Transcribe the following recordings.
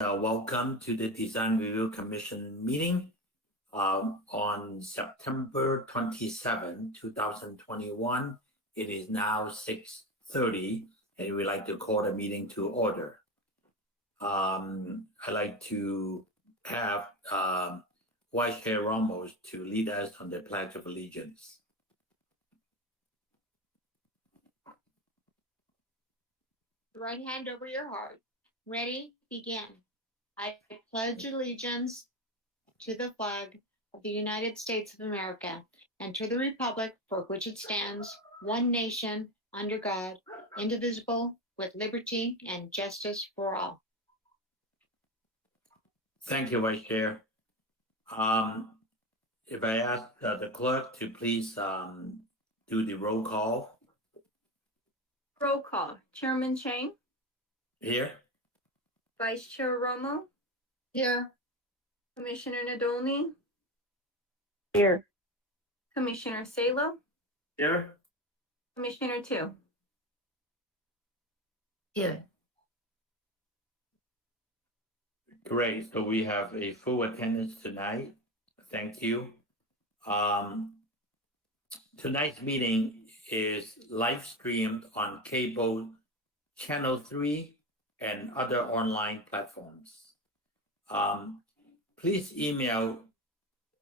Welcome to the Design Review Commission meeting on September 27, 2021. It is now 6:30, and we'd like to call the meeting to order. I'd like to have Vice Chair Ramos to lead us on the Pledge of Allegiance. Right hand over your heart. Ready? Begin. I pledge allegiance to the flag of the United States of America and to the republic for which it stands, one nation, under God, indivisible, with liberty and justice for all. Thank you, Vice Chair. If I ask the clerk to please do the roll call. Roll call. Chairman Chang, Here. Vice Chair Romo, Here. Commissioner Nadolny, Here. Commissioner Salo, Here. Commissioner Tu. Here. Great. So we have a full attendance tonight. Thank you. Tonight's meeting is live streamed on cable channel 3 and other online platforms. Please email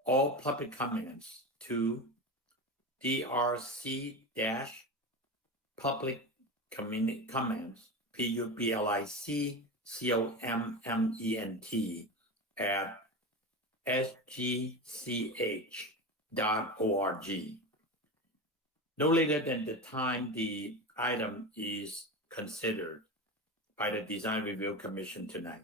all public comments to drc-public comments, public-comment at sgch.org. No later than the time the item is considered by the Design Review Commission tonight.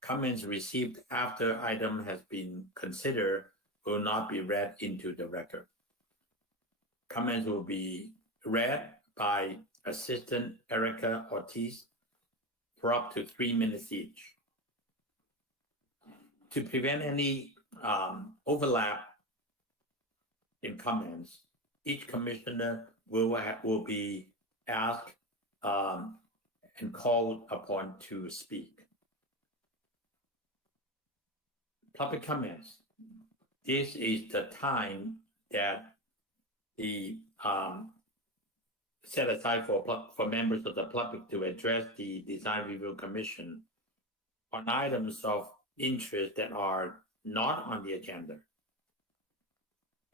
Comments received after item has been considered will not be read into the record. Comments will be read by Assistant Erica Ortiz for up to 3 minutes each. To prevent any overlap in comments, each commissioner will be asked and called upon to speak. Public comments. This is the time that the set aside for members of the public to address the Design Review Commission on items of interest that are not on the agenda,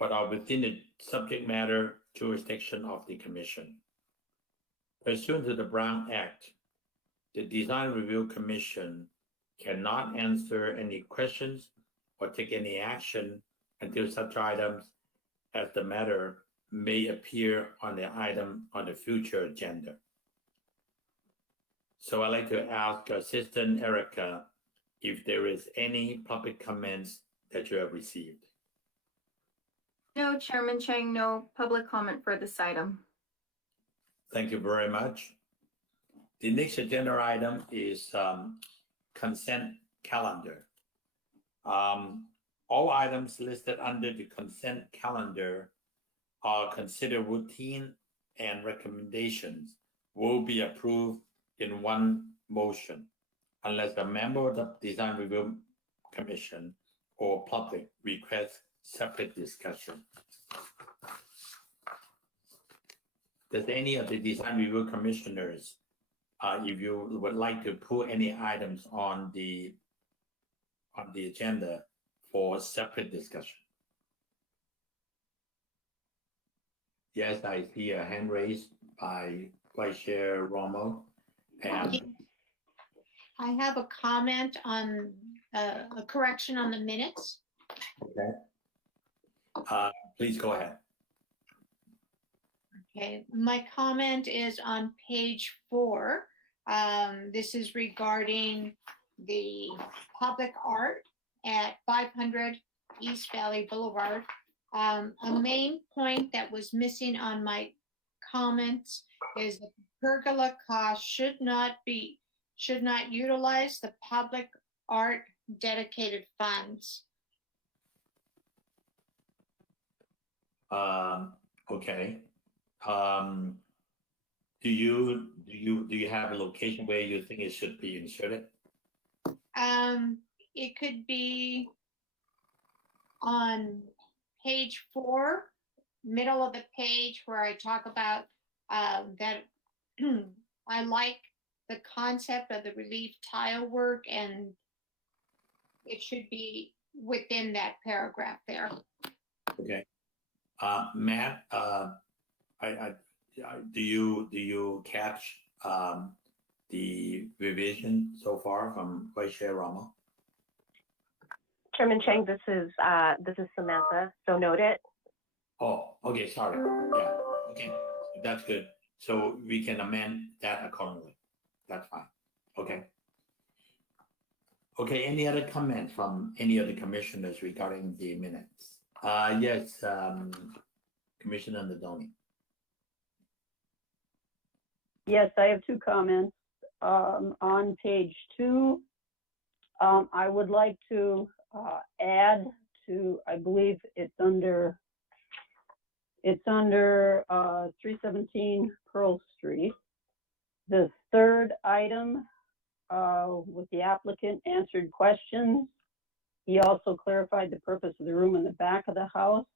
but are within the subject matter jurisdiction of the Commission. Pursuant to the Brown Act, the Design Review Commission cannot answer any questions or take any action until such items as the matter may appear on the item on the future agenda. So I'd like to ask Assistant Erica if there is any public comments that you have received. No, Chairman Chang, no public comment for this item. Thank you very much. The next agenda item is consent calendar. All items listed under the consent calendar are considered routine, and recommendations will be approved in one motion unless a member of the Design Review Commission or public requests separate discussion. Does any of the Design Review Commissioners, if you would like to put any items on the agenda for separate discussion? Yes, I see a hand raised by Vice Chair Romo. And I have a comment on a correction on the minutes. okay. Please go ahead. Okay, my comment is on page 4. This is regarding the public art at 500 East Valley Boulevard. A main point that was missing on my comments is the pergola cost should not utilize the public art dedicated funds. Okay. Do you have a location where you think it should be inserted? It could be on page 4, middle of the page, where I talk about that I like the concept of the relief tile work, and it should be within that paragraph there. Okay. Matt, do you catch the revision so far from Vice Chair Ramos? Chairman Chang, this is Samantha. So noted. Oh, okay, sorry. Yeah, okay, that's good. So we can amend that accordingly. That's fine. Okay. Okay, any other comments from any of the commissioners regarding the minutes? Yes, Commissioner Nadoni. Yes, I have 2 comments. On page 2, I would like to add to, I believe it's under 317 Pearl Street. The 3rd item with the applicant answered questions. He also clarified the purpose of the room in the back of the house.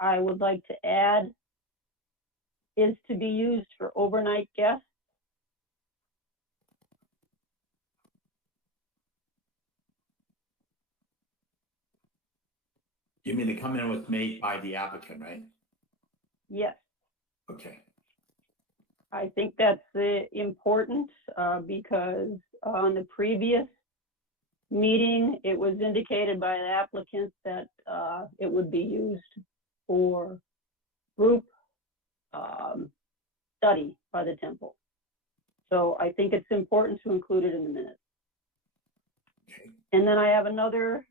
I would like to add, is to be used for overnight guests. You mean the comment was made by the applicant, right? Yes. Okay. I think that's important because on the previous meeting, it was indicated by the applicant that it would be used for group study by the temple. So I think it's important to include it in the minutes. Okay. And then I have another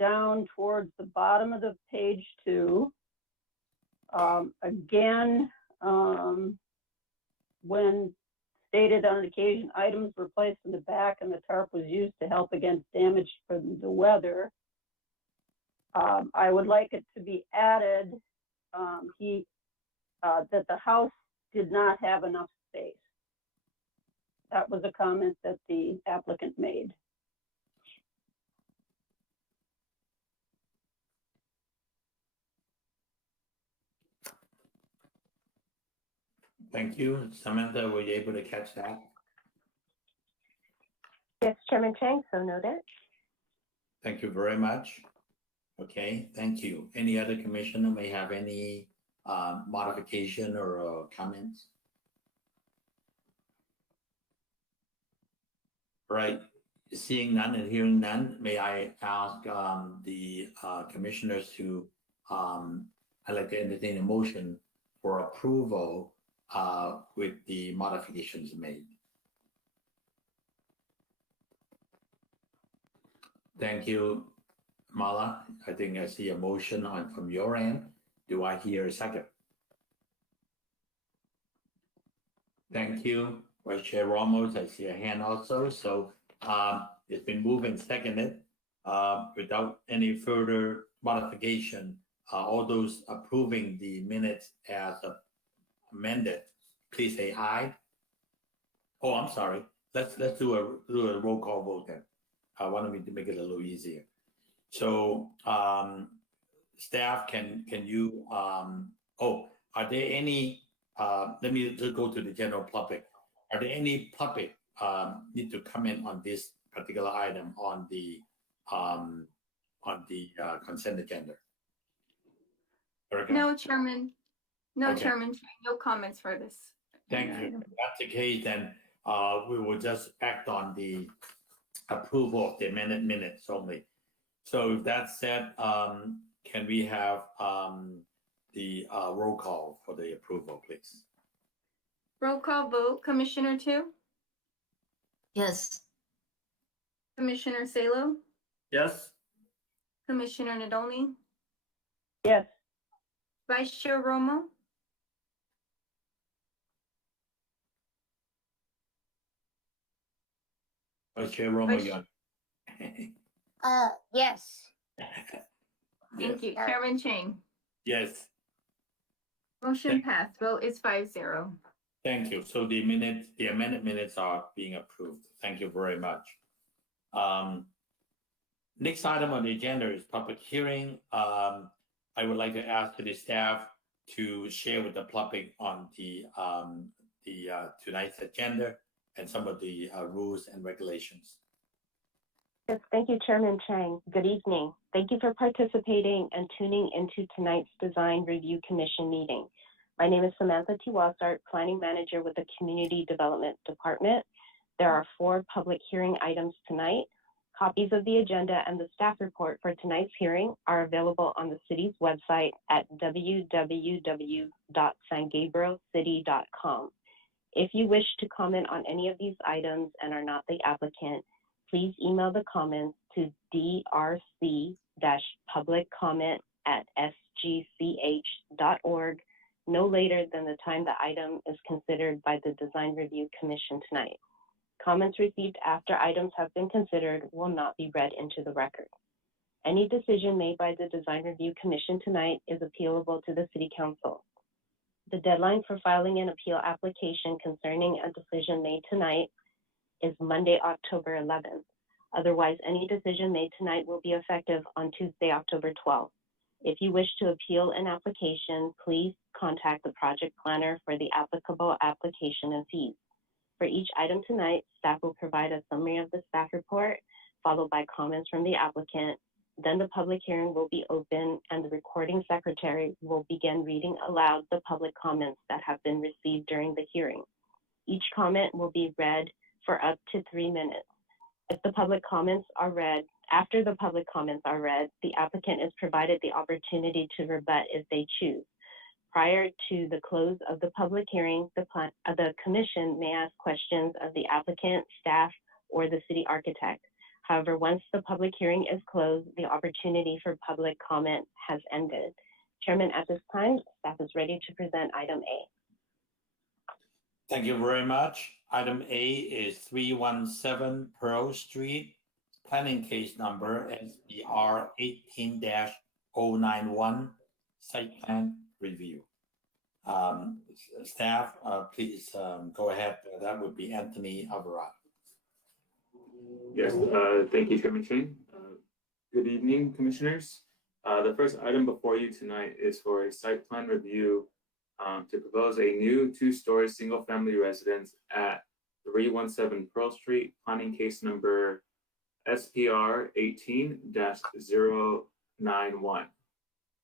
down towards the bottom of the page 2. Again, when stated on occasion, items were placed in the back and the tarp was used to help against damage from the weather. I would like it to be added that the house did not have enough space. That was a comment that the applicant made. Thank you. Samantha, were you able to catch that? Yes, Chairman Chang, so noted. Thank you very much. Okay, thank you. Any other commissioner may have any modification or comments? Right, seeing none and hearing none, may I ask the commissioners to, I'd like to entertain a motion for approval with the modifications made. Thank you, Mala. I think I see a motion on from your end. Do I hear a second? Thank you, Vice Chair Ramos. I see a hand also. So it's been moved and seconded without any further modification. All those approving the minutes as amended, please say aye. Oh, I'm sorry. Let's do a roll call vote then. Why don't we make it a little easier? So staff, can you? Are there any? Let me just go to the general public. Are there any public need to comment on this particular item on the consent agenda? Erica? No, Chairman. No, Okay. Chairman, no comments for this. Thank you. If that's the case, then we will just act on the approval of the amended minutes only. So with that said, can we have the roll call for the approval, please? Roll call vote, Commissioner Tu, Yes. Commissioner Salo, Yes. Commissioner Nadolny, Yes. Vice Chair Romo, Vice Chair Romo, Vice- you're Yes. thank you. Chairman Chang. Yes. Motion passed. Vote is 5-0. Thank you. So the amended minutes are being approved. Thank you very much. Next item on the agenda is public hearing. I would like to ask the staff to share with the public on the tonight's agenda and some of the rules and regulations. Yes, thank you, Chairman Chang. Good evening. Thank you for participating and tuning into tonight's Design Review Commission meeting. My name is Samantha T. Wassart, Planning Manager with the Community Development Department. There are 4 public hearing items tonight. Copies of the agenda and the staff report for tonight's hearing are available on the city's website at www.sangabrielcity.com. If you wish to comment on any of these items and are not the applicant, please email the comments to drc-publiccomment@sgch.org no later than the time the item is considered by the Design Review Commission tonight. Comments received after items have been considered will not be read into the record. Any decision made by the Design Review Commission tonight is appealable to the City Council. The deadline for filing an appeal application concerning a decision made tonight is Monday, October 11th. Otherwise, any decision made tonight will be effective on Tuesday, October 12th. If you wish to appeal an application, please contact the project planner for the applicable application and fees. For each item tonight, staff will provide a summary of the staff report, followed by comments from the applicant. Then the public hearing will be open and the recording secretary will begin reading aloud the public comments that have been received during the hearing. Each comment will be read for up to 3 minutes. If the public comments are read, after the public comments are read, the applicant is provided the opportunity to rebut if they choose. Prior to the close of the public hearing, the commission may ask questions of the applicant, staff, or the city architect. However, once the public hearing is closed, the opportunity for public comment has ended. Chairman, at this time, staff is ready to present item A. Thank you very much. Item A is 317 Pearl Street, planning case number SBR 18-091, site plan review. Staff, please go ahead. That would be Anthony Alvarado. Yes, thank you, Chairman Chang. Good evening, Commissioners. The first item before you tonight is for a site plan review to propose a new 2-story single-family residence at 317 Pearl Street, planning case number SPR 18-091.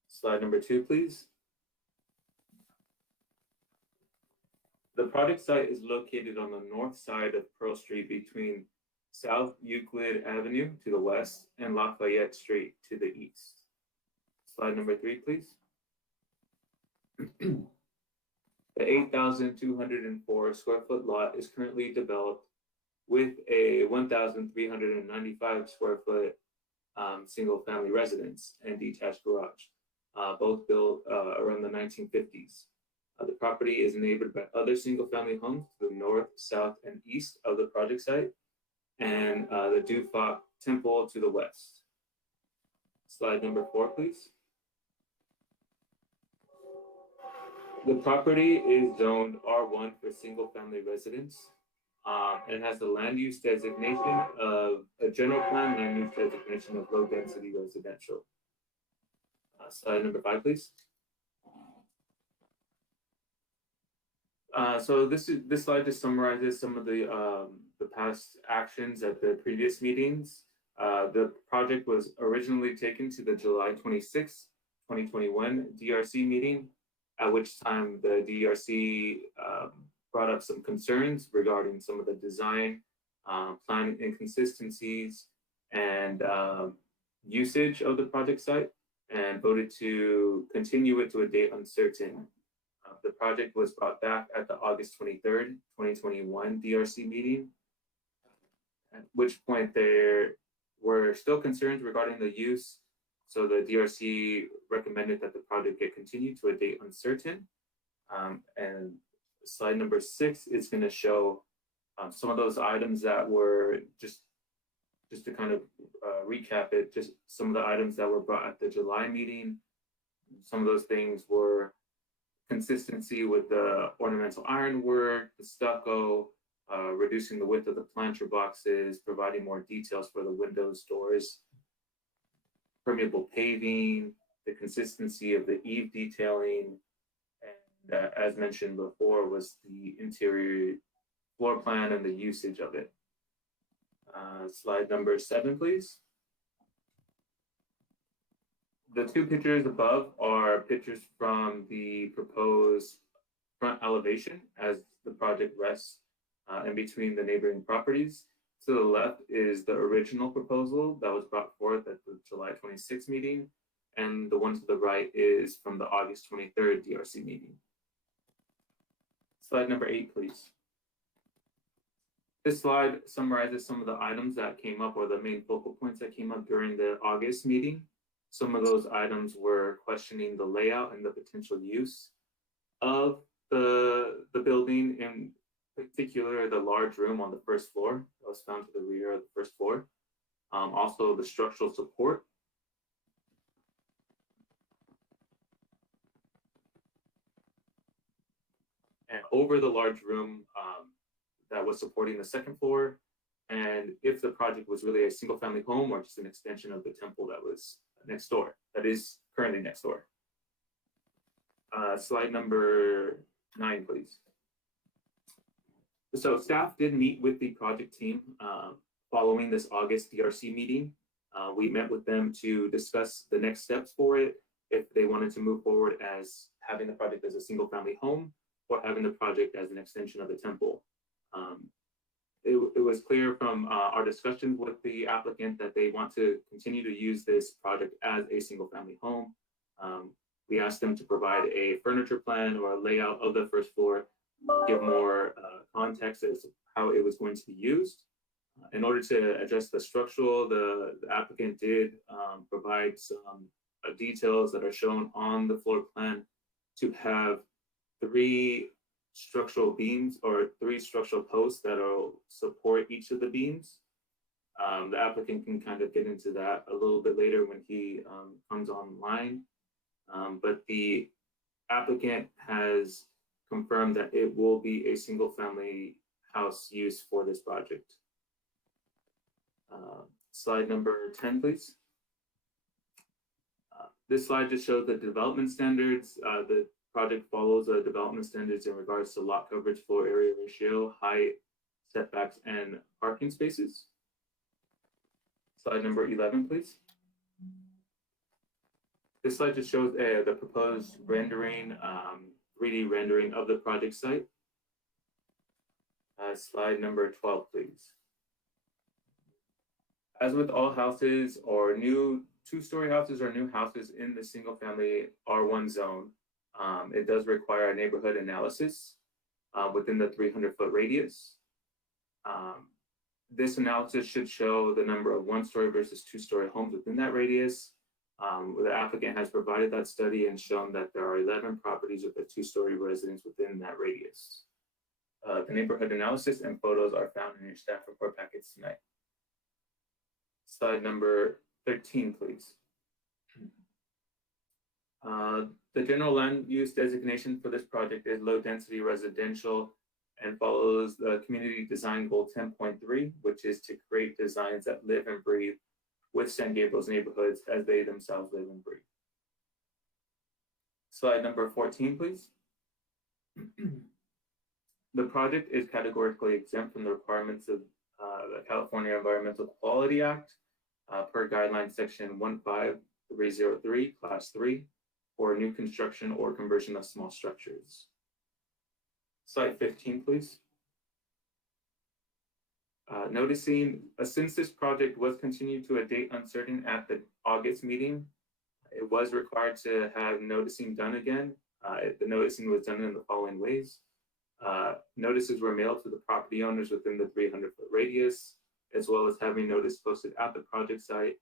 Slide number 2, please. The project site is located on the north side of Pearl Street between South Euclid Avenue to the west and Lafayette Street to the east. Slide number 3, please. The 8,204 square foot lot is currently developed with a 1,395 square foot single family residence and detached garage, both built around the 1950s. The property is neighbored by other single family homes to the north, south, and east of the project site, and the Dufok Temple to the west. Slide number 4, please. The property is zoned R1 for single family residence. And has the land use designation of a general plan land use designation of low density residential. Slide number 5, please. So this slide just summarizes some of the past actions at the previous meetings. The project was originally taken to the July 26, 2021 DRC meeting, at which time the DRC brought up some concerns regarding some of the design, plan inconsistencies, and usage of the project site, and voted to continue it to a date uncertain. The project was brought back at the August 23rd, 2021 DRC meeting, at which point there were still concerns regarding the use. So the DRC recommended that the project get continued to a date uncertain. And slide number 6 is going to show some of those items that were just to kind of recap it, just some of the items that were brought at the July meeting. Some of those things were consistency with the ornamental ironwork, the stucco, reducing the width of the planter boxes, providing more details for the windows, doors, permeable paving, the consistency of the eave detailing, and as mentioned before, was the interior floor plan and the usage of it. Slide number 7, please. The two pictures above are pictures from the proposed front elevation as the project rests in between the neighboring properties. To the left is the original proposal that was brought forth at the July 26th meeting, and the one to the right is from the August 23rd DRC meeting. Slide number 8, please. This slide summarizes some of the items that came up, or the main focal points that came up during the August meeting. Some of those items were questioning the layout and the potential use of the building, in particular the large room on the first floor that was found to the rear of the first floor. Also the structural support. And over the large room that was supporting the second floor, and if the project was really a single family home or just an extension of the temple that was next door, that is currently next door. Slide number 9, please. So staff did meet with the project team following this August DRC meeting. We met with them to discuss the next steps for it, if they wanted to move forward as having the project as a single family home or having the project as an extension of the temple. It was clear from our discussions with the applicant that they want to continue to use this project as a single family home. We asked them to provide a furniture plan or a layout of the first floor, give more context as to how it was going to be used. In order to address the structural, the applicant did provide some details that are shown on the floor plan to have 3 structural beams or 3 structural posts that will support each of the beams. The applicant can kind of get into that a little bit later when he comes online. But the applicant has confirmed that it will be a single family house use for this project. Slide number 10, please. This slide just shows the development standards. The project follows the development standards in regards to lot coverage, floor area ratio, height, setbacks, and parking spaces. Slide number 11, please. This slide just shows the proposed rendering, 3D rendering of the project site. Slide number 12, please. As with all houses or new 2-story houses or new houses in the single family R1 zone, it does require a neighborhood analysis within the 300-foot radius. This analysis should show the number of 1-story versus 2-story homes within that radius. The applicant has provided that study and shown that there are 11 properties with a 2-story residence within that radius. The neighborhood analysis and photos are found in your staff report packets tonight. Slide number 13, please. The general land use designation for this project is low density residential and follows the community design goal 10.3, which is to create designs that live and breathe with San Gabriel's neighborhoods as they themselves live and breathe. Slide number 14, please. The project is categorically exempt from the requirements of the California Environmental Quality Act per guideline section 15303, class 3, for new construction or conversion of small structures. Slide 15, please. Noticing since this project was continued to a date uncertain at the August meeting, it was required to have noticing done again. The noticing was done in the following ways. Notices were mailed to the property owners within the 300-foot radius, as well as having notice posted at the project site,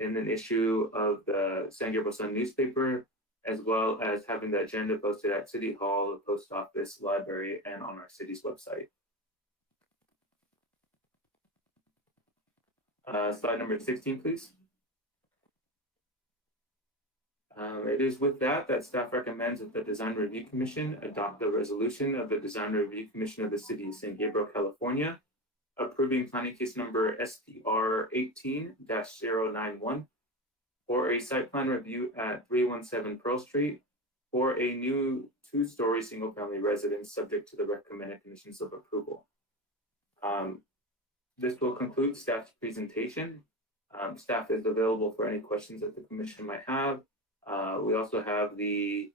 in an issue of the San Gabriel Sun newspaper, as well as having the agenda posted at City Hall, the post office, library, and on our city's website. Slide number 16, please. It is with that staff recommends that the Design Review Commission adopt the resolution of the Design Review Commission of the City of San Gabriel, California, approving planning case number SPR 18-091 for a site plan review at 317 Pearl Street for a new 2-story single-family residence subject to the recommended conditions of approval. This will conclude staff's presentation. Staff is available for any questions that the commission might have. We also have I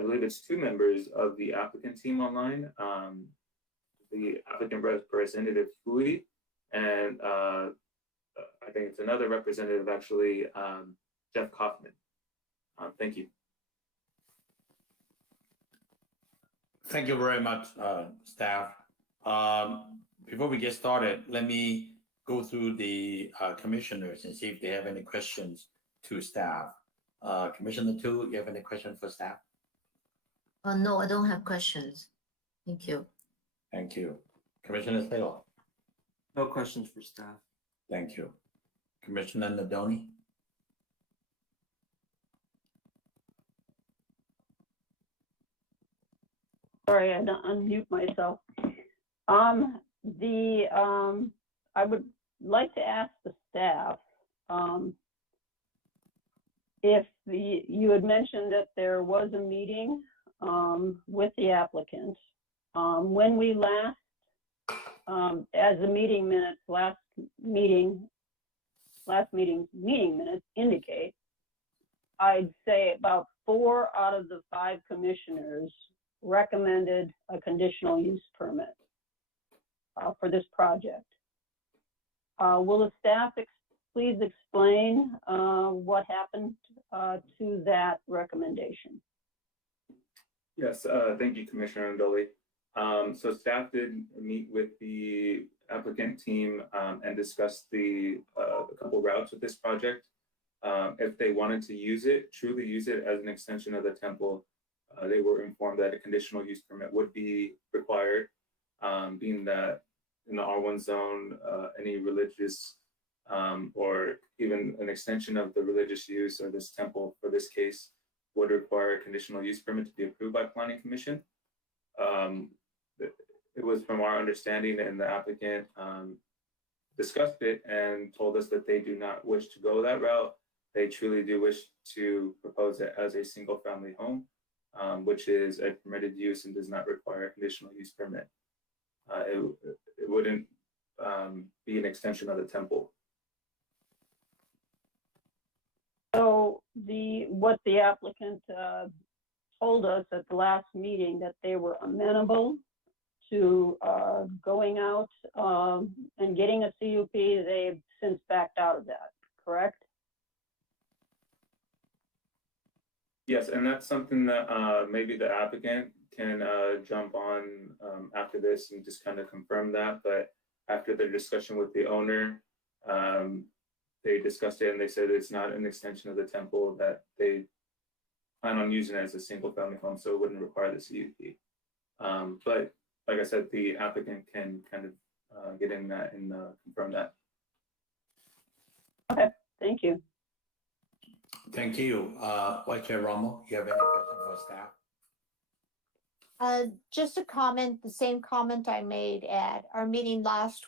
believe it's 2 members of the applicant team online. The applicant representative Fui, and I think it's another representative actually, Jeff Kaufman. Thank you. Thank you very much, staff. Before we get started, let me go through the commissioners and see if they have any questions to staff. Commissioner Tu, you have any questions for staff? No, I don't have questions. Thank you. Thank you. Commissioner Taylor? No questions for staff. Thank you. Commissioner Nadoni? Sorry, I had to unmute myself. I would like to ask the staff, if you had mentioned that there was a meeting with the applicant. When we last, as the meeting minutes, last meeting's meeting minutes indicate, I'd say about 4 out of the 5 commissioners recommended a conditional use permit for this project. Will the staff please explain what happened to that recommendation? Yes, thank you, Commissioner Ndoli. So staff did meet with the applicant team and discuss a couple routes with this project. If they wanted to truly use it as an extension of the temple, they were informed that a conditional use permit would be required, being that in the R1 zone, any religious or even an extension of the religious use of this temple for this case would require a conditional use permit to be approved by Planning Commission. It was from our understanding, and the applicant discussed it and told us that they do not wish to go that route. They truly do wish to propose it as a single family home, which is a permitted use and does not require a conditional use permit. It wouldn't be an extension of the temple. So what the applicant told us at the last meeting, that they were amenable to going out and getting a CUP. They've since backed out of that, correct? Yes, and that's something that maybe the applicant can jump on after this and just kind of confirm that. But after their discussion with the owner, they discussed it and they said it's not an extension of the temple, that they plan on using it as a single family home, so it wouldn't require the CUP. But like I said, the applicant can kind of get in that and confirm that. Okay, thank you. Thank you. Vice Chair Romo, you have any questions for staff? Just a comment, the same comment I made at our meeting last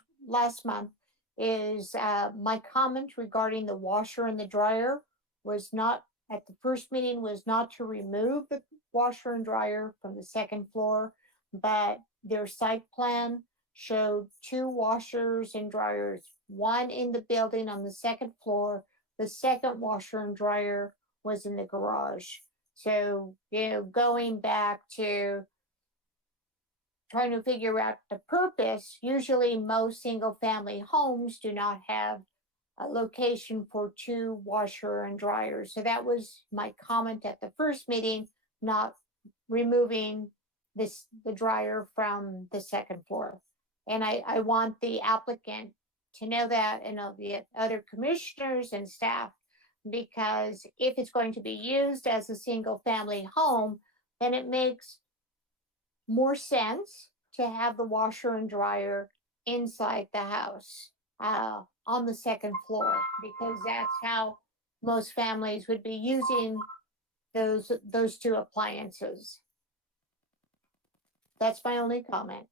month is my comment regarding the washer and the dryer was not, at the first meeting, was not to remove the washer and dryer from the second floor, but their site plan showed 2 washers and dryers, one in the building on the second floor. The second washer and dryer was in the garage. So, going back to trying to figure out the purpose, usually most single family homes do not have a location for 2 washer and dryers. So that was my comment at the first meeting, not removing the dryer from the second floor. And I want the applicant to know that, and all the other commissioners and staff, because if it's going to be used as a single family home, then it makes more sense to have the washer and dryer inside the house on the second floor, because that's how most families would be using those two appliances. That's my only comment.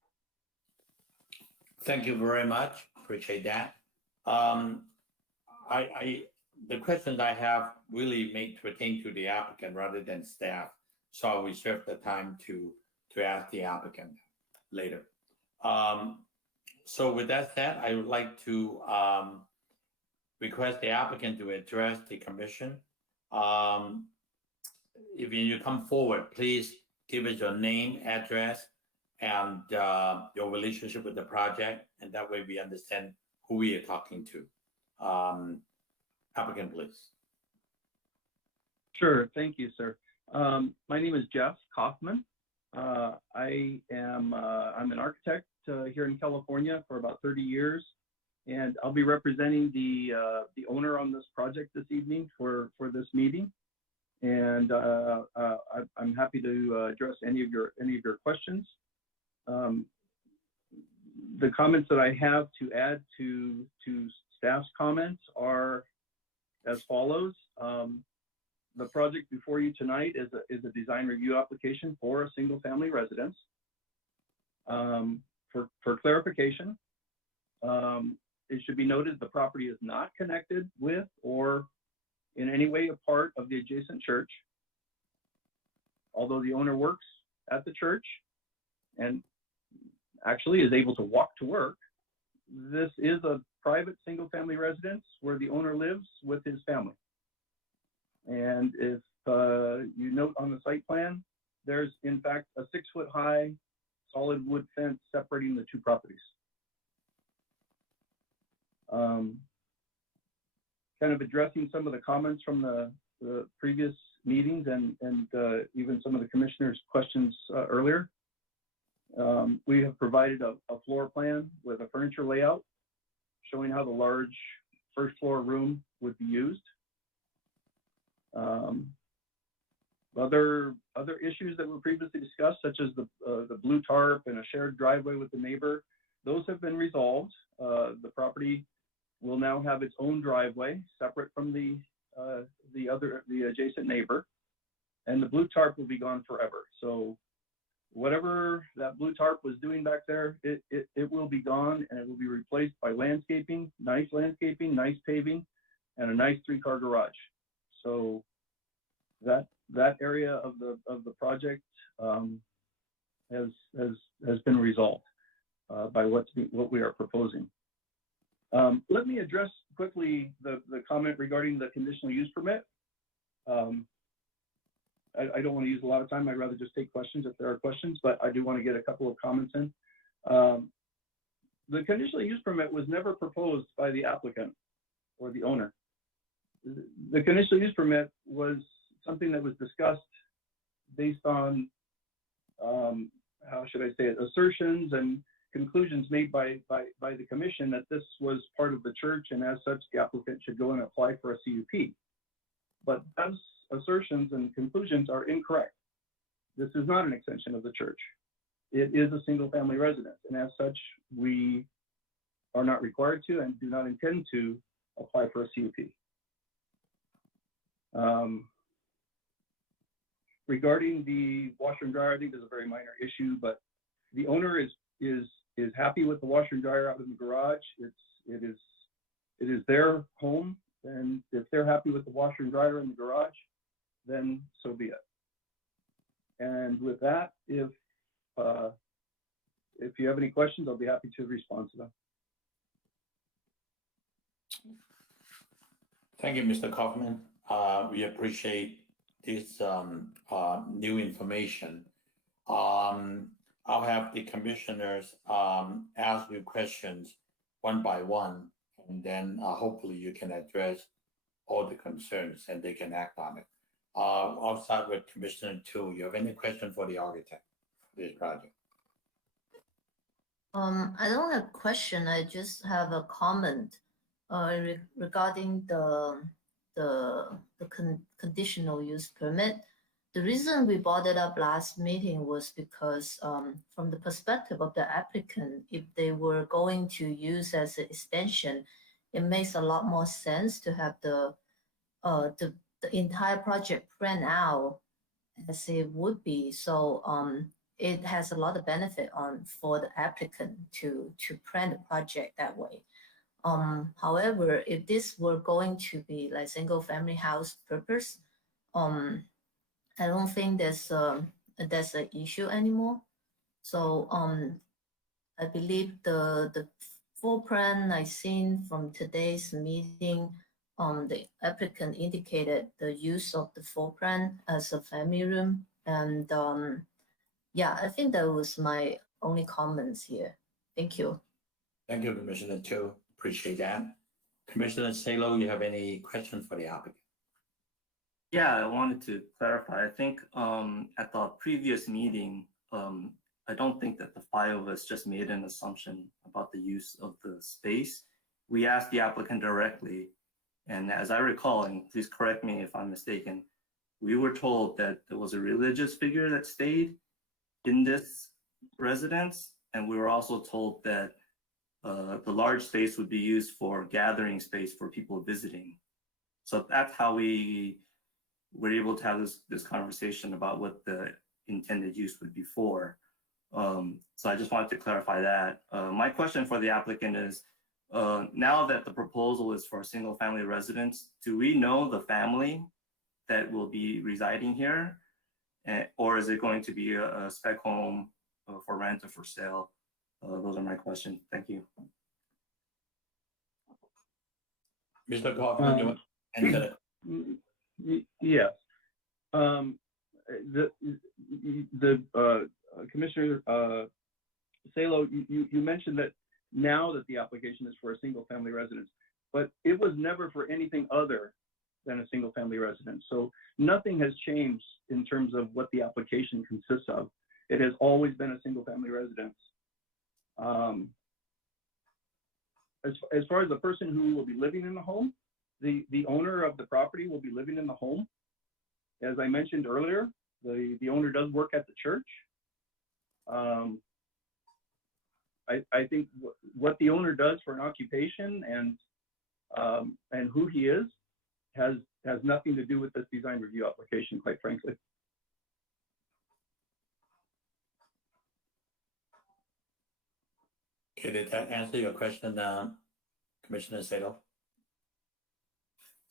Thank you very much. Appreciate that. The questions I have really may pertain to the applicant rather than staff. So I'll reserve the time to ask the applicant later. So with that said, I would like to request the applicant to address the commission. If you come forward, please give us your name, address, and your relationship with the project, and that way we understand who we are talking to. Applicant, please. Sure, thank you, sir. My name is Jeff Kaufman. I'm an architect here in California for about 30 years, and I'll be representing the owner on this project this evening for this meeting. And I'm happy to address any of your questions. The comments that I have to add to staff's comments are as follows. The project before you tonight is a design review application for a single family residence. For clarification, it should be noted the property is not connected with or in any way a part of the adjacent church. Although the owner works at the church and actually is able to walk to work, this is a private single family residence where the owner lives with his family. And if you note on the site plan, there's in fact a 6-foot high solid wood fence separating the two properties. Kind of addressing some of the comments from the previous meetings and even some of the commissioners' questions earlier. We have provided a floor plan with a furniture layout showing how the large first floor room would be used. Other issues that were previously discussed, such as the blue tarp and a shared driveway with the neighbor, those have been resolved. The property will now have its own driveway separate from the adjacent neighbor, and the blue tarp will be gone forever. So whatever that blue tarp was doing back there, it will be gone, and it will be replaced by landscaping, nice paving, and a nice 3-car garage. So that area of the project has been resolved by what we are proposing. Let me address quickly the comment regarding the conditional use permit. I don't want to use a lot of time. I'd rather just take questions if there are questions, but I do want to get a couple of comments in. The conditional use permit was never proposed by the applicant or the owner. The conditional use permit was something that was discussed based on, how should I say it, assertions and conclusions made by the commission that this was part of the church, and as such, the applicant should go and apply for a CUP. But those assertions and conclusions are incorrect. This is not an extension of the church. It is a single family residence, and as such, we are not required to and do not intend to apply for a CUP. Regarding the washer and dryer, I think there's a very minor issue, but the owner is happy with the washer and dryer out in the garage. It is their home, and if they're happy with the washer and dryer in the garage, then so be it. And with that, if you have any questions, I'll be happy to respond to them. Thank you, Mr. Kaufman. We appreciate this new information. I'll have the commissioners ask you questions one by one, and then hopefully you can address all the concerns and they can act on it. I'll start with Commissioner Tu. You have any question for the architect for this project? I don't have a question. I just have a comment regarding the conditional use permit. The reason we brought it up last meeting was because from the perspective of the applicant, if they were going to use as an extension, it makes a lot more sense to have the the entire project planned out as it would be. So it has a lot of benefit for the applicant to plan the project that way. However, if this were going to be like single family house purpose, I don't think that's an issue anymore. So I believe the floor plan I seen from today's meeting, the applicant indicated the use of the floor plan as a family room. And yeah, I think that was my only comments here. Thank you. Thank you, Commissioner Cho. Appreciate that. Commissioner Salo, you have any questions for the applicant? Yeah, I wanted to clarify. I think at the previous meeting, I don't think that the five of us just made an assumption about the use of the space. We asked the applicant directly, and as I recall, and please correct me if I'm mistaken, we were told that there was a religious figure that stayed in this residence, and we were also told that the large space would be used for gathering space for people visiting. So that's how we were able to have this conversation about what the intended use would be for. So I just wanted to clarify that. My question for the applicant is, now that the proposal is for a single family residence, do we know the family that will be residing here? Or is it going to be a spec home for rent or for sale? Those are my questions. Thank you. Mr. Kaufman, you want to answer that? Yes. The Commissioner Salo, you mentioned that now that the application is for a single family residence, but it was never for anything other than a single family residence. So nothing has changed in terms of what the application consists of. It has always been a single family residence. As far as the person who will be living in the home, the owner of the property will be living in the home. As I mentioned earlier, the owner does work at the church. I think what the owner does for an occupation and who he is has nothing to do with this design review application, quite frankly. Okay, did that answer your question, Commissioner Salo?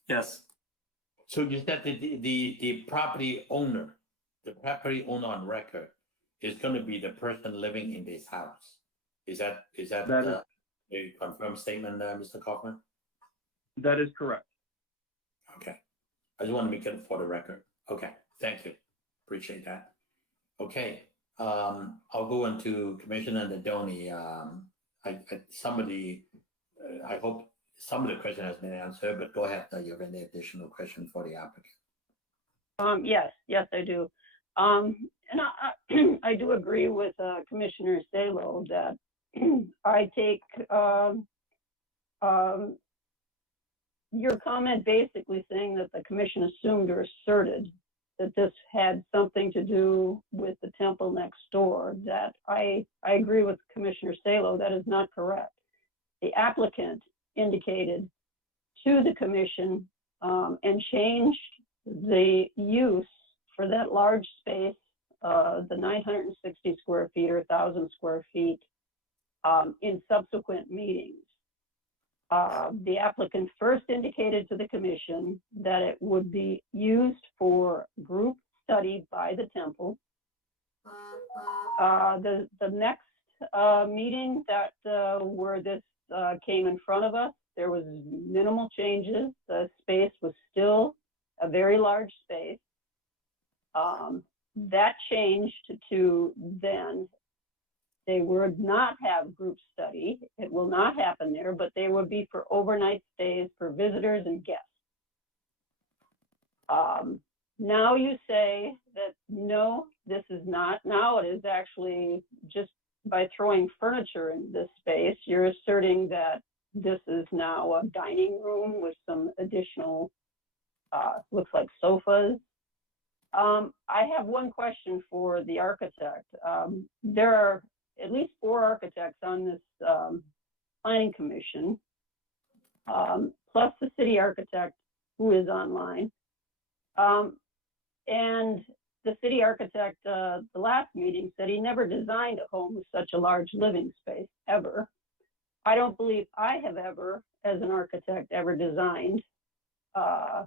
Yes. So you said that the property owner on record is going to be the person living in this house. Is that a confirmed statement, Mr. Kaufman? That is correct. Okay. I just want to make it for the record. Okay, thank you. Appreciate that. Okay, I'll go into Commissioner Nadoni. I hope some of the question has been answered, but go ahead. You have any additional question for the applicant? Yes, I do. And I do agree with Commissioner Salo that I take your comment basically saying that the commission assumed or asserted that this had something to do with the temple next door. That I agree with Commissioner Salo, that is not correct. The applicant indicated to the commission and changed the use for that large space, the 960 square feet or 1,000 square feet in subsequent meetings. The applicant first indicated to the commission that it would be used for group study by the temple. The next meeting that where this came in front of us, there was minimal changes. The space was still a very large space. That changed to then they would not have group study. It will not happen there, but they would be for overnight stays for visitors and guests. Now you say that no, this is not. Now it is actually just by throwing furniture in this space, you're asserting that this is now a dining room with some additional, looks like sofas. I have one question for the architect. There are at least 4 architects on this planning commission, plus the city architect who is online. And the city architect, the last meeting, said he never designed a home with such a large living space, ever. I don't believe I have ever, as an architect, ever designed a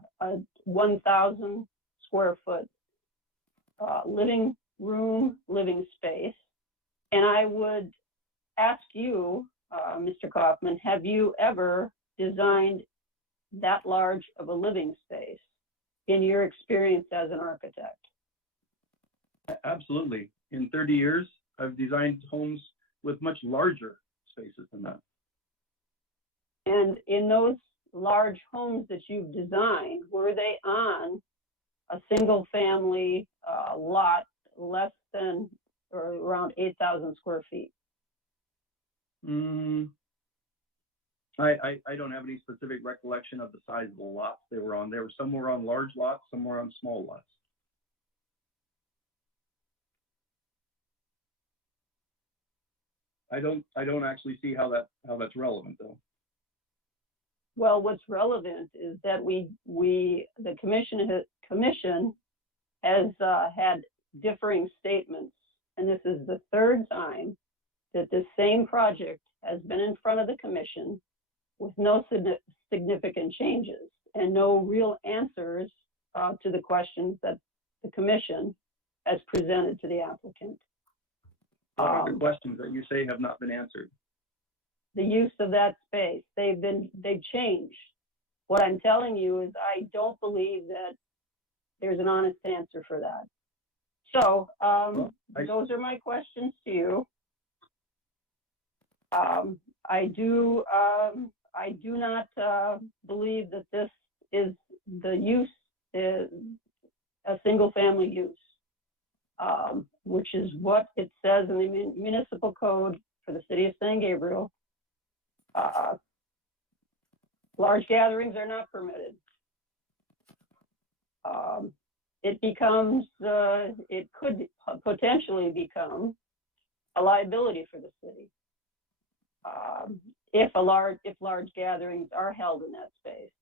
1,000 square foot living room, living space. And I would ask you, Mr. Kaufman, have you ever designed that large of a living space in your experience as an architect? Absolutely. In 30 years, I've designed homes with much larger spaces than that. And in those large homes that you've designed, were they on a single family lot less than or around 8,000 square feet? I don't have any specific recollection of the size of the lots they were on. They were somewhere on large lots, somewhere on small lots. I don't actually see how that's relevant though. Well, what's relevant is that the commission has had differing statements, and this is the third time that this same project has been in front of the commission with no significant changes and no real answers to the questions that the commission has presented to the applicant. What are the questions that you say have not been answered? The use of that space, they've changed. What I'm telling you is I don't believe that there's an honest answer for that. So those are my questions to you. I do not believe that this is the use is a single family use, which is what it says in the municipal code for the city of San Gabriel. Large gatherings are not permitted. It could potentially become a liability for the city if large gatherings are held in that space.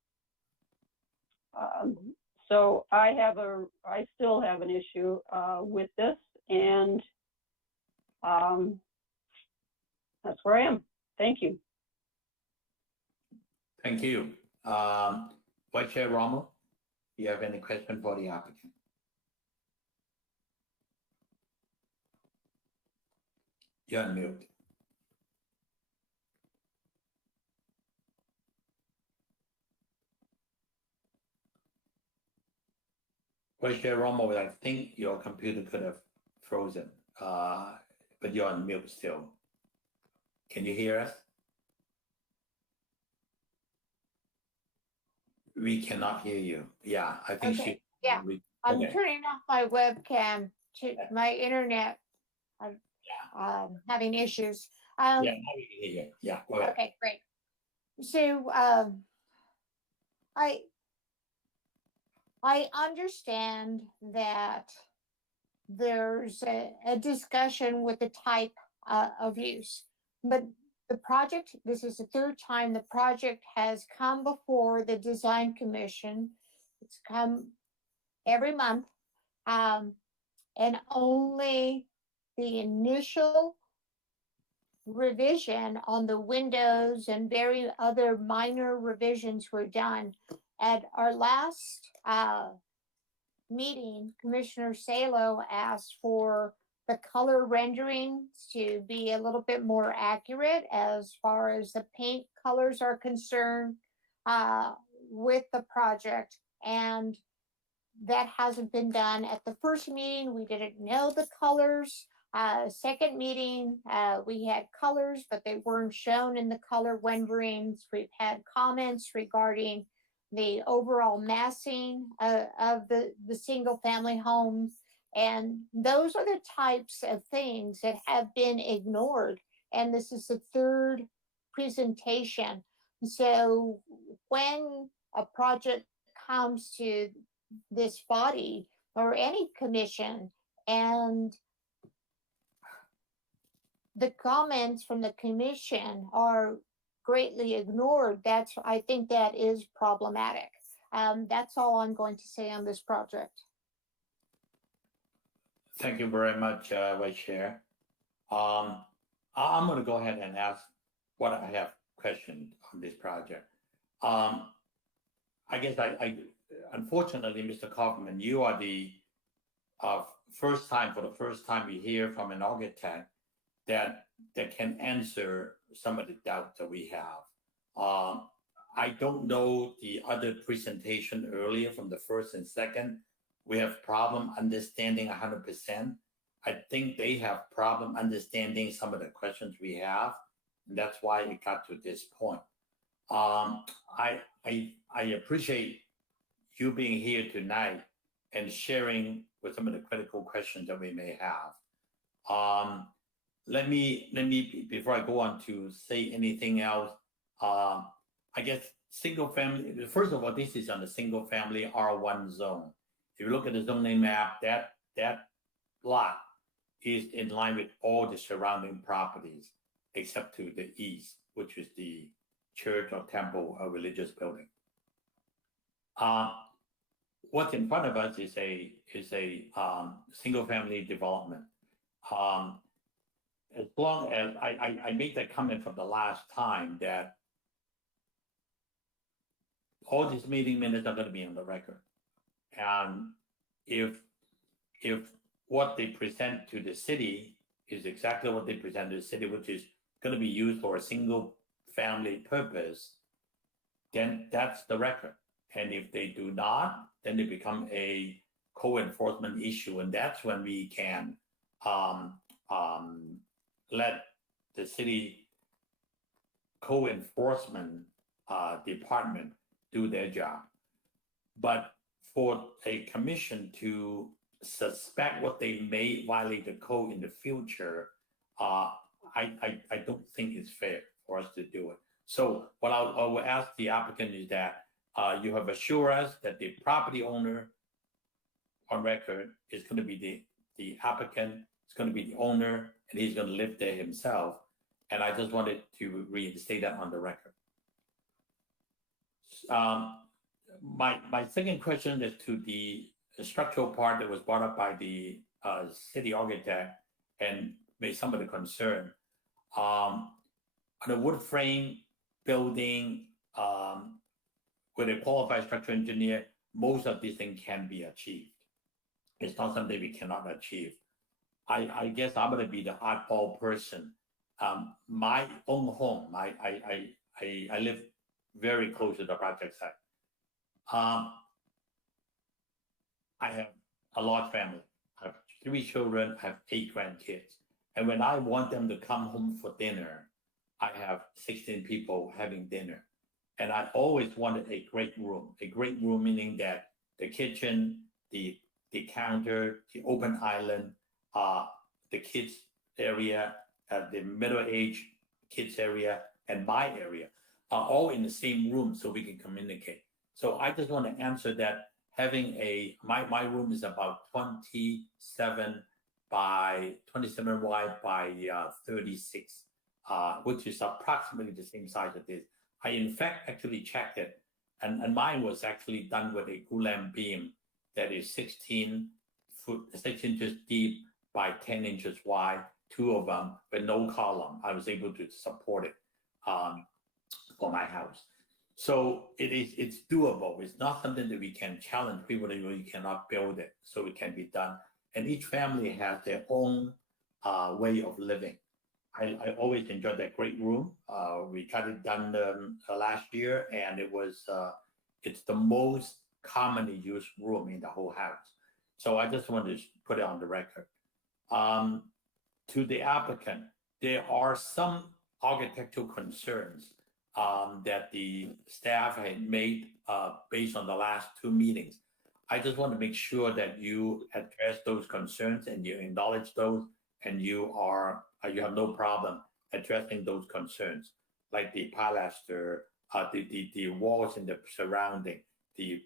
So I still have an issue with this, and that's where I am. Thank you. Thank you. Vice Chair Rommel, do you have any question for the applicant? You're on mute. Vice Chair Rommel, I think your computer could have frozen, but you're on mute still. Can you hear us? We cannot hear you. Yeah, I think Okay, she. yeah. I'm Okay. turning off my webcam to my internet. I'm having issues. Yeah, now we can hear you. Yeah, go ahead. Okay, great. So I understand that there's a discussion with the type of use, but the project, this is the third time the project has come before the design commission. It's come every month, and only the initial revision on the windows and very other minor revisions were done. At our last meeting, Commissioner Salo asked for the color renderings to be a little bit more accurate as far as the paint colors are concerned with the project, and that hasn't been done. At the first meeting, we didn't know the colors. Second meeting, we had colors, but they weren't shown in the color renderings. We've had comments regarding the overall massing of the single family homes. And those are the types of things that have been ignored. And this is the third presentation. So when a project comes to this body or any commission and the comments from the commission are greatly ignored, I think that is problematic. That's all I'm going to say on this project. Thank you very much, Vice Chair. I'm going to go ahead and ask what I have questioned on this project. I guess I unfortunately, Mr. Kaufman, you are the for the first time we hear from an architect that can answer some of the doubts that we have. I don't know the other presentation earlier from the first and second. We have problem understanding 100%. I think they have problem understanding some of the questions we have, and that's why it got to this point. I appreciate you being here tonight and sharing with some of the critical questions that we may have. Let me before I go on to say anything else. I guess single family. First of all, this is on the single family R1 zone. If you look at the zoning map, that lot is in line with all the surrounding properties except to the east, which is the church or temple or religious building. What's in front of us is a single family development. As long as I made that comment from the last time that all these meeting minutes are going to be on the record. And if what they present to the city is exactly what they present to the city, which is going to be used for a single family purpose, then that's the record. And if they do not, then it become a co-enforcement issue, and that's when we can let the city co-enforcement department do their job. But for a commission to suspect what they may violate the code in the future, I don't think it's fair for us to do it. So what I will ask the applicant is that you have assured us that the property owner on record is going to be the applicant, is going to be the owner, and he's going to live there himself. And I just wanted to reinstate that on the record. My second question is to the structural part that was brought up by the city architect and made some of the concern. On a wood frame building with a qualified structural engineer, most of these things can be achieved. It's not something we cannot achieve. I guess I'm going to be the oddball person. My own home, I live very close to the project site. I have a large family. I have 3 children, I have 8 grandkids. And when I want them to come home for dinner, I have 16 people having dinner. And I always wanted a great room meaning that the kitchen, the counter, the open island, the kids area, the middle-aged kids area, and my area are all in the same room so we can communicate. So I just want to answer that having my room is about 27 wide by 36, which is approximately the same size as this. I in fact actually checked it, and mine was actually done with a glulam beam that is 6 inches deep by 10 inches wide, 2 of them with no column. I was able to support it for my house. So it's doable. It's not something that we can challenge people that you cannot build it, so it can be done. And each family has their own way of living. I always enjoyed that great room. We got it done last year, and it's the most commonly used room in the whole house. So I just wanted to put it on the record. To the applicant, there are some architectural concerns that the staff had made based on the last 2 meetings. I just want to make sure that you address those concerns and you acknowledge those, and you have no problem addressing those concerns, like the pilaster, the walls in the surrounding, the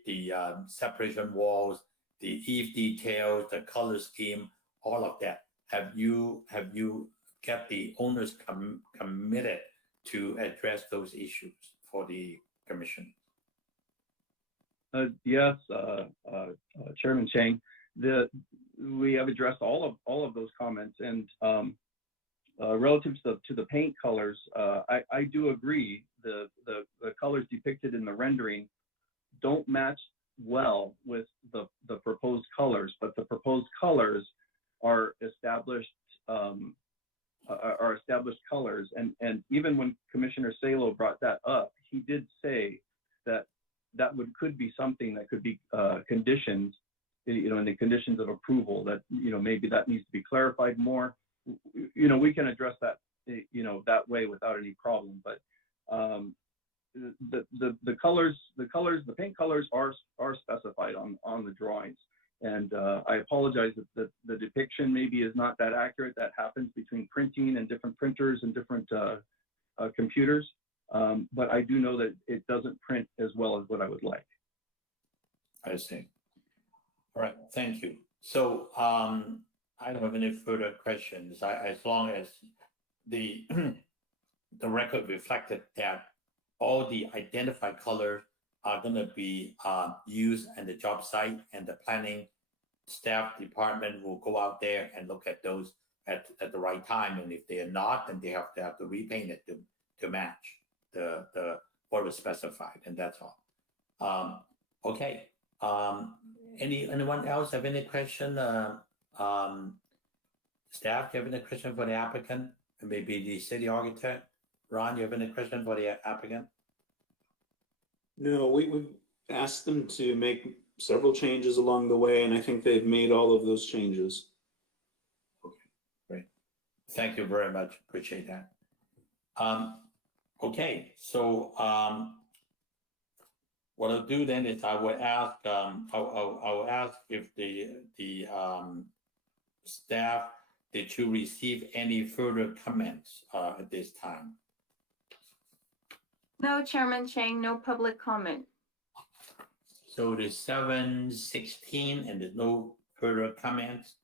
separation walls, the eave details, the color scheme, all of that. Have you kept the owners committed to address those issues for the commission? Yes, Chairman Chang, we have addressed all of those comments, and relative to the paint colors, I do agree. The colors depicted in the rendering don't match well with the proposed colors, but the proposed colors are established colors, and even when Commissioner Salo brought that up, he did say that could be something that could be conditioned, in the conditions of approval, that maybe that needs to be clarified more. We can address that that way without any problem, but the colors, the paint colors are specified on the drawings. And I apologize that the depiction maybe is not that accurate. That happens between printing and different printers and different computers. But I do know that it doesn't print as well as what I would like. I see. All right, thank you. So I don't have any further questions. As long as the the record reflected that all the identified colors are going to be used at the job site, and the planning staff department will go out there and look at those at the right time. And if they are not, then they have to repaint it to match the what was specified, and that's all. Okay. Anyone else have any question? Staff, do you have any question for the applicant? Maybe the city architect. Ron, you have any question for the applicant? No, we've asked them to make several changes along the way, and I think they've made all of those changes. Okay, great. Thank you very much. Appreciate that. Okay, so what I'll do then is I will ask, I'll ask if the staff, did you receive any further comments at this time? No, Chairman Chang, no public comment. So the 7:16 and there's no further comments.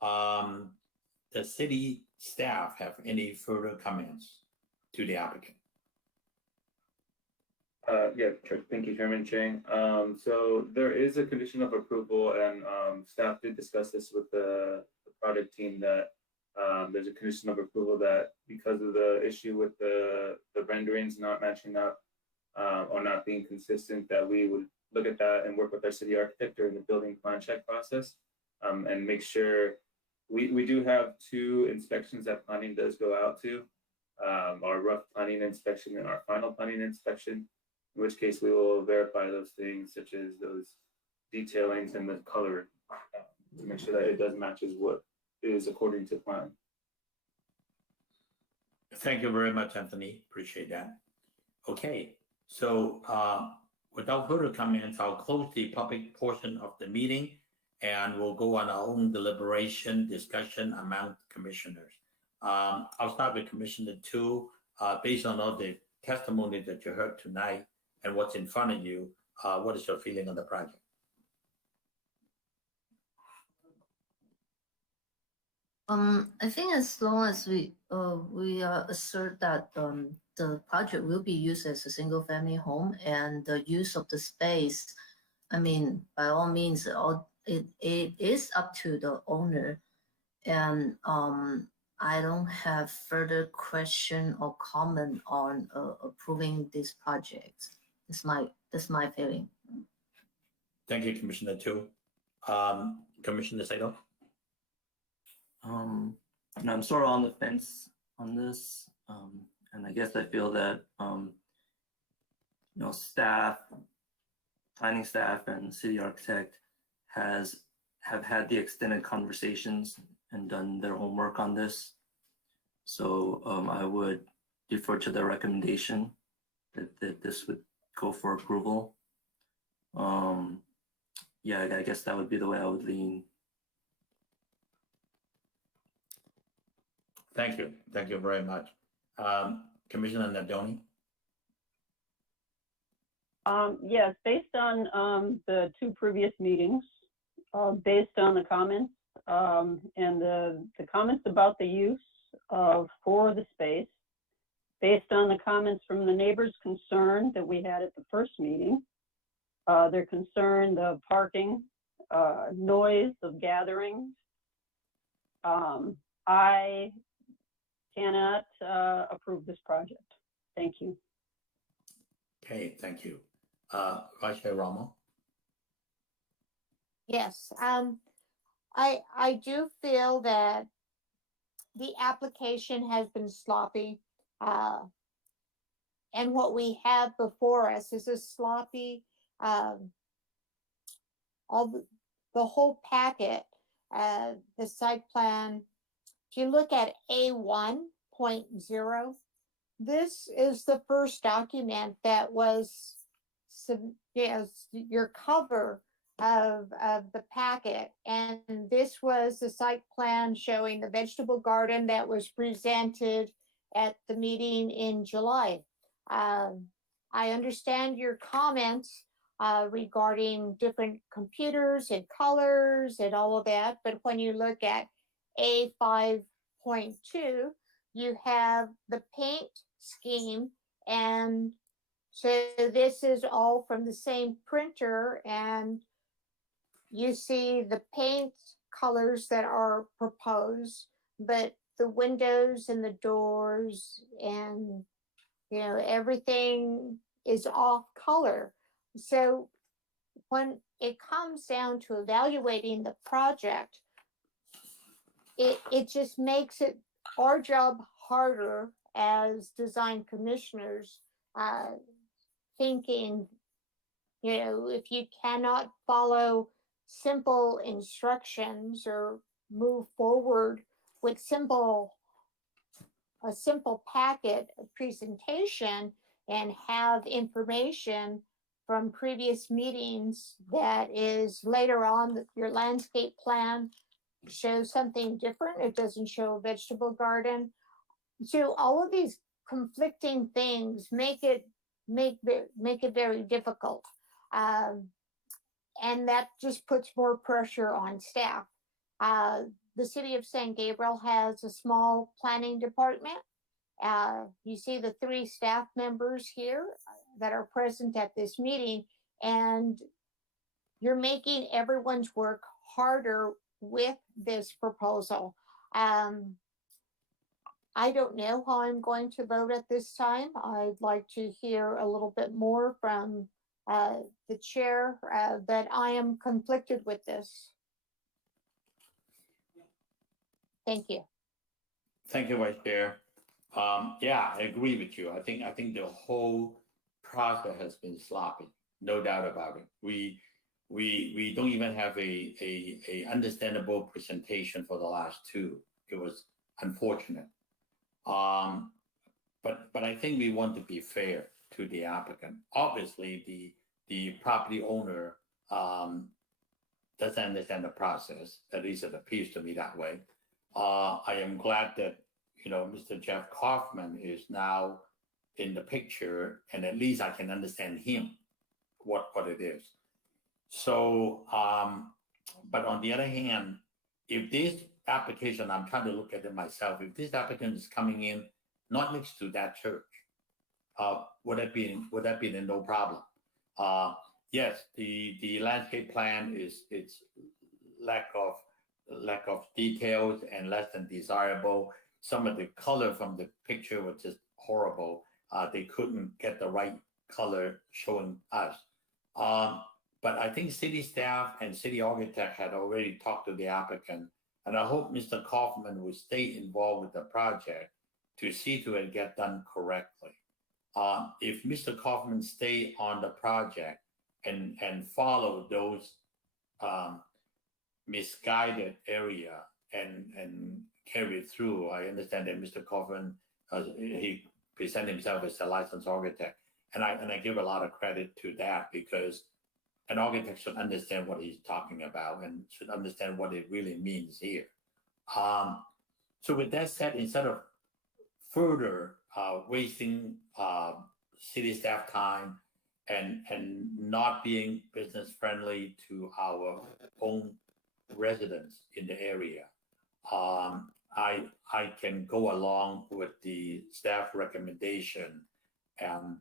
The city staff have any further comments to the applicant? Yeah, thank you, Chairman Chang. So there is a condition of approval, and staff did discuss this with the project team, that there's a condition of approval that because of the issue with the renderings not matching up or not being consistent, that we would look at that and work with our city architect during the building plan check process and make sure we do have 2 inspections that planning does go out to, our rough planning inspection and our final planning inspection, in which case we will verify those things, such as those detailings and the color, to make sure that it does matches what is according to plan. Thank you very much, Anthony. Appreciate that. Okay, so without further comments, I'll close the public portion of the meeting, and we'll go on our own deliberation discussion among commissioners. I'll start with Commissioner 2. Based on all the testimony that you heard tonight and what's in front of you, what is your feeling on the project? I think as long as we assert that the project will be used as a single family home, and the use of the space, I mean, by all means, it is up to the owner, and I don't have further question or comment on approving this project. That's my feeling. Thank you, Commissioner 2. Commissioner Sato? And I'm sort of on the fence on this, and I guess I feel that staff, planning staff, and city architect have had the extended conversations and done their homework on this. So I would defer to their recommendation that this would go for approval. Yeah, I guess that would be the way I would lean. Thank you. Thank you very much. Commissioner Nadoni? Yes, based on the 2 previous meetings, based on the comments and the comments about the use for the space, based on the comments from the neighbors concerned that we had at the first meeting, They're concerned of parking, noise of gatherings. I cannot approve this project. Thank you. Okay, thank you. Vice Chair Romo? Yes, I do feel that the application has been sloppy. And what we have before us is a sloppy, the whole packet, the site plan. If you look at A1.0, this is the first document that was, your cover of the packet. And this was the site plan showing the vegetable garden that was presented at the meeting in July. I understand your comments regarding different computers and colors and all of that, but when you look at A5.2, you have the paint scheme, and so this is all from the same printer, and you see the paint colors that are proposed, but the windows and the doors and everything is off color. So when it comes down to evaluating the project, it just makes it our job harder as design commissioners, thinking, if you cannot follow simple instructions or move forward with a simple packet presentation and have information from previous meetings that is later on your landscape plan shows something different. It doesn't show a vegetable garden. So all of these conflicting things make it very difficult. And that just puts more pressure on staff. The city of San Gabriel has a small planning department. You see the 3 staff members here that are present at this meeting, and you're making everyone's work harder with this proposal. I don't know how I'm going to vote at this time. I'd like to hear a little bit more from the chair, but I am conflicted with this. Thank you. Thank you, Vice Chair. Yeah, I agree with you. I think the whole process has been sloppy, no doubt about it. We don't even have a understandable presentation for the last 2. It was unfortunate. But I think we want to be fair to the applicant. Obviously, the property owner doesn't understand the process. At least it appears to me that way. I am glad that Mr. Jeff Kaufman is now in the picture, and at least I can understand him what it is. So, but on the other hand, if this application, I'm trying to look at it myself, if this applicant is coming in not next to that church, would that be no problem? Yes, the landscape plan it's lack of details and less than desirable. Some of the color from the picture was just horrible. They couldn't get the right color showing us. But I think city staff and city architect had already talked to the applicant, and I hope Mr. Kaufman will stay involved with the project to see to it get done correctly. If Mr. Kaufman stay on the project and follow those misguided area and carry it through, I understand that Mr. Kaufman he presented himself as a licensed architect, and I give a lot of credit to that, because an architect should understand what he's talking about and should understand what it really means here. So with that said, instead of further wasting city staff time and not being business friendly to our own residents in the area, I can go along with the staff recommendation and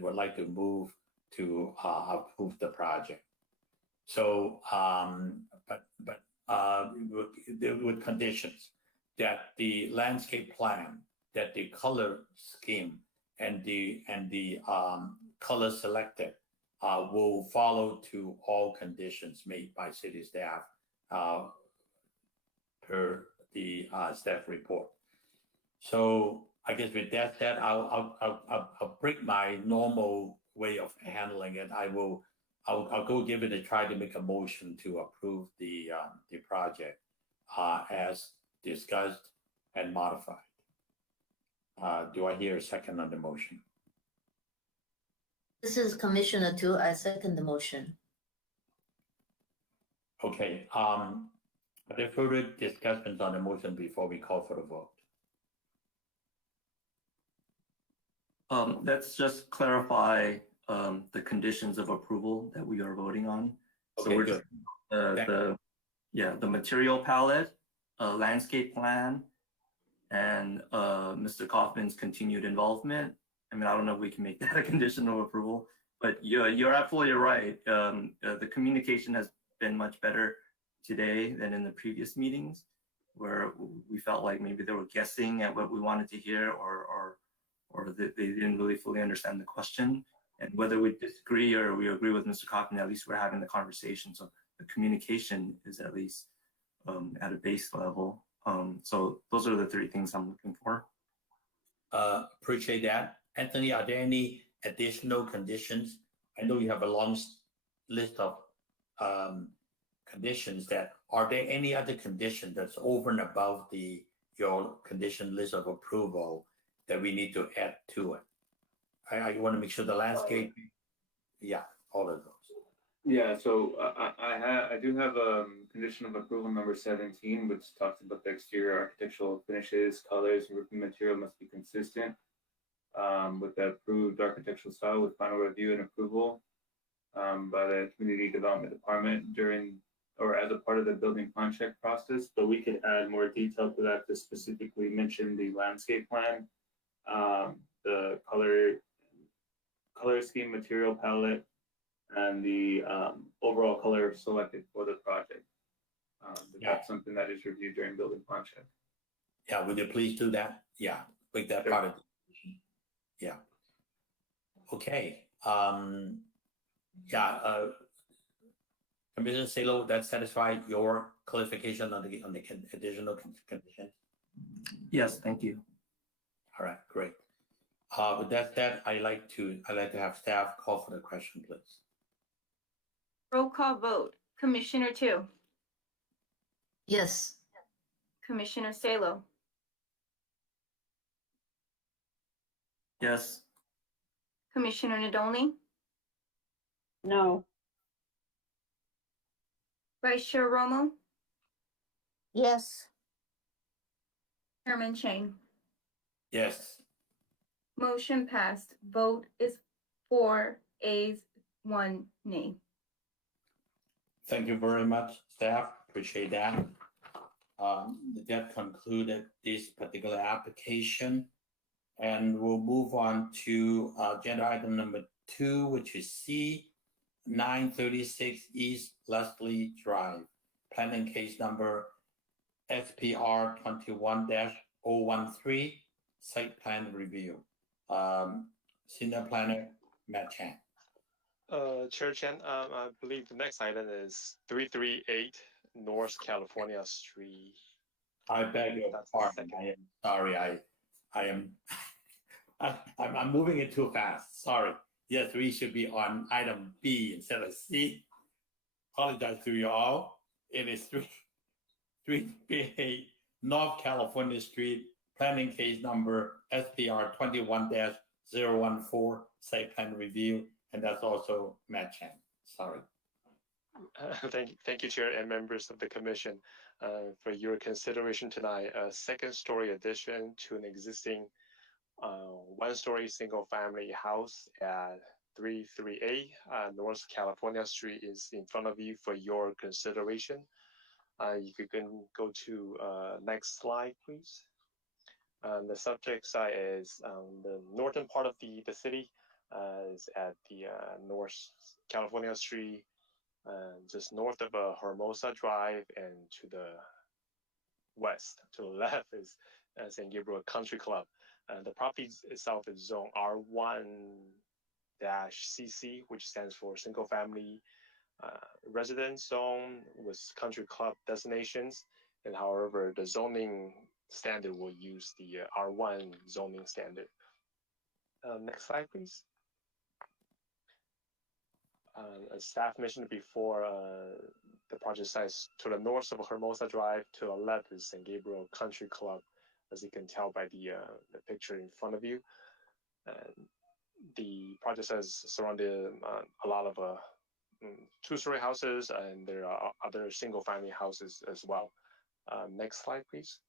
would like to move to approve the project. So, with conditions that the landscape plan, that the color scheme and the color selected will follow to all conditions made by city staff per the staff report. So I guess with that said, I'll break my normal way of handling it. I'll go give it a try to make a motion to approve the project as discussed and modified. Do I hear a second on the motion? This is Commissioner Tu. I second the motion. Okay, are there further discussions on the motion before we call for the vote? Let's just clarify the conditions of approval that we are voting on. So Okay, we're good. just the material palette, landscape plan, and Mr. Kaufman's continued involvement. I mean, I don't know if we can make that a condition of approval, but you're absolutely right. The communication has been much better today than in the previous meetings, where we felt like maybe they were guessing at what we wanted to hear, or they didn't really fully understand the question. And whether we disagree or we agree with Mr. Kaufman, at least we're having the conversation. So the communication is at least at a base level. So those are the three things I'm looking for. Appreciate that. Anthony, are there any additional conditions? I know you have a long list of conditions. Are there any other condition that's over and above your condition list of approval that we need to add to it? I want to make sure the landscape, all of those. Yeah, so I do have condition of approval number 17, which talks about the exterior architectural finishes, colors, and roofing material must be consistent with the approved architectural style with final review and approval by the Community Development Department during or as a part of the building contract process. But we could add more detail to that to specifically mention the landscape plan, the color scheme, material palette, and the overall color selected for the project. That's something that is reviewed during building contract. Yeah, would you please do that? Yeah, make that part of it. Yeah. Okay. Commissioner Salo, that satisfied your clarification on the additional conditions? Yes, thank you. All right, great. With that said, I like to have staff call for the question, please. Roll call vote. Commissioner Tu, Yes. Commissioner Salo, Yes. Commissioner Nadolny, No. Vice Chair Romo, Yes. Chairman Chang. Yes. Motion passed. Vote is 4 ayes, 1 nay. Thank you very much, staff. Appreciate that. That concluded this particular application. And we'll move on to agenda item number 2, which is C, 936 East Leslie Drive, planning case number SPR 21-013, site plan review. Senior planner, Matt Chan. Chair Chen, I believe the next item is 338 North California Street. I beg your pardon. I am sorry. I'm moving it too fast. Sorry. Yes, we should be on item B instead of C. Apologize to you all. It is 338 North California Street, planning case number SPR 21-014, site plan review, and that's also Matt Chan. Sorry. Thank you, Chair and members of the Commission, for your consideration tonight. A second-story addition to an existing one-story single-family house at 338 North California Street is in front of you for your consideration. You can go to next slide, please. The subject site is the northern part of the city. is at the North California Street, just north of Hermosa Drive, and to the west, to the left is San Gabriel Country Club. The property itself is zone R1-CC, which stands for single family residence zone with country club designations. And however, the zoning standard will use the R1 zoning standard. Next slide, please. As staff mentioned before, the project site to the north of Hermosa Drive, to the left is San Gabriel Country Club, as you can tell by the picture in front of you. The project is surrounded a lot of two-story houses, and there are other single-family houses as well. Next slide, please.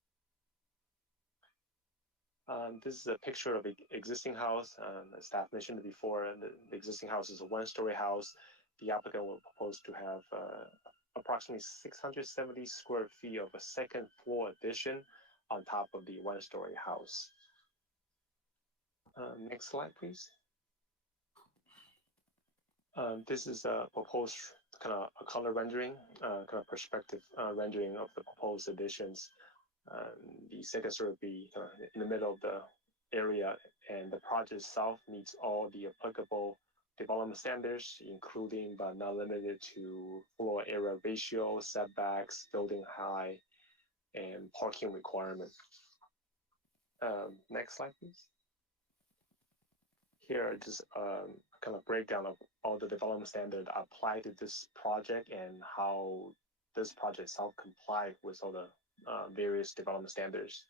This is a picture of the existing house. As staff mentioned before, the existing house is a one-story house. The applicant will propose to have approximately 670 square feet of a second floor addition on top of the one-story house. Next slide, please. This is a proposed kind of a color rendering, kind of perspective rendering of the proposed additions. The second story will be in the middle of the area, and the project itself meets all the applicable development standards, including but not limited to floor area ratio, setbacks, building height, and parking requirements. Next slide, please. Here, just kind of breakdown of all the development standards applied to this project and how this project itself complied with all the various development standards.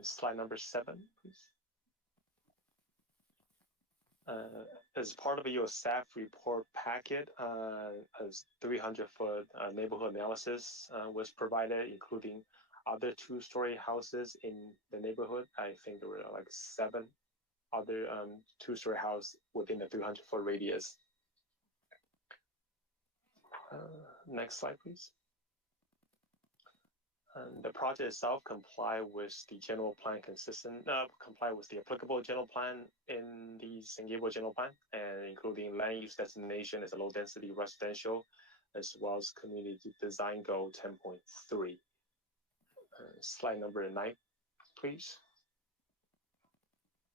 Slide number 7, please. As part of your staff report packet, a 300-foot neighborhood analysis was provided, including other two-story houses in the neighborhood. I think there were like 7 other two-story houses within the 300-foot radius. Next slide, please. The project itself comply with the general plan comply with the applicable general plan in the San Gabriel general plan, and including land use destination as a low density residential, as well as community design goal 10.3. Slide number 9, please.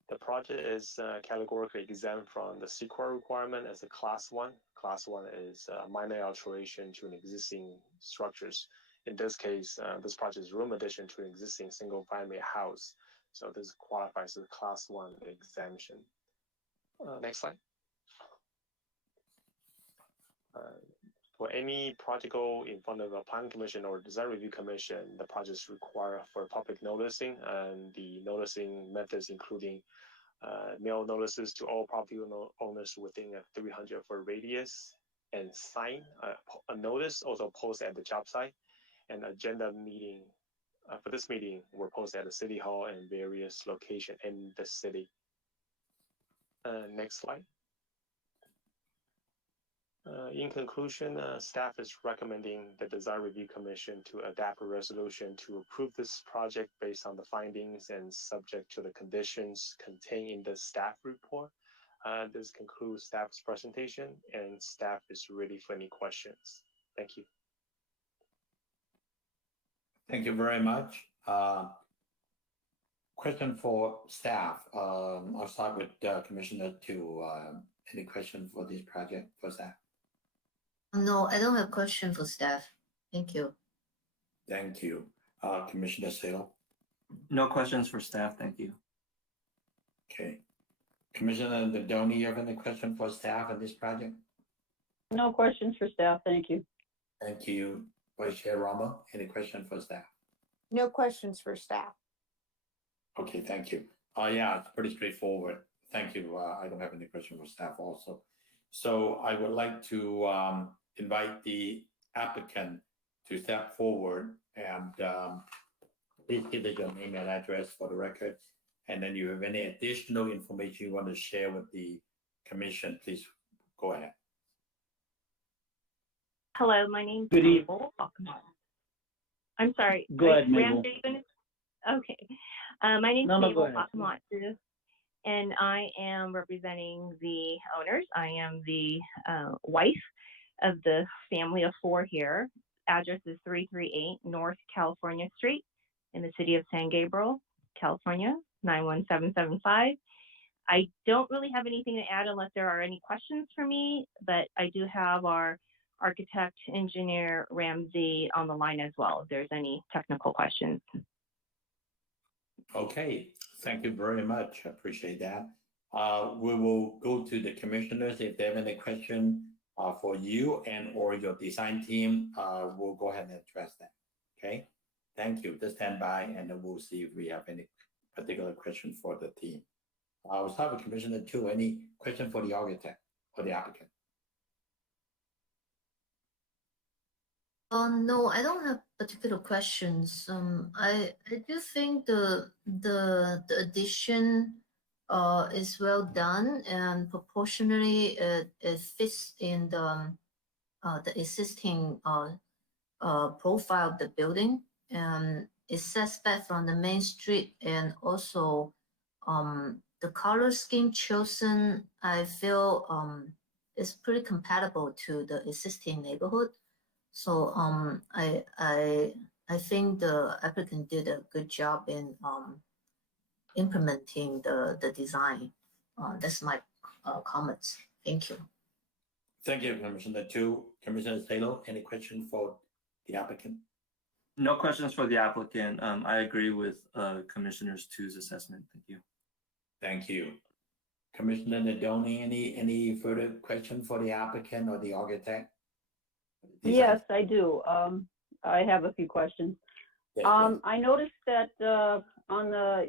The project is categorically exempt from the CEQA requirement as a class 1. Class 1 is a minor alteration to an existing structures. In this case, this project is room addition to an existing single family house. So this qualifies as a class 1 exemption. Next slide. For any project go in front of a planning commission or design review commission, the projects require for public noticing, and the noticing methods including mail notices to all property owners within a 300-foot radius, and sign a notice also posted at the job site, and agenda meeting for this meeting were posted at the city hall and various locations in the city. Next slide. In conclusion, staff is recommending the Design Review Commission to adapt a resolution to approve this project based on the findings and subject to the conditions contained in the staff report. This concludes staff's presentation, and staff is ready for any questions. Thank you. Thank you very much. Question for staff. I'll start with Commissioner Tu. Any question for this project for staff? No, I don't have a question for staff. Thank you. Thank you. Commissioner Sale? No questions for staff, thank you. Okay. Commissioner Dodoni, you have any question for staff on this project? No questions for staff, thank you. Thank you. Vice Chair Rama, any question for staff? No questions for staff. Okay, thank you. Yeah, it's pretty straightforward. Thank you. I don't have any question for staff also. So I would like to invite the applicant to step forward, and please give us your name and address for the record. And then you have any additional information you want to share with the commission, please go ahead. Hello, my name's Good evening. Mabel. I'm sorry. Go ahead, Mabel. Okay. My name's No, Mabel go ahead. Bakamatsu. and I am representing the owners. I am the wife of the family of 4 here. Address is 338 North California Street in the city of San Gabriel, California, 91775. I don't really have anything to add unless there are any questions for me, but I do have our architect engineer Ramsey on the line as well if there's any technical questions. Okay, thank you very much. I appreciate that. We will go to the commissioners if they have any question for you and or your design team. We'll go ahead and address that. Okay, thank you. Just stand by and then we'll see if we have any particular question for the team. I'll start with Commissioner 2. Any question for the architect or the applicant? No, I don't have particular questions. I do think the addition is well done and proportionally it fits in the existing profile of the building, and it sets back from the main street, and also the color scheme chosen, I feel is pretty compatible to the existing neighborhood. So I think the applicant did a good job in implementing the design. That's my comments. Thank you. Thank you, Commissioner 2. Commissioner Taylor, any question for the applicant? No questions for the applicant. I agree with Commissioners 2's assessment. Thank you. Thank you. Commissioner Nadoni, any further question for the applicant or the architect? Yes, I do. I have a few questions. Yes, I noticed that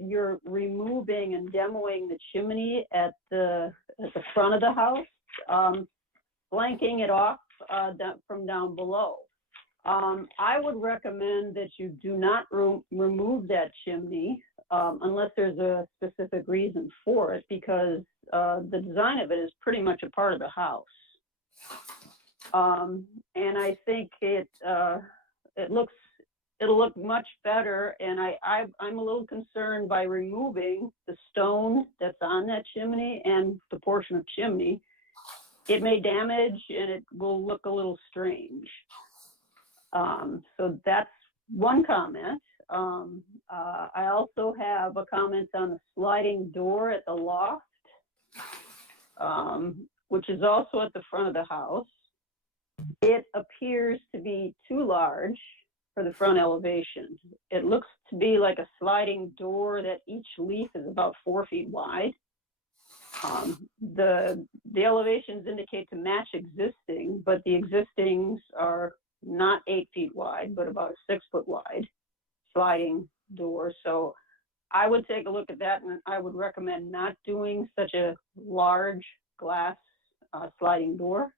you're removing and demoing the chimney at the front of the house, blanking it off from down below. I would recommend that you do not remove that chimney unless there's a specific reason for it, because the design of it is pretty much a part of the house. And I think it'll look much better. And I'm a little concerned by removing the stone that's on that chimney and the portion of chimney. It may damage and it will look a little strange. So that's one comment. I also have a comment on the sliding door at the loft, which is also at the front of the house. It appears to be too large for the front elevation. It looks to be like a sliding door that each leaf is about 4 feet wide. The elevations indicate to match existing, but the existings are not 8 feet wide, but about a 6 foot wide sliding door. So I would take a look at that, and I would recommend not doing such a large glass sliding door.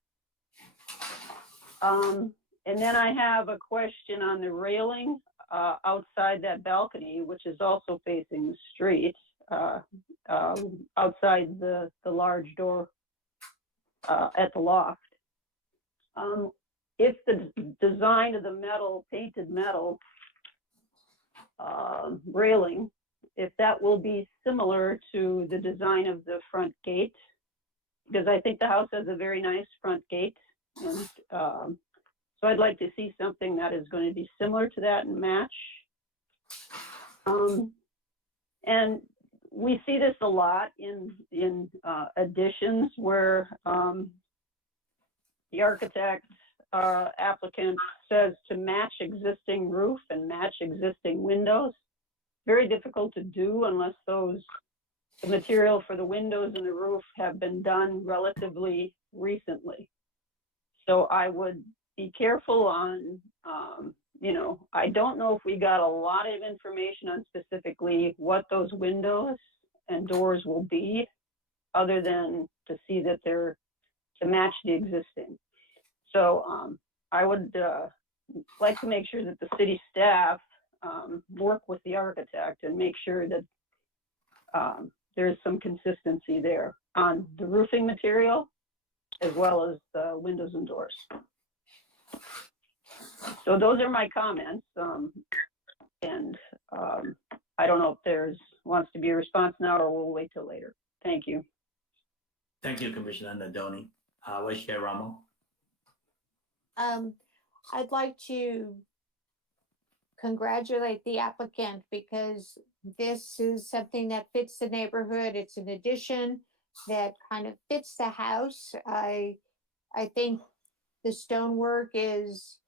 And then I have a question on the railing outside that balcony, which is also facing the street, outside the large door at the loft. If the design of the metal, painted metal railing, if that will be similar to the design of the front gate, because I think the house has a very nice front gate. And so I'd like to see something that is going to be similar to that and match. And we see this a lot in additions where the architect applicant says to match existing roof and match existing windows. Very difficult to do unless the material for the windows and the roof have been done relatively recently. So I would be careful on, I don't know if we got a lot of information on specifically what those windows and doors will be, other than to see that they're to match the existing. So I would like to make sure that the city staff work with the architect and make sure that there's some consistency there on the roofing material as well as the windows and doors. So those are my comments. And I don't know if there's wants to be a response now, or we'll wait till later. Thank you. Thank you, Commissioner Nadoni. Vice Chair Ramos. I'd like to congratulate the applicant because this is something that fits the neighborhood. It's an addition that kind of fits the house. I think the stonework is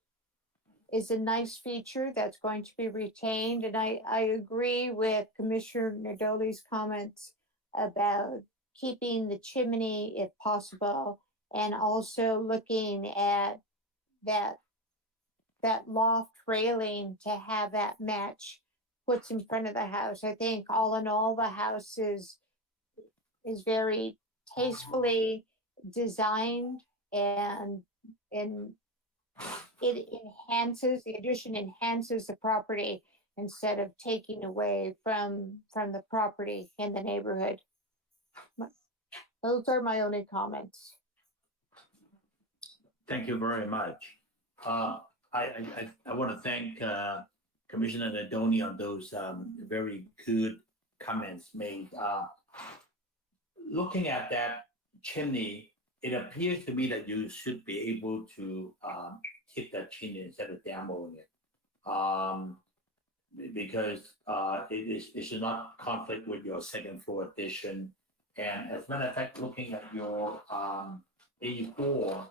a nice feature that's going to be retained. And I agree with Commissioner Nadoli's comments about keeping the chimney if possible, and also looking at that loft railing to have that match what's in front of the house. I think all in all, the house is very tastefully designed, and it enhances, the addition enhances the property instead of taking away from the property in the neighborhood. Those are my only comments. Thank you very much. I want to thank Commissioner Nadoni on those very good comments made. Looking at that chimney, it appears to me that you should be able to keep that chimney instead of demoing it, because it should not conflict with your second floor addition. And as a matter of fact, looking at your A4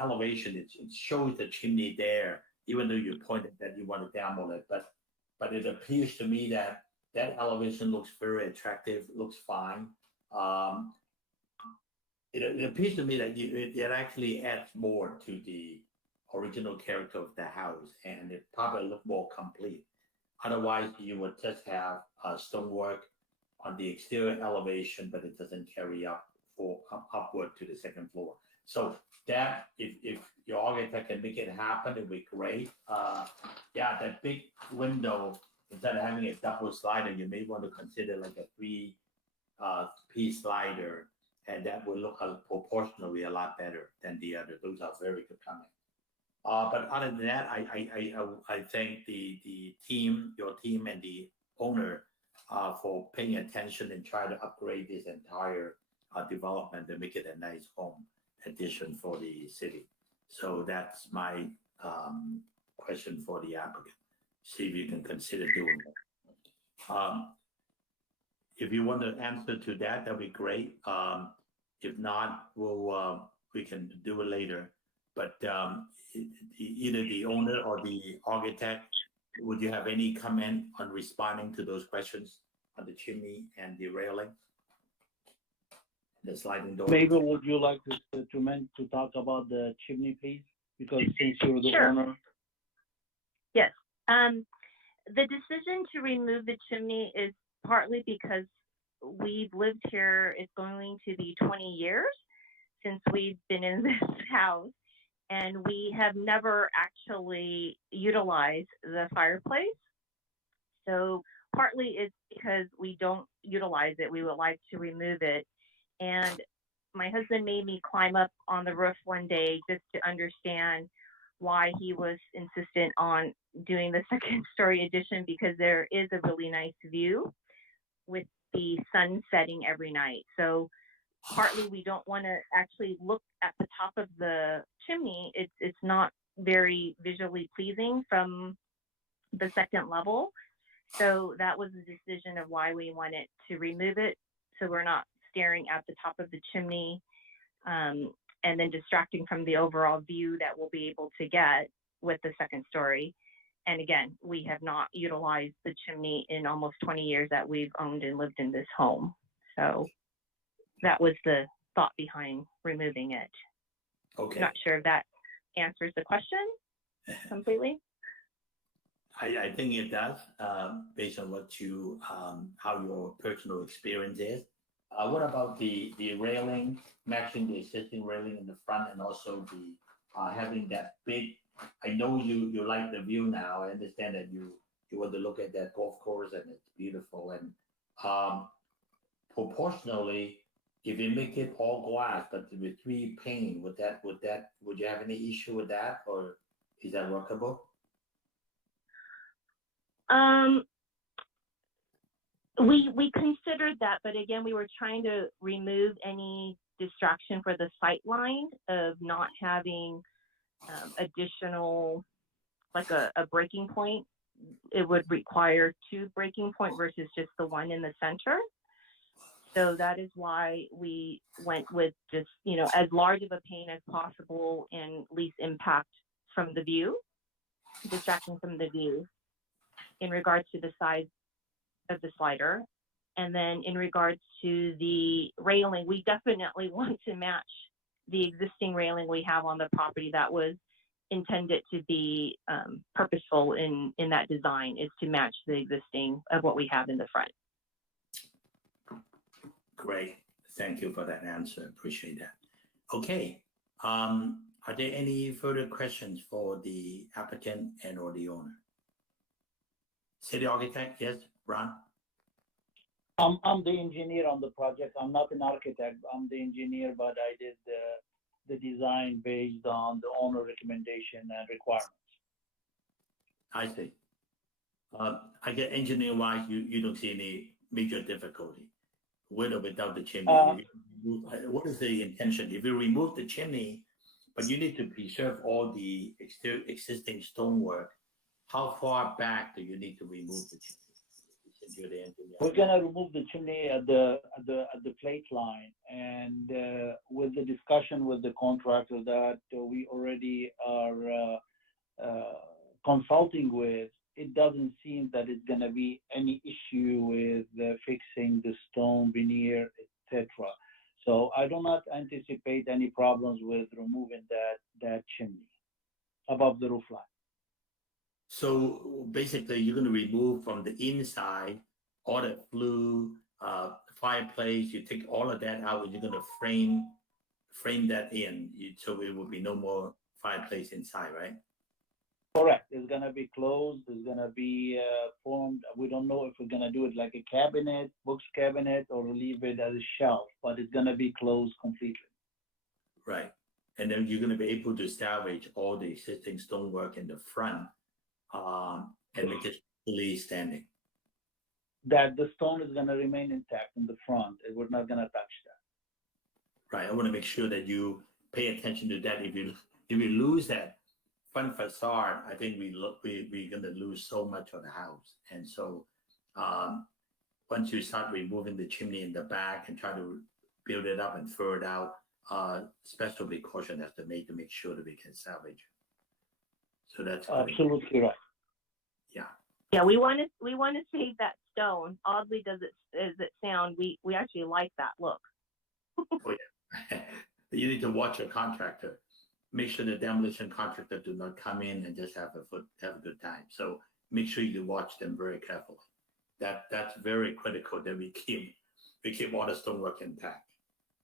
elevation, it shows the chimney there, even though you pointed that you want to demo it. But it appears to me that that elevation looks very attractive, looks fine. It appears to me that it actually adds more to the original character of the house, and it probably look more complete. Otherwise, you would just have stonework on the exterior elevation, but it doesn't carry upward to the second floor. So that, if your architect can make it happen, it'd be great. Yeah, that big window, instead of having a double slider, you may want to consider like a three-piece slider, and that will look proportionally a lot better than the other. Those are very good comments. But other than that, I thank the team, your team, and the owner for paying attention and trying to upgrade this entire development to make it a nice home addition for the city. So that's my question for the applicant. See if you can consider doing it. If you want to answer to that, that'd be great. If not, we can do it later. But either the owner or the architect, would you have any comment on responding to those questions on the chimney and the railing? The sliding door. Maybe would you like to talk about the chimney, please? Because since you're the Sure. owner. Yes. The decision to remove the chimney is partly because we've lived here, it's going to be 20 years since we've been in this house, and we have never actually utilized the fireplace. So partly it's because we don't utilize it. We would like to remove it. And my husband made me climb up on the roof one day just to understand why he was insistent on doing the second story addition, because there is a really nice view with the sun setting every night. So partly we don't want to actually look at the top of the chimney. It's not very visually pleasing from the second level. So that was the decision of why we wanted to remove it, so we're not staring at the top of the chimney and then distracting from the overall view that we'll be able to get with the second story. And again, we have not utilized the chimney in almost 20 years that we've owned and lived in this home. So that was the thought behind removing it. Okay. Not sure if that answers the question completely. I think it does, based on what you, how your personal experience is. What about the railing, matching the existing railing in the front, and also the having that big, I know you like the view now. I understand that you want to look at that golf course and it's beautiful. And proportionally, if you make it all glass, but with 3 pane, would you have any issue with that, or is that workable? We considered that, but again, we were trying to remove any distraction for the sight line of not having additional, like a breaking point. It would require 2 breaking point versus just the one in the center. So that is why we went with just, you know, as large of a pane as possible and least impact from the view, distraction from the view in regards to the size of the slider. And then in regards to the railing, we definitely want to match the existing railing we have on the property. That was intended to be purposeful in that design, is to match the existing of what we have in the front. Great. Thank you for that answer. Appreciate that. Okay. Are there any further questions for the applicant and or the owner? City architect, yes, Ron? I'm the engineer on the project. I'm not an architect. I'm the engineer, but I did the design based on the owner recommendation and requirements. I see. I get engineer-wise, you don't see any major difficulty with or without the chimney. What is the intention? If you remove the chimney, but you need to preserve all the existing stonework, how far back do you need to remove the chimney? You're the engineer. We're gonna remove the chimney at the plate line, and with the discussion with the contractor that we already are consulting with, it doesn't seem that it's gonna be any issue with fixing the stone veneer, etc. So I do not anticipate any problems with removing that chimney above the roof line. So basically, you're going to remove from the inside all the flue, fireplace. You take all of that out, and you're going to frame that in, so it will be no more fireplace inside, right? Correct. It's gonna be closed. It's gonna be formed. We don't know if we're gonna do it like a cabinet, books cabinet, or leave it as a shelf, but it's gonna be closed completely. Right. And then you're going to be able to salvage all the existing stonework in the front, and make it fully standing. That the stone is gonna remain intact in the front. We're not gonna touch that. Right. I want to make sure that you pay attention to that. If you lose that front facade, I think we're going to lose so much of the house. And so once you start removing the chimney in the back and try to build it up and throw it out, special precaution has to make sure that we can salvage it. So that's absolutely right. Yeah. Yeah, we want to save that stone. Oddly, as it sound, we actually like that look. Oh, yeah. You need to watch your contractor. Make sure the demolition contractor do not come in and just have a good time. So make sure you watch them very carefully. That's very critical that we keep all the stonework intact.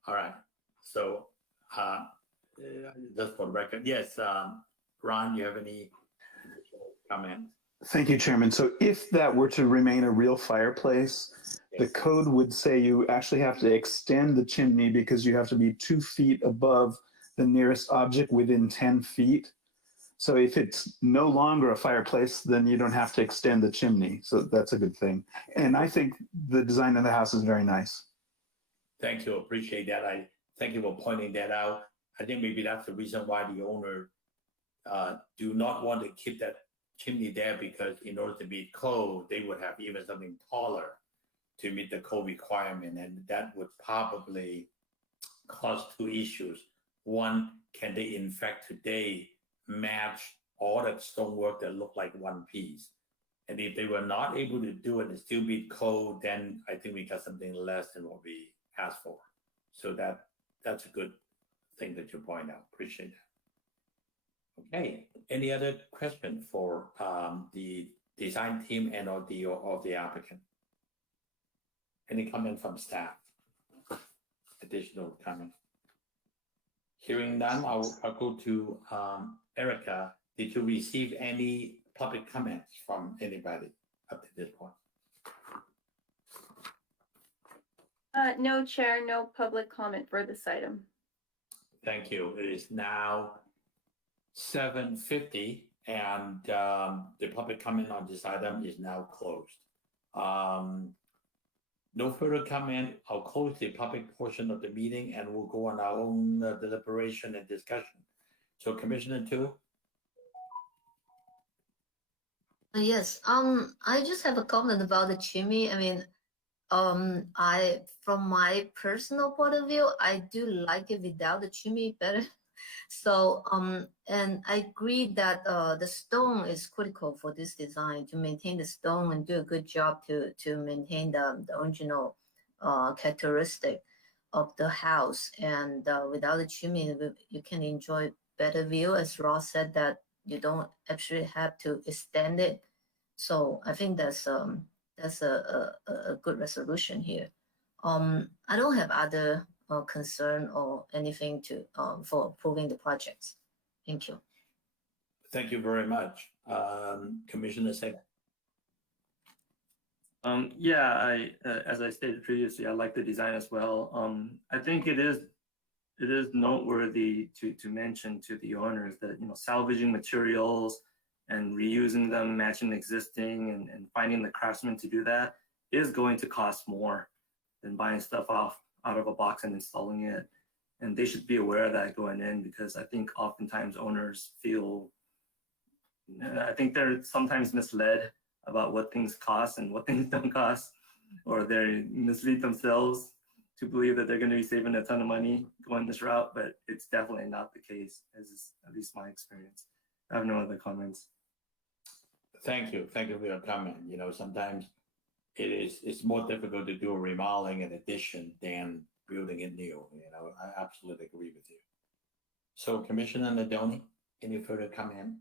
All right. So just for the record, yes, Ron, you have any comment? Thank you, Chairman. So if that were to remain a real fireplace, the code would say you actually have to extend the chimney because you have to be 2 feet above the nearest object within 10 feet. So if it's no longer a fireplace, then you don't have to extend the chimney. So that's a good thing. And I think the design of the house is very nice. Thank you. Appreciate that. I thank you for pointing that out. I think maybe that's the reason why the owner do not want to keep that chimney there, because in order to meet code, they would have even something taller to meet the code requirement. And that would probably cause 2 issues. One, can they in fact today match all that stonework that look like one piece? And if they were not able to do it and still meet code, then I think we got something less than what we asked for. So that's a good thing that you point out. Appreciate that. Okay. Any other question for the design team and or the applicant? Any comment from staff? Additional comment? Hearing none, I'll go to Erica. Did you receive any public comments from anybody up to this point? No, Chair, no public comment for this item. Thank you. It is now 7:50, and the public comment on this item is now closed. No further comment. I'll close the public portion of the meeting and we'll go on our own deliberation and discussion. So Commissioner Tu? Yes, I just have a comment about the chimney. I mean, from my personal point of view, I do like it without the chimney better. So, and I agree that the stone is critical for this design to maintain the stone and do a good job to maintain the original characteristic of the house. And without the chimney, you can enjoy better view. As Ross said, that you don't actually have to extend it. So I think that's a good resolution here. I don't have other concern or anything to for approving the projects. Thank you. Thank you very much. Commissioner Sega. Yeah, as I stated previously, I like the design as well. I think it is noteworthy to mention to the owners that, you know, salvaging materials and reusing them, matching existing, and finding the craftsmen to do that is going to cost more than buying stuff out of a box and installing it. And they should be aware of that going in, because I think oftentimes owners feel, I think they're sometimes misled about what things cost and what things don't cost, or they mislead themselves to believe that they're going to be saving a ton of money going this route, but it's definitely not the case, as is at least my experience. I have no other comments. Thank you. Thank you for your comment. You know, sometimes it's more difficult to do a remodeling and addition than building it new. You know, I absolutely agree with you. So Commissioner Nadoni, any further comment?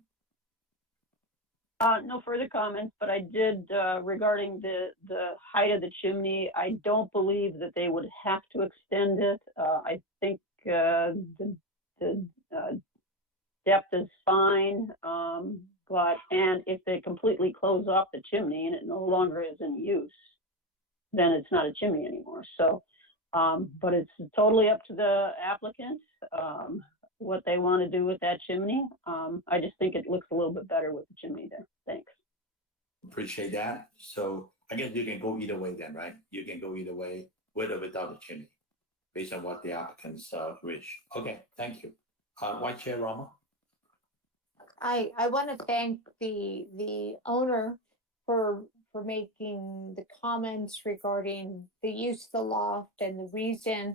No further comments, but I did, regarding the height of the chimney, I don't believe that they would have to extend it. I think the depth is fine, and if they completely close off the chimney and it no longer is in use, then it's not a chimney anymore. So, but it's totally up to the applicant, what they want to do with that chimney. I just think it looks a little bit better with the chimney there. Thanks. Appreciate that. So I guess you can go either way then, right? You can go either way, with or without the chimney, based on what the applicants wish. Okay, thank you. Vice Chair Rama? I want to thank the owner for making the comments regarding the use of the loft and the reason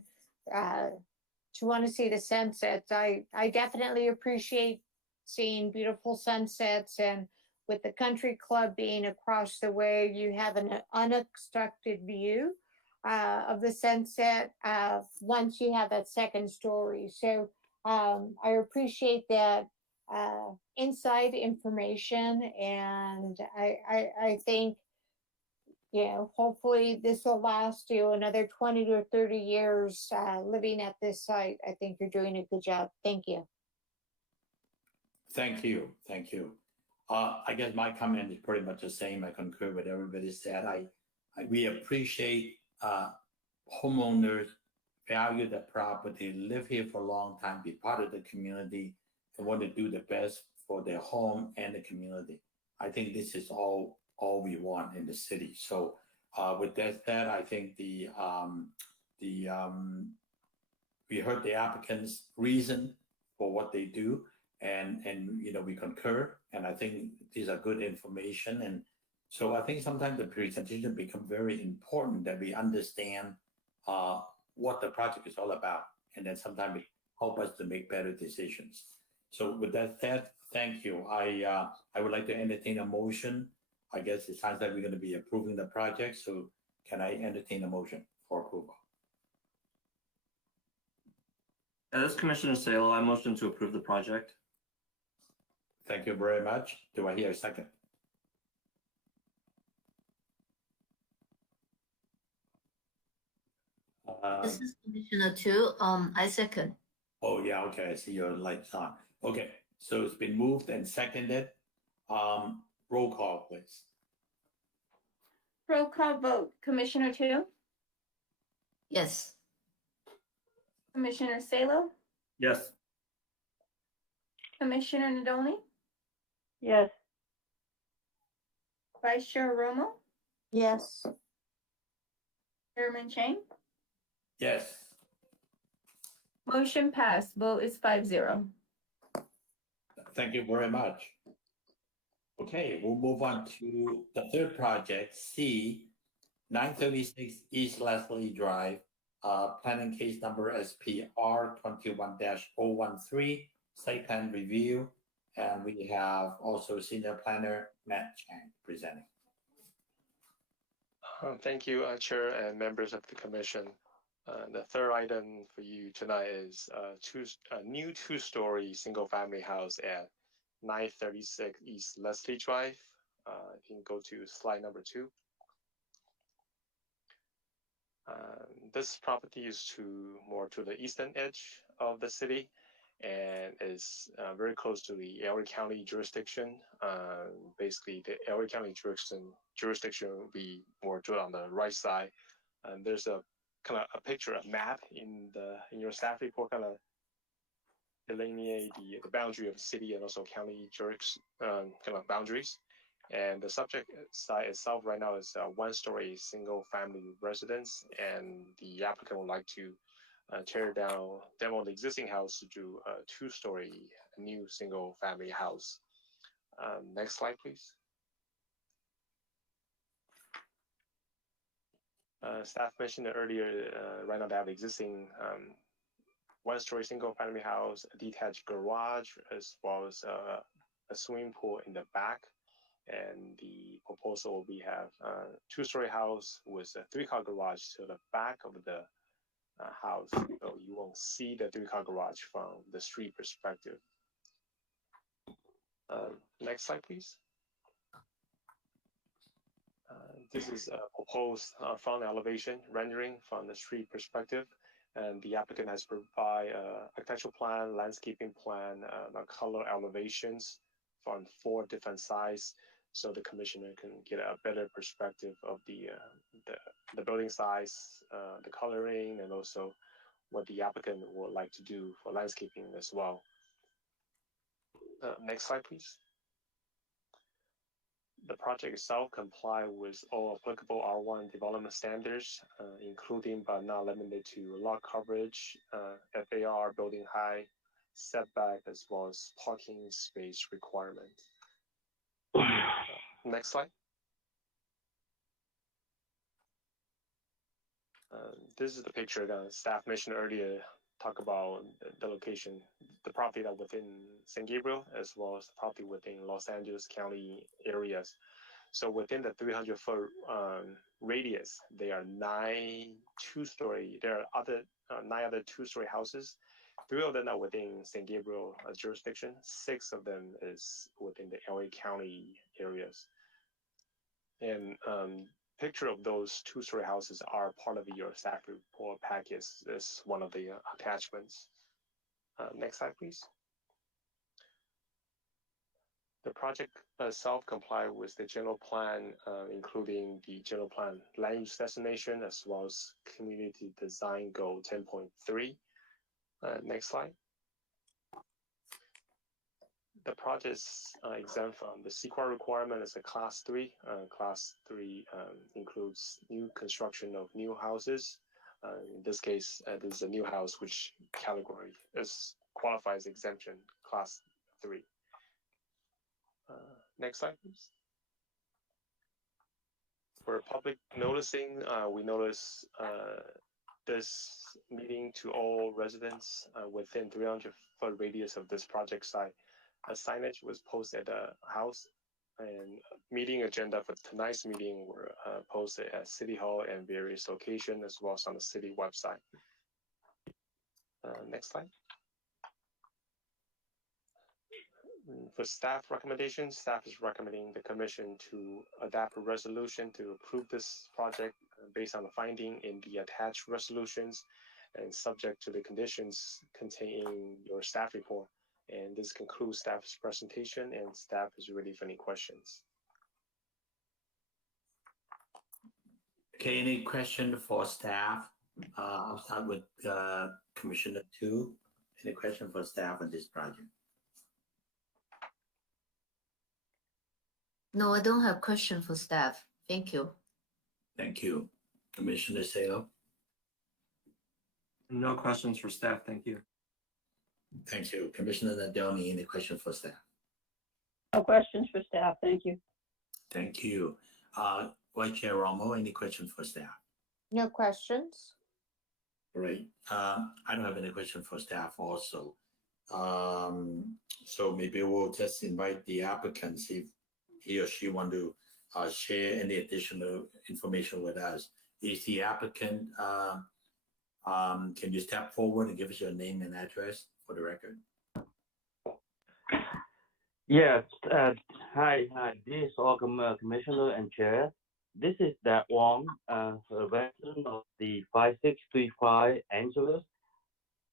to want to see the sunsets. I definitely appreciate seeing beautiful sunsets, and with the country club being across the way, you have an unobstructed view of the sunset once you have that second story. So I appreciate that inside information, and I think, you know, hopefully this will last you another 20 to 30 years living at this site. I think you're doing a good job. Thank you. Thank you. Thank you. I guess my comment is pretty much the same. I concur with everybody said. We appreciate homeowners value the property, live here for a long time, be part of the community, and want to do the best for their home and the community. I think this is all we want in the city. So with that said, I think we heard the applicant's reason for what they do, and you know, we concur, and I think these are good information. And so I think sometimes the presentation becomes very important, that we understand what the project is all about, and then sometimes it help us to make better decisions. So with that said, thank you. I would like to entertain a motion. I guess it sounds like we're going to be approving the project. So can I entertain a motion for approval? As Commissioner Salo, I motion to approve the project. Thank you very much. Do I hear a second? This is Commissioner Tu. I second. Oh, yeah, okay, I see your lights on. Okay, so it's been moved and seconded. Roll call, please. Roll call vote. Commissioner Tu, Yes. Commissioner Salo, Yes. Commissioner Nadoni, Yes. Vice Chair Romo, Yes. Chairman Chang? Yes. Motion passed. Vote is 5-0. Thank you very much. Okay, we'll move on to the third project, C, 936 East Leslie Drive, planning case number SPR 21-013, site plan review. And we have also senior planner Matt Chang presenting. Thank you, Chair and members of the Commission. The third item for you tonight is a new two-story single-family house at 936 East Leslie Drive. You can go to slide number 2. This property is more to the eastern edge of the city and is very close to the LA County jurisdiction. Basically, the LA County jurisdiction will be more to on the right side. And there's a kind of a picture, a map in your staff report, kind of delineate the boundary of the city and also county kind of boundaries. And the subject site itself right now is a one-story single-family residence, and the applicant would like to demo the existing house to do a two-story new single-family house. Next slide, please. Staff mentioned earlier, right now they have existing one-story single-family house, a detached garage, as well as a swimming pool in the back. And the proposal will be have a two-story house with a three-car garage to the back of the house, so you won't see the three-car garage from the street perspective. Next slide, please. This is a proposed front elevation rendering from the street perspective, and the applicant has provided architectural plan, landscaping plan, color elevations from 4 different sides, so the commissioner can get a better perspective of the building size, the coloring, and also what the applicant would like to do for landscaping as well. Next slide, please. The project itself complies with all applicable R1 development standards, including but not limited to lot coverage, FAR, building height, setback, as well as parking space requirement. Next slide. This is the picture that staff mentioned earlier, talk about the location, the property that within San Gabriel, as well as the property within Los Angeles County areas. So within the 300-foot radius, there are 9 two-story, there are 9 other two-story houses. 3 of them are within San Gabriel jurisdiction. 6 of them is within the LA County areas. And picture of those two-story houses are part of your staff report package. Is one of the attachments. Next slide, please. The project itself complies with the general plan, including the general plan land use destination, as well as community design goal 10.3. Next slide. The project is exempt from the CEQA requirement as a Class 3. Class 3 includes new construction of new houses. In this case, this is a new house, which category qualifies exemption, Class 3. Next slide, please. For public noticing, we notice this meeting to all residents within 300-foot radius of this project site. A signage was posted at the house, and meeting agenda for tonight's meeting were posted at City Hall and various locations, as well as on the city website. Next slide. For staff recommendations, staff is recommending the commission to adopt a resolution to approve this project based on the finding in the attached resolutions and subject to the conditions contained in your staff report. And this concludes staff's presentation, and staff is ready for any questions. Okay, any question for staff? I'll start with Commissioner 2. Any question for staff on this project? No, I don't have question for staff. Thank you. Thank you. Commissioner Salo? No questions for staff, thank you. Thank you. Commissioner Nadolny, any question for staff? No questions for staff, thank you. Thank you. Vice Chair Romo, any questions for staff? No questions. Great. I don't have any question for staff also. So maybe we'll just invite the applicant, see if he or she want to share any additional information with us. Is the applicant, can you step forward and give us your name and address for the record? Yes. Hi. This is all Commissioner and Chair. This is that Wong, a resident of the 5635 Angeles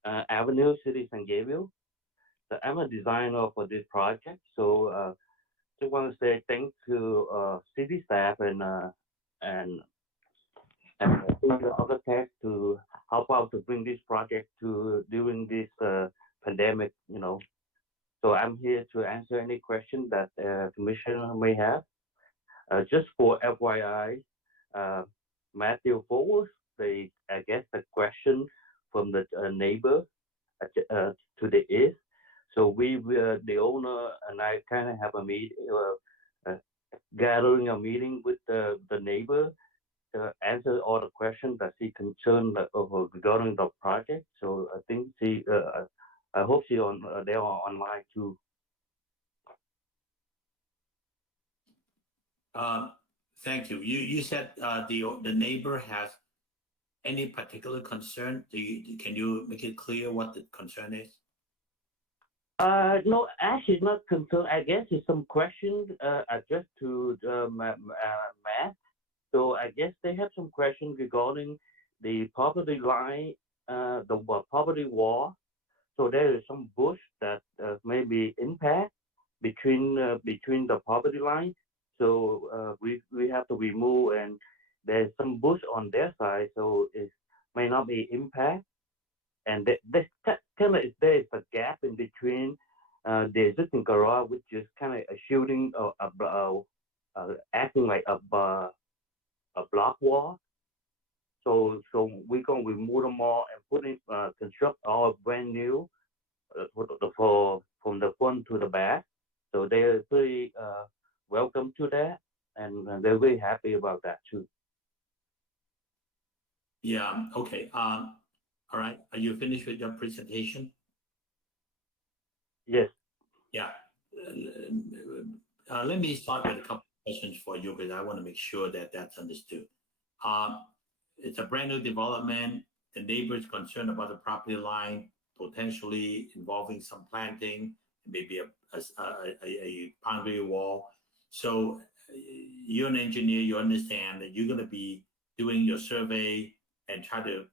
Avenue, City San Gabriel. So I'm a designer for this project. So just want to say thanks to city staff and the other tech to help out to bring this project to during this pandemic. So I'm here to answer any question that Commissioner may have. Just for FYI, Matthew Forward, I guess the question from the neighbor to the east. So we, the owner and I kind of have a gathering a meeting with the neighbor to answer all the questions that she concerned regarding the project. So I think I hope they are online too. Thank you. You said the neighbor has any particular concern? Can you make it clear what the concern is? No, actually not concerned. I guess it's some questions addressed to Matt. So I guess they have some questions regarding the property line, the property wall. So there is some bush that may be impact between the property line. So we have to remove, and there's some bush on their side, so it may not be impact. And there is a gap in between the existing garage, which is kind of shielding, acting like a block wall. So we're gonna remove them all and construct all brand new from the front to the back. So they're pretty welcome to that, and they're very happy about that too. Yeah. Okay. All right. Are you finished with your presentation? Yes. Yeah. Let me start with a couple of questions for you because I want to make sure that that's understood. It's a brand new development. The neighbors concerned about the property line potentially involving some planting, maybe a boundary wall. So you're an engineer. You understand that you're going to be doing your survey and try to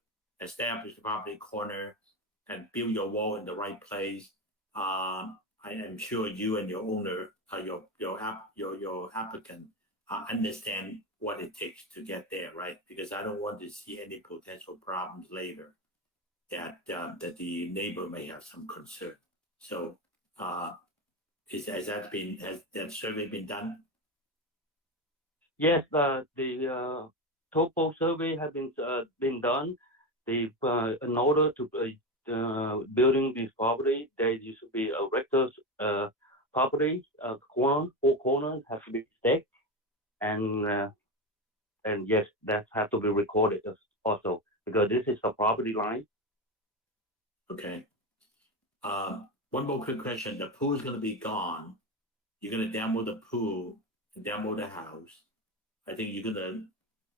establish the property corner and build your wall in the right place. I am sure you and your owner, your applicant, understand what it takes to get there, right? Because I don't want to see any potential problems later that the neighbor may have some concern. So, has that survey been done? Yes, the topo survey has been done. In order to building this property, there used to be a rector's property. Four corners have to be staked, and yes, that has to be recorded also because this is the property line. Okay. One more quick question. The pool is going to be gone. You're going to demo the pool and demo the house. I think you're going to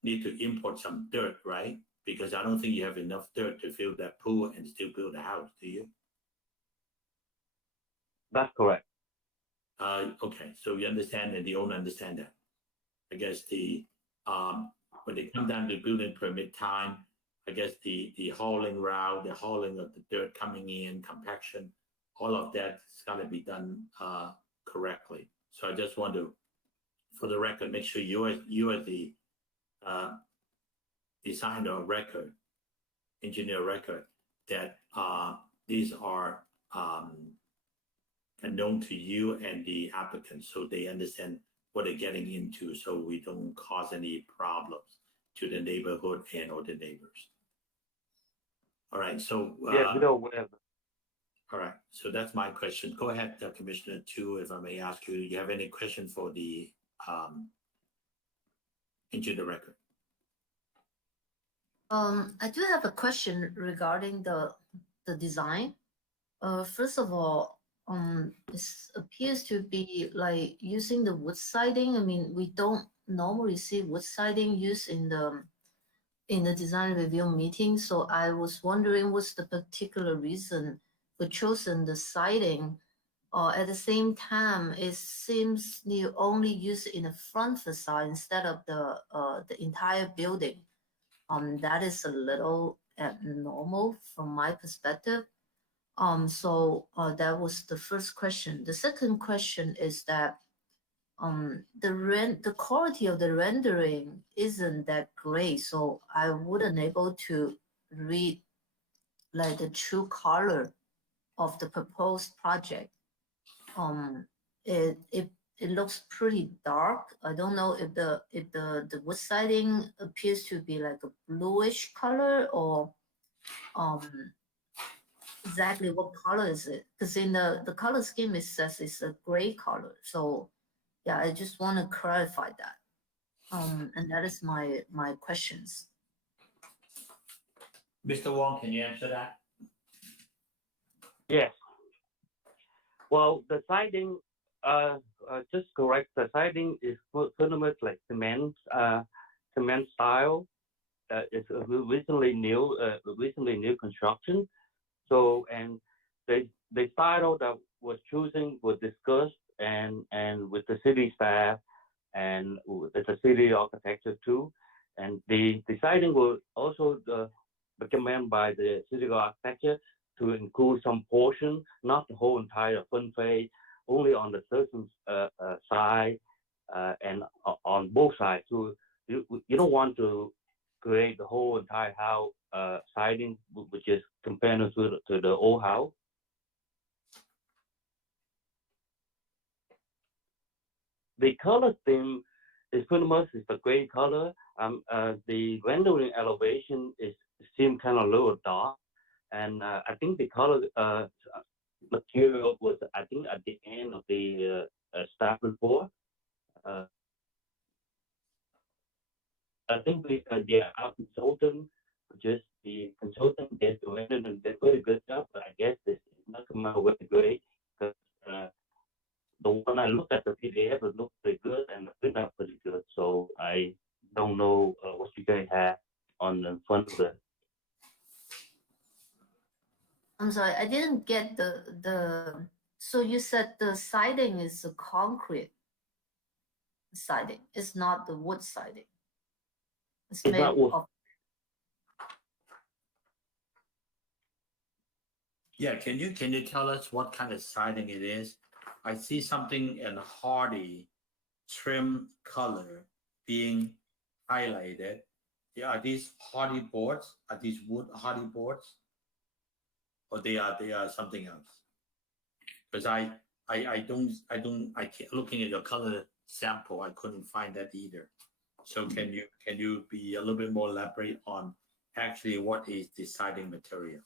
need to import some dirt, right? Because I don't think you have enough dirt to fill that pool and still build a house, do you? That's correct. Okay, so you understand and the owner understand that. I guess when they come down to building permit time, I guess the hauling route, the hauling of the dirt coming in, compaction, all of that's got to be done correctly. So I just want to, for the record, make sure you are the designer record, engineer record, that these are known to you and the applicant, so they understand what they're getting into, so we don't cause any problems to the neighborhood and or the neighbors. All right, so Yes, we don't have. all right, so that's my question. Go ahead, Commissioner Tu, if I may ask you, do you have any question for the into the record? I do have a question regarding the design. First of all, it appears to be like using the wood siding. I mean, we don't normally see wood siding used in the design review meeting. So I was wondering what's the particular reason for choosing the siding. At the same time, it seems you only use it in the front facade instead of the entire building. That is a little abnormal from my perspective. So that was the first question. The second question is that the quality of the rendering isn't that great, so I wouldn't able to read like the true color of the proposed project. It looks pretty dark. I don't know if the wood siding appears to be like a bluish color or exactly what color is it? Because in the color scheme it says it's a gray color. So yeah, I just want to clarify that. And that is my questions. Mr. Wong, can you answer that? Yes. Well, the siding, just correct, the siding is pretty much like cement style. It's a recently new construction. So, and the style that was choosing was discussed and with the city staff and with the city architecture too. And the siding was also recommended by the city architecture to include some portion, not the whole entire front face, only on the certain side and on both sides. So you don't want to create the whole entire house siding, which is compared to the old house. The color theme is pretty much the gray color. The rendering elevation seems kind of a little dark, and I think the color material was at the end of the staff report. I think our consultant, just the consultant did a very good job, but I guess it's not come out really great because the one I looked at the PDF, it looked pretty good and the print out pretty good. So I don't know what you guys have on the front of it. I'm sorry, I didn't get the. So you said the siding is a concrete siding. It's not the wood siding. It's made not wood. of. Yeah, can you tell us what kind of siding it is? I see something in hardy trim color being highlighted. Yeah, are these hardy boards? Are these wood hardy boards? Or they are something else? Because I can't, looking at your color sample, I couldn't find that either. So can you be a little bit more elaborate on actually what is the siding material?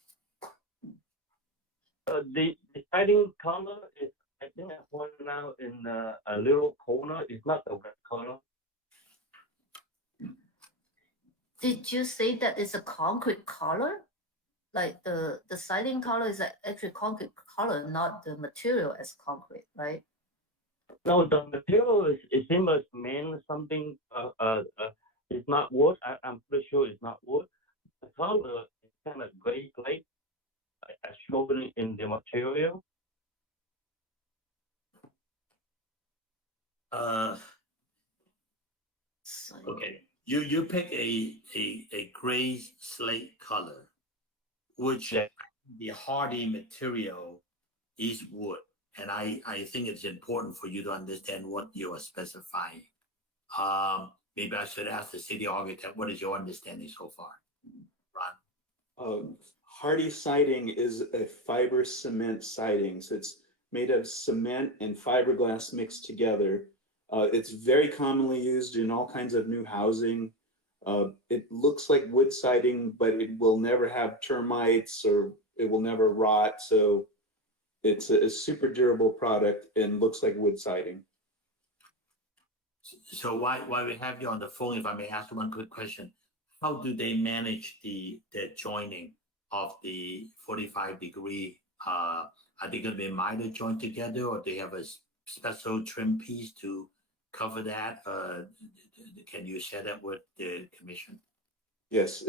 The siding color is, I think I pointed out in a little corner. It's not the red color. Did you say that it's a concrete color? Like the siding color is actually concrete color, not the material as concrete, right? No, the material is similar to cement, something. It's not wood. I'm pretty sure it's not wood. The color is kind of gray clay, as shown in the material. Okay, you pick a gray slate color, which the hardy material is wood, and I think it's important for you to understand what you are specifying. Maybe I should ask the city architect, what is your understanding so far, Ron? Hardy siding is a fiber cement siding, so it's made of cement and fiberglass mixed together. It's very commonly used in all kinds of new housing, It looks like wood siding, but it will never have termites or it will never rot. So it's a super durable product and looks like wood siding. So while we have you on the phone, if I may ask one quick question, how do they manage the joining of the 45-degree? Are they going to be miter joined together, or they have a special trim piece to cover that? Can you share that with the commission? Yes,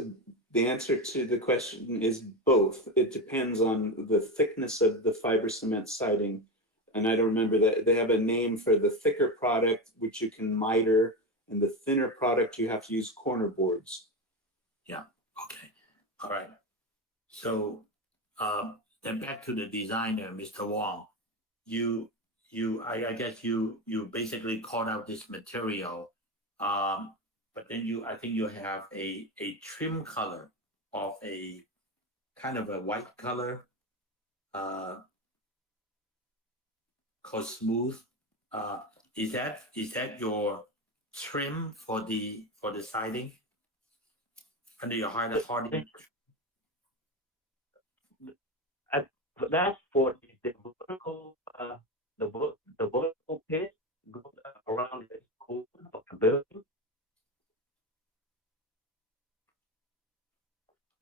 the answer to the question is both. It depends on the thickness of the fiber cement siding. And I don't remember that they have a name for the thicker product, which you can miter, and the thinner product, you have to use corner boards. Yeah, okay, all right. So then back to the designer, Mr. Wong, I guess you basically called out this material, but then I think you have a trim color of a kind of a white color called smooth. Is that your trim for the siding under your hardy? That's for the vertical, the vertical pitch goes around the school of the building.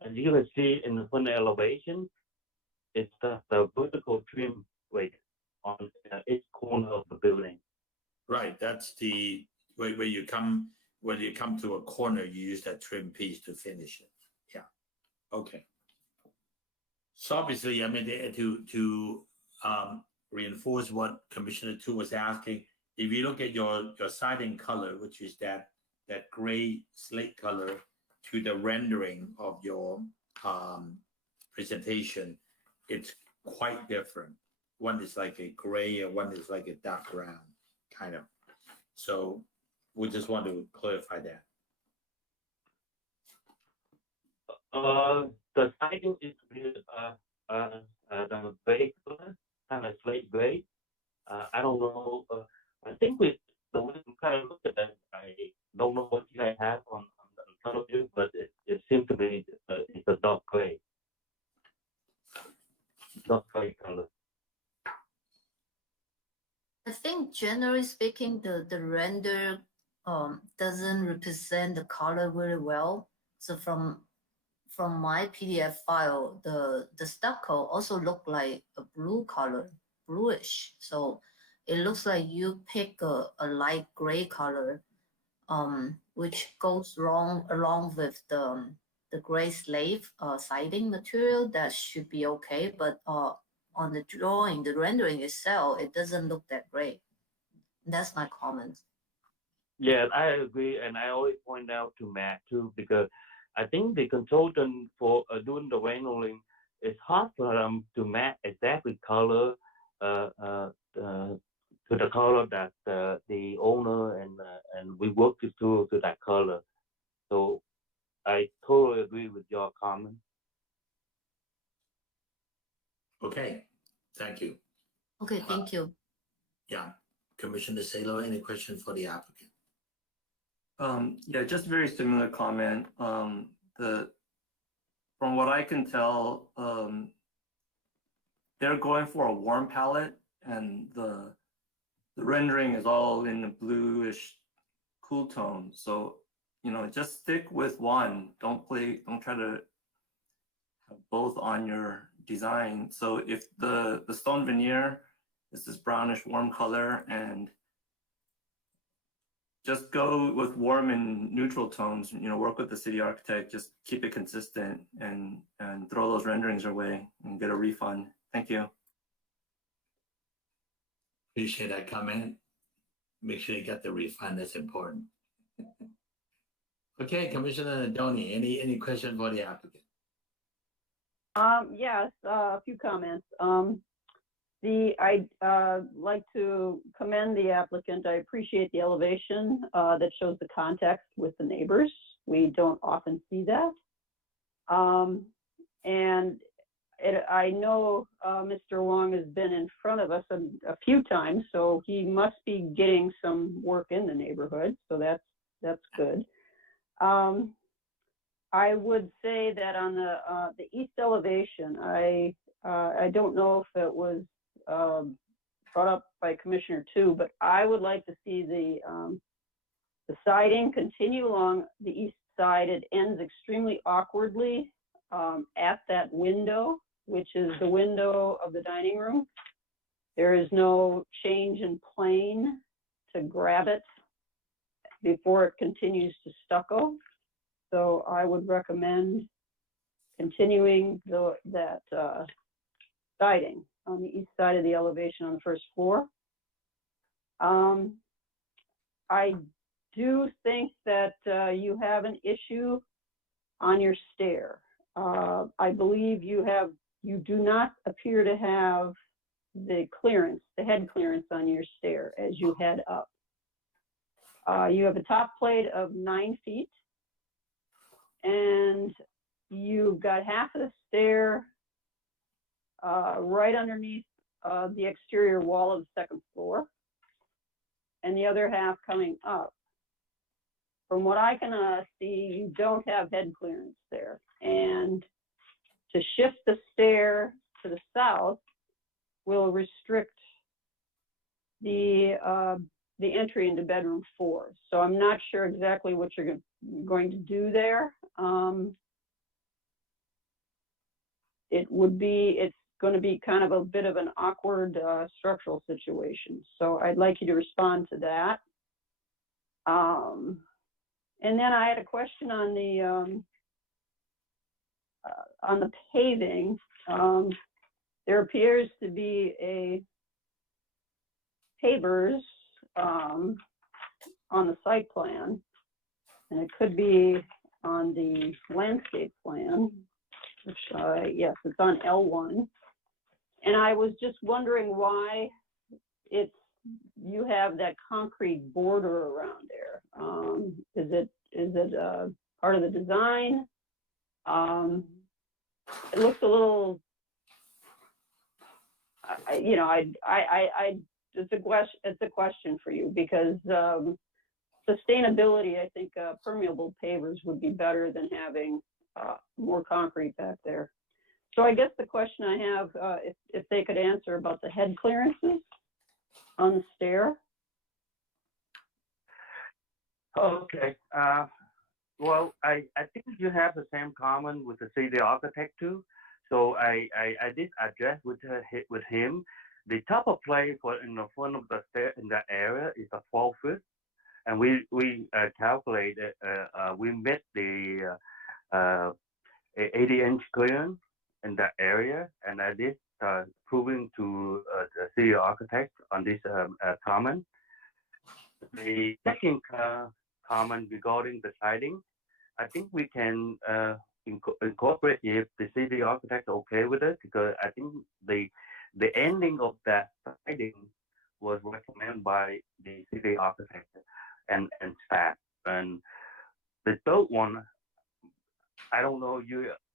As you can see in the front elevation, it's the vertical trim weight on each corner of the building. Right, that's the where you come to a corner, you use that trim piece to finish it. Yeah, okay. So obviously, I mean, to reinforce what Commissioner Tu was asking, if you look at your siding color, which is that gray slate color, to the rendering of your presentation, it's quite different. One is like a gray and one is like a dark brown, kind of. So we just want to clarify that. The siding is the gray color, kind of slate gray. I don't know. I think with the way we kind of look at that, I don't know what you guys have on front of you, but it seems to be it's a dark gray. Dark gray color. I think generally speaking, the render doesn't represent the color very well. So from my PDF file, the stucco also looked like a blue color, bluish. So it looks like you pick a light gray color, which goes along with the gray slate siding material. That should be okay, but on the drawing, the rendering itself, it doesn't look that great. That's my comment. Yeah, I agree, and I always point out to Matt too, because I think the consultant for doing the rendering, it's hard for them to match exactly color to the color that the owner and we work to that color. So I totally agree with your comment. Okay, thank you. Okay, thank you. Yeah, Commissioner Salo, any questions for the applicant? Yeah, just very similar comment. From what I can tell, they're going for a warm palette, and the rendering is all in the bluish cool tone. So, just stick with one. Don't try to have both on your design. So if the stone veneer is this brownish warm color, and just go with warm and neutral tones, work with the city architect, just keep it consistent and throw those renderings away and get a refund. Thank you. Appreciate that comment. Make sure you get the refund, that's important. Okay, Commissioner Nadoni, any question for the applicant? Yes, a few comments. I'd like to commend the applicant. I appreciate the elevation that shows the context with the neighbors. We don't often see that. And I know Mr. Wong has been in front of us a few times, so he must be getting some work in the neighborhood. So that's good. I would say that on the east elevation, I don't know if it was brought up by Commissioner Tu, but I would like to see the siding continue along the east side. It ends extremely awkwardly at that window, which is the window of the dining room. There is no change in plane to grab it before it continues to stucco. So I would recommend continuing that siding on the east side of the elevation on the first floor. I do think that you have an issue on your stair. I believe you do not appear to have the head clearance on your stair as you head up. You have a top plate of 9 feet, and you've got half of the stair right underneath the exterior wall of the second floor, and the other half coming up. From what I can see, you don't have head clearance there. And to shift the stair to the south will restrict the entry into bedroom 4. So I'm not sure exactly what you're going to do there. It's going to be kind of a bit of an awkward structural situation. So I'd like you to respond to that. And then I had a question on the paving. There appears to be a pavers on the site plan, and it could be on the landscape plan, which, yes, it's on L1. And I was just wondering why you have that concrete border around there. Is it part of the design? It looks a little, it's a question for you, because sustainability, I think permeable pavers would be better than having more concrete back there. So I guess the question I have, if they could answer about the head clearances on the stair. Okay. Well, I think you have the same comment with the city architect too. So I did address with him. The top of plate in the front of the stair in that area is a 12 foot, and we calculated we met the 80-inch clearance in that area, and I did proving to the city architect on this comment. The second comment regarding the siding, I think we can incorporate if the city architect okay with it, because I think the ending of that siding was recommended by the city architect and staff. And the third one, I don't know,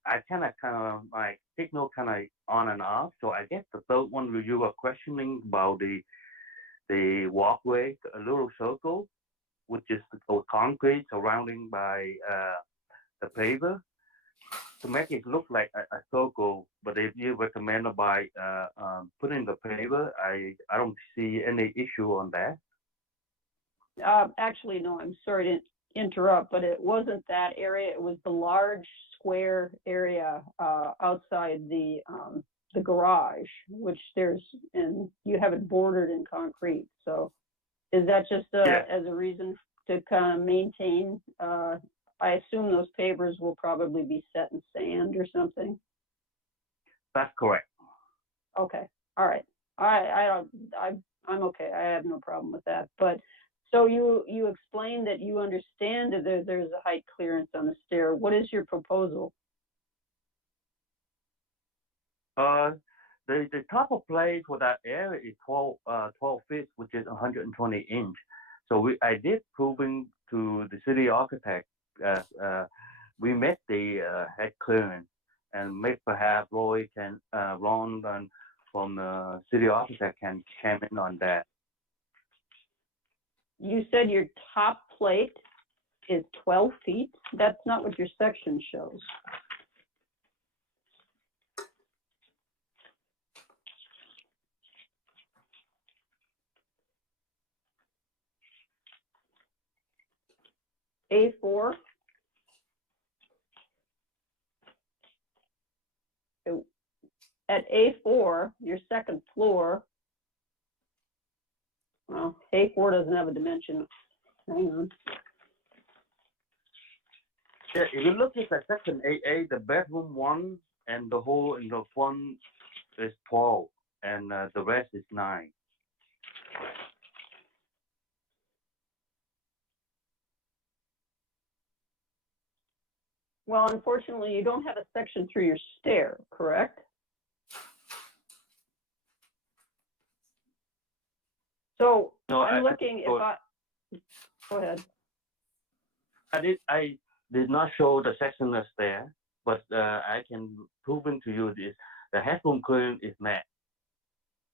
I kind of like signal kind of on and off. So I guess the third one, you were questioning about the walkway, a little circle, which is the concrete surrounding by the paver, to make it look like a circle. But if you recommend by putting the paver, I don't see any issue on that. Actually, no, I'm sorry to interrupt, but it wasn't that area. It was the large square area outside the garage, which and you have it bordered in concrete. So is that just as a reason to kind of maintain? I assume those pavers will probably be set in sand or something. That's correct. Okay. All right. I'm okay. I have no problem with that. But so you explained that you understand that there's a height clearance on the stair. What is your proposal? The top of plate for that area is 12 feet, which is 120 inch. So I did proving to the city architect we met the head clearance, and maybe perhaps Roy can Ron from the city architect can come in on that. You said your top plate is 12 feet. That's not what your section shows. A4. At A4, your second floor, well, A4 doesn't have a dimension. Hang on. Yeah, if you look at the section AA, the bedroom 1 and the whole in the front is 12, and the rest is 9. Well, unfortunately, you don't have a section through your stair, correct? So No, I'm looking, so if I, go ahead. I did not show the section that's there, but I can prove to you this. The headroom current is met.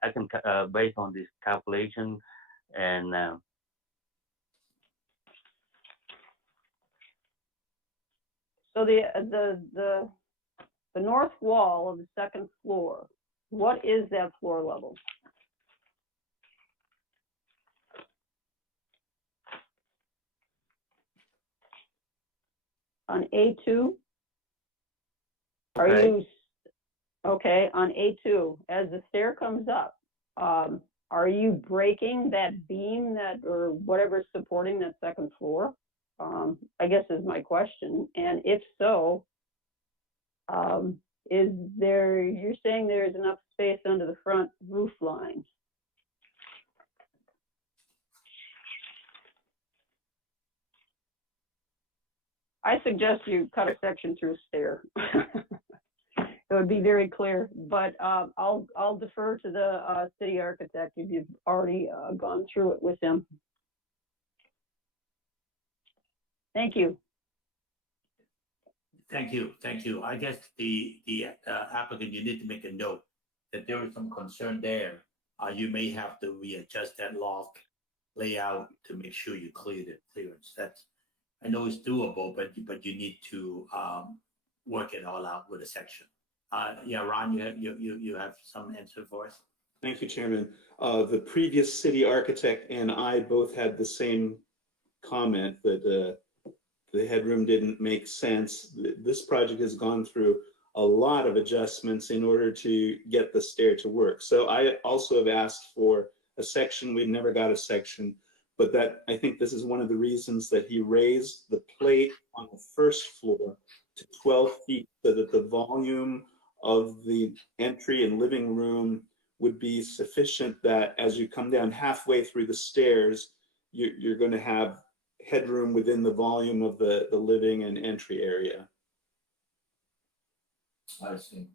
I can, based on this calculation, and So the north wall of the second floor, what is that floor level? On A2? Are Okay. you, okay, on A2, as the stair comes up, are you breaking that beam that, or whatever's supporting that second floor? I guess is my question. And if so, is there, you're saying there is enough space under the front roof line? I suggest you cut a section through a stair. It would be very clear, but I'll defer to the city architect if you've already gone through it with him. Thank you. Thank you. I guess the applicant, you need to make a note that there is some concern there. You may have to readjust that loft layout to make sure you clear the clearance. That's, I know it's doable, but you need to work it all out with a section. Yeah, Ron, you have some answer for us? Thank you, Chairman. The previous city architect and I both had the same comment that the headroom didn't make sense. This project has gone through a lot of adjustments in order to get the stair to work. So I also have asked for a section. We've never got a section, but that, I think this is one of the reasons that he raised the plate on the first floor to 12 feet so that the volume of the entry and living room would be sufficient that as you come down halfway through the stairs, you're going to have headroom within the volume of the living and entry area. I see.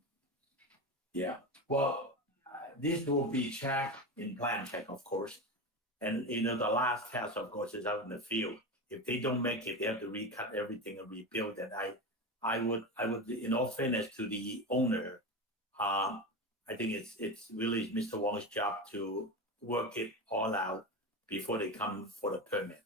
Yeah, well, this will be checked in plan check, of course. And the last test, of course, is out in the field. If they don't make it, they have to recut everything and rebuild it. I would, in all fairness to the owner, I think it's really Mr. Wong's job to work it all out before they come for the permit.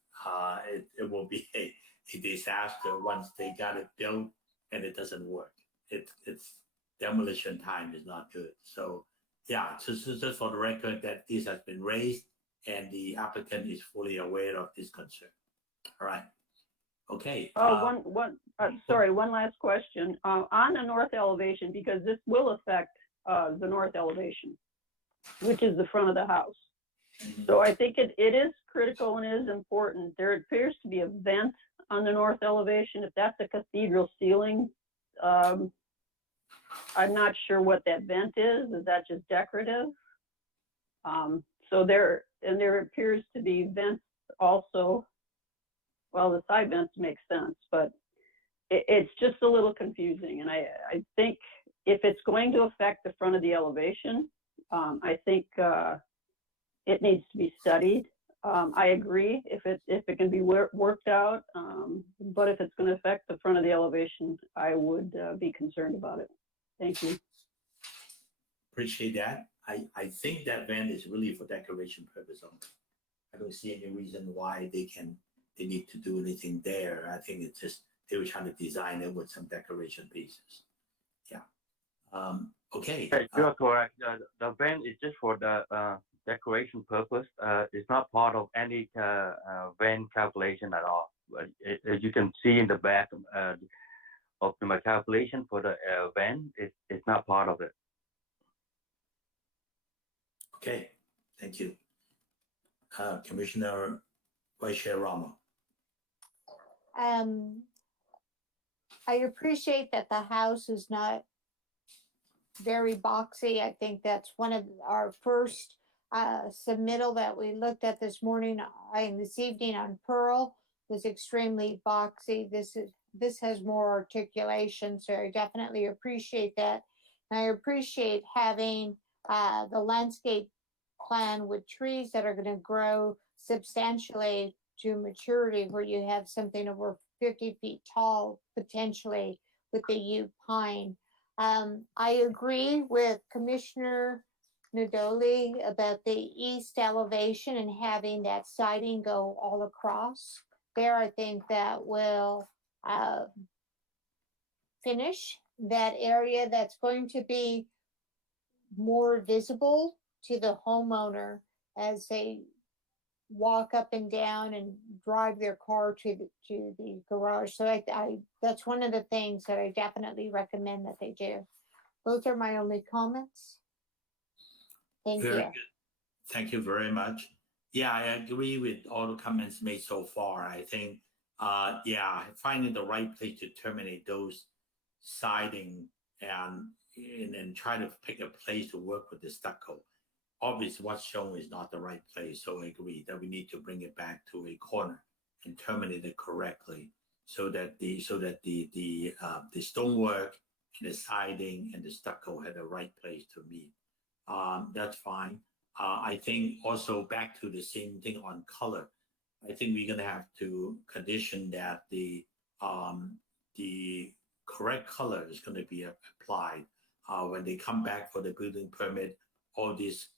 It will be a disaster once they got it built and it doesn't work. It's demolition time is not good. So yeah, just for the record that this has been raised and the applicant is fully aware of this concern. All right. Okay. Sorry, one last question. On the north elevation, because this will affect the north elevation, which is the front of the house. So I think it is critical and is important. There appears to be a vent on the north elevation. If that's a cathedral ceiling, I'm not sure what that vent is. Is that just decorative? So there appears to be vents also. Well, the side vents make sense, but it's just a little confusing. And I think if it's going to affect the front of the elevation, I think it needs to be studied. I agree if it can be worked out, but if it's going to affect the front of the elevation, I would be concerned about it. Thank you. Appreciate that. I think that vent is really for decoration purpose only. I don't see any reason why they can they need to do anything there. I think it's just they were trying to design it with some decoration pieces. Yeah. Okay. You are correct. The van is just for the decoration purpose. It's not part of any van calculation at all. As you can see in the back of my calculation for the van, it's not part of it. Okay, thank you. Commissioner Vice Chair Rama. I appreciate that the house is not very boxy. I think that's one of our first submittal that we looked at this morning, this evening on Pearl was extremely boxy. This has more articulation, so I definitely appreciate that. And I appreciate having the landscape plan with trees that are going to grow substantially to maturity, where you have something over 50 feet tall potentially with the yew pine. I agree with Commissioner Nadoli about the east elevation and having that siding go all across. There, I think that will finish that area that's going to be more visible to the homeowner as they walk up and down and drive their car to the garage. So I that's one of the things that I definitely recommend that they do. Those are my only comments. Thank Very you. good. Thank you very much. Yeah, I agree with all the comments made so far. I think, finding the right place to terminate those siding and try to pick a place to work with the stucco. Obviously, what's shown is not the right place, so I agree that we need to bring it back to a corner and terminate it correctly, so that the stonework and the siding and the stucco had the right place to meet. That's fine. I think also back to the same thing on color. I think we're gonna have to condition that the correct color is gonna be applied when they come back for the building permit. All these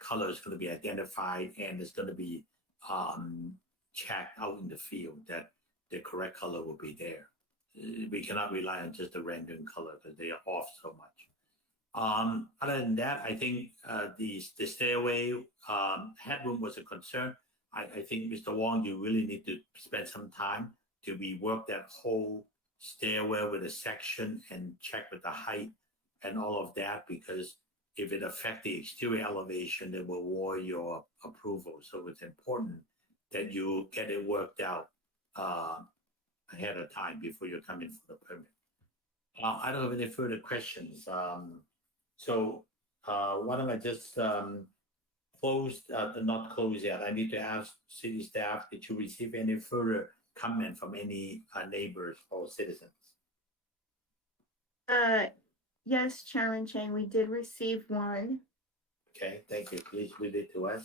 colors going to be identified, and it's going to be checked out in the field that the correct color will be there. We cannot rely on just the random color because they are off so much. Other than that, I think the stairway headroom was a concern. I think, Mr. Wong, you really need to spend some time to rework that whole stairwell with a section and check with the height and all of that, because if it affects the exterior elevation, it will warrant your approval. So it's important that you get it worked out ahead of time before you come in for the permit. I don't have any further questions. So why don't I just close, not close yet. I need to ask city staff, did you receive any further comment from any neighbors or citizens? Yes, Chairman Chang, we did receive one. Okay, thank you. Please read it to us.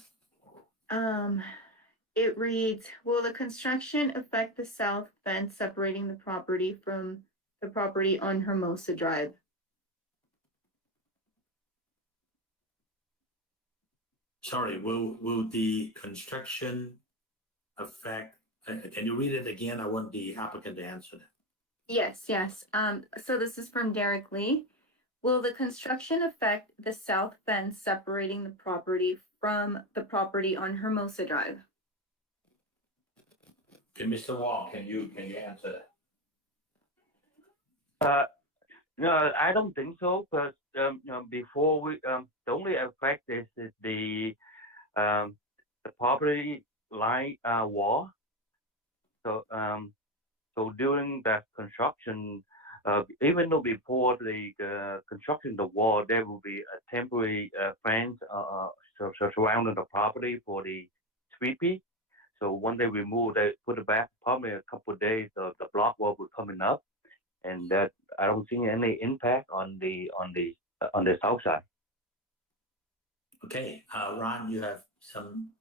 It reads, will the construction affect the south fence separating the property from the property on Hermosa Drive? Sorry, will the construction affect, can you read it again? I want the applicant to answer that. Yes. So this is from Derek Lee. Will the construction affect the south fence separating the property from the property on Hermosa Drive? Okay, Mr. Wong, can you answer that? No, I don't think so. But before we, the only effect is the property line wall. So during that construction, even though before the construction the wall, there will be a temporary fence surrounding the property for the 3P. So when they remove, they put it back. Probably a couple of days, the block wall will coming up, and that I don't see any impact on the south side. Okay, Ron, you have some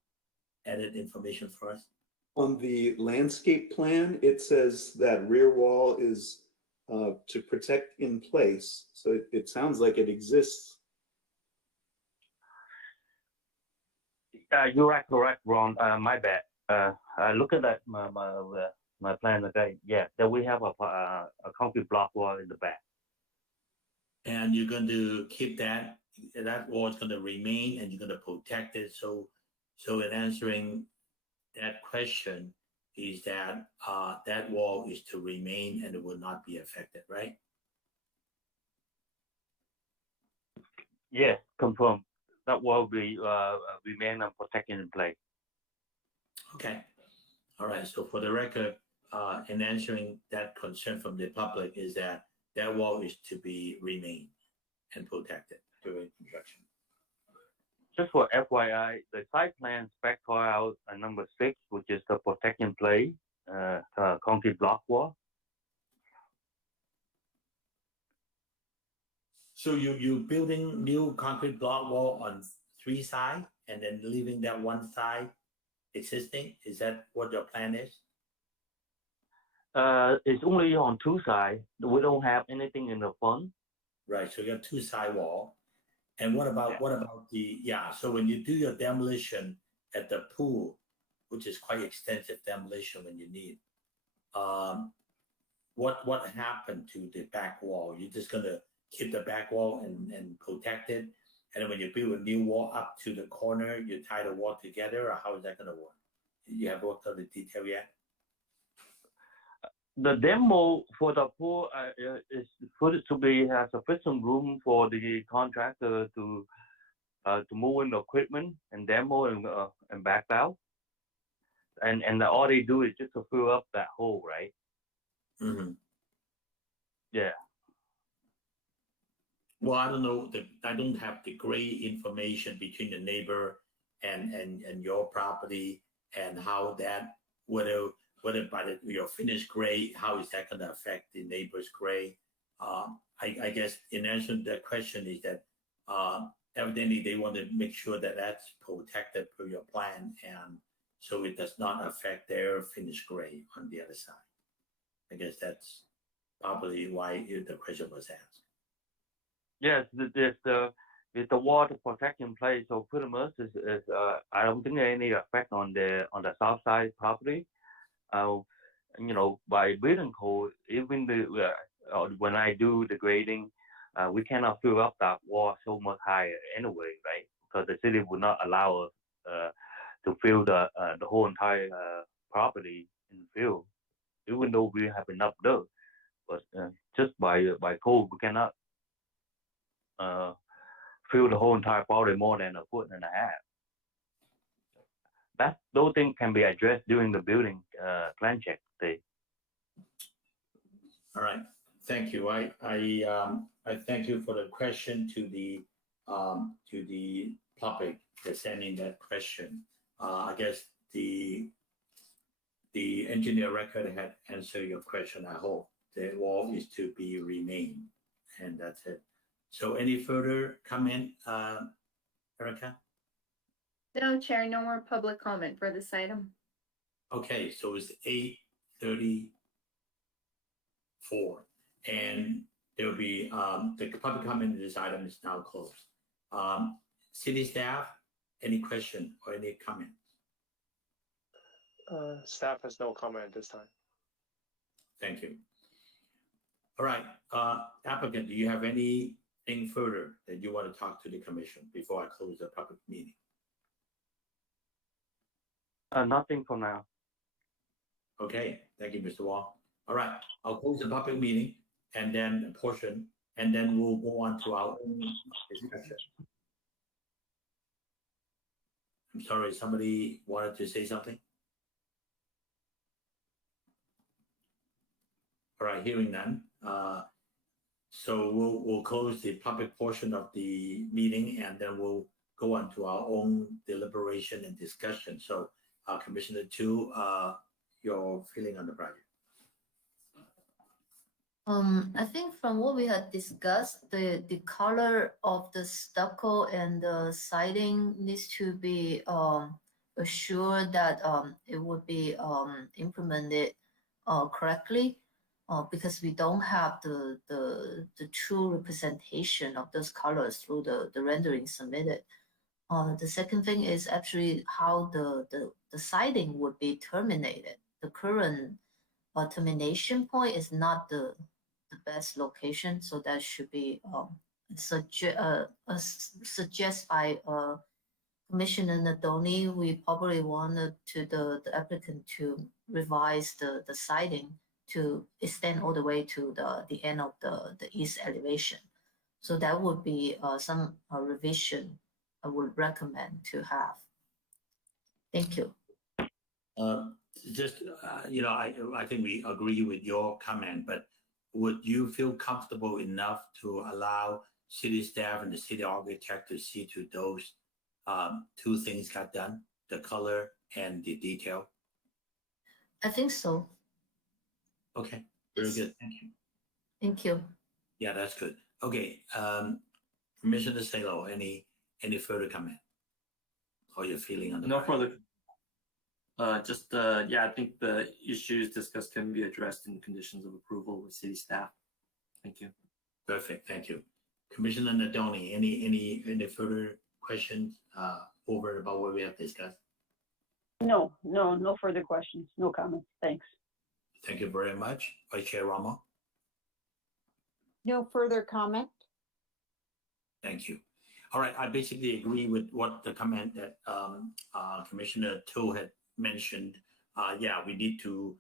added information for us? On the landscape plan, it says that rear wall is to protect in place. So it sounds like it exists. You are correct, Ron. My bad. I look at that my plan. Okay, yeah, then we have a concrete block wall in the back. And you're going to keep that wall is going to remain, and you're going to protect it. So in answering that question, is that that wall is to remain and it will not be affected, right? Yes, confirm. That wall will remain and protected in place. Okay. All right. So for the record, in answering that concern from the public, is that that wall is to be remain and protected during construction. Just for FYI, the site plan spec call out number 6, which is the protect in place concrete block wall. So you building new concrete block wall on 3 sides and then leaving that one side existing? Is that what your plan is? It's only on 2 sides. We don't have anything in the front. Right. So you have 2 side wall. And what about so when you do your demolition at the pool, which is quite extensive demolition when you need, what happened to the back wall? You're just gonna keep the back wall and protect it, and then when you build a new wall up to the corner, you tie the wall together, or how is that gonna work? You have worked out the detail yet? The demo for the pool is put to be has sufficient room for the contractor to move in the equipment and demo and back out, and all they do is just to fill up that hole, right? Mm-hmm. Yeah. Well, I don't know. I don't have the grade information between the neighbor and your property, and how that whether by your finished grade, how is that going to affect the neighbor's grade? I guess in answer to that question is that evidently they want to make sure that that's protected per your plan, and so it does not affect their finished grade on the other side. I guess that's probably why the question was asked. Yes, there's the wall to protect in place. So pretty much is I don't think any effect on the south side property. By building code, even when I do the grading, we cannot fill up that wall so much higher anyway, right? Because the city would not allow us to fill the whole entire property in the field, even though we have enough dirt. But just by code, we cannot fill the whole entire property more than 1.5 foot. Those things can be addressed during the building plan check stage. All right, thank you. I thank you for the question to the public for sending that question. I guess the engineer record had answered your question. I hope the wall is to be remain, and that's it. So, any further comment, Erica? No, Chair, no more public comment for this item. Okay, so it's 8:34, and there will be the public comment on this item is now closed. City staff, any question or any comments? Staff has no comment at this time. Thank you. All right, applicant, do you have anything further that you want to talk to the commission before I close the public meeting? Nothing for now. Okay, thank you, Mr. Wong. All right, I'll close the public meeting and then a portion, and then we'll go on to our own discussion. I'm sorry, somebody wanted to say something? All right, hearing none. So we'll close the public portion of the meeting, and then we'll go on to our own deliberation and discussion. So, Commissioner Tu, your feeling on the project? I think from what we had discussed, the color of the stucco and the siding needs to be assured that it would be implemented correctly, because we don't have the true representation of those colors through the rendering submitted. The second thing is actually how the siding would be terminated. The current termination point is not the best location, so that should be suggest by Commissioner Nadoni. We probably wanted to the applicant to revise the siding to extend all the way to the end of the east elevation. So that would be some revision I would recommend to have. Thank you. Just, I think we agree with your comment, but would you feel comfortable enough to allow city staff and the city architect to see to those two things got done, the color and the detail? I think so. Okay, very good. Thank you. Thank you. Yeah, that's good. Okay, Commissioner Salo, any further comment? How you're feeling on the No project? further. I think the issues discussed can be addressed in conditions of approval with city staff. Thank you. Perfect, thank you. Commissioner Nadoni, any further questions over and about what we have discussed? No further questions, no comments, thanks. Thank you very much. Vice Chair Ramo? No further comment. Thank you. All right, I basically agree with what the comment that Commissioner To had mentioned. We need to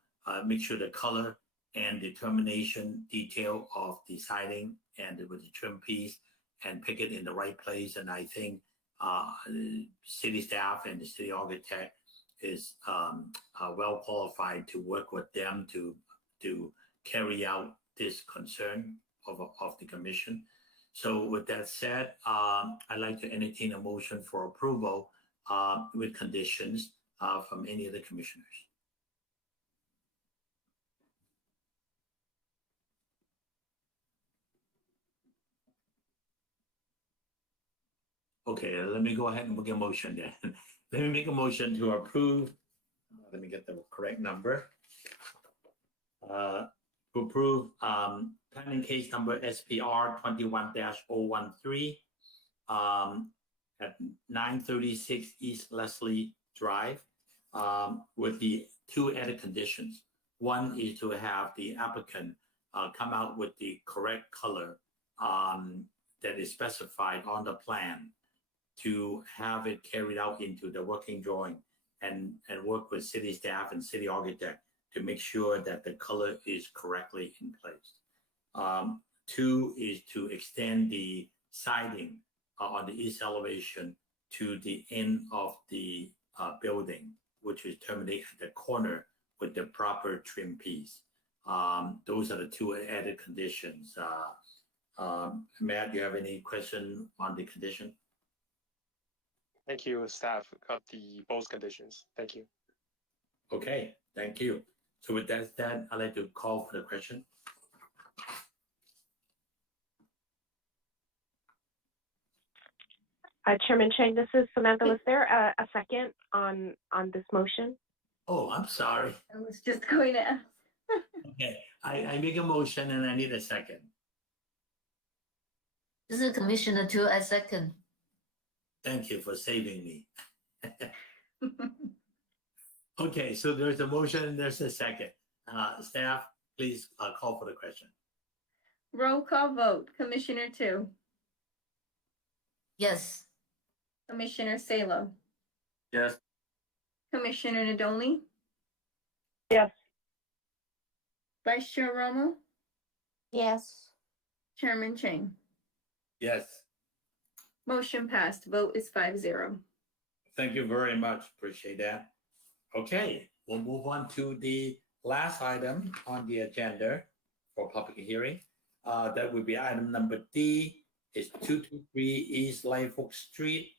make sure the color and the termination detail of the siding and with the trim piece and pick it in the right place. And I think city staff and the city architect is well qualified to work with them to carry out this concern of the commission. So with that said, I'd like to entertain a motion for approval with conditions from any of the commissioners. Okay, let me go ahead and make a motion then. Let me make a motion to approve. Let me get the correct number. To approve planning case number SPR 21-013 at 936 East Leslie Drive with the two added conditions. One is to have the applicant come out with the correct color that is specified on the plan, to have it carried out into the working drawing and work with city staff and city architect to make sure that the color is correctly in place. Two is to extend the siding on the east elevation to the end of the building, which is terminated at the corner with the proper trim piece. Those are the two added conditions. Matt, do you have any question on the condition? Thank you, staff. Got the both conditions. Thank you. Okay, thank you. So with that said, I'd like to call for the question. Chairman Chang, this is Samantha. Was there a second on this motion? Oh, I'm sorry. I was just going to ask. Okay, I make a motion and I need a second. This is Commissioner Tu, I second. Thank you for saving me. Okay, so there's a motion and there's a second. Staff, please call for the question. Roll call vote. Commissioner Tu, Yes. Commissioner Salo, Yes. Commissioner Nadoni, Yes. Vice Chair Romo, Yes. Chairman Chang. Yes. Motion passed. Vote is 5-0. Thank you very much. Appreciate that. Okay, we'll move on to the last item on the agenda for public hearing. That would be item number D. It's 223 East Lightfoot Street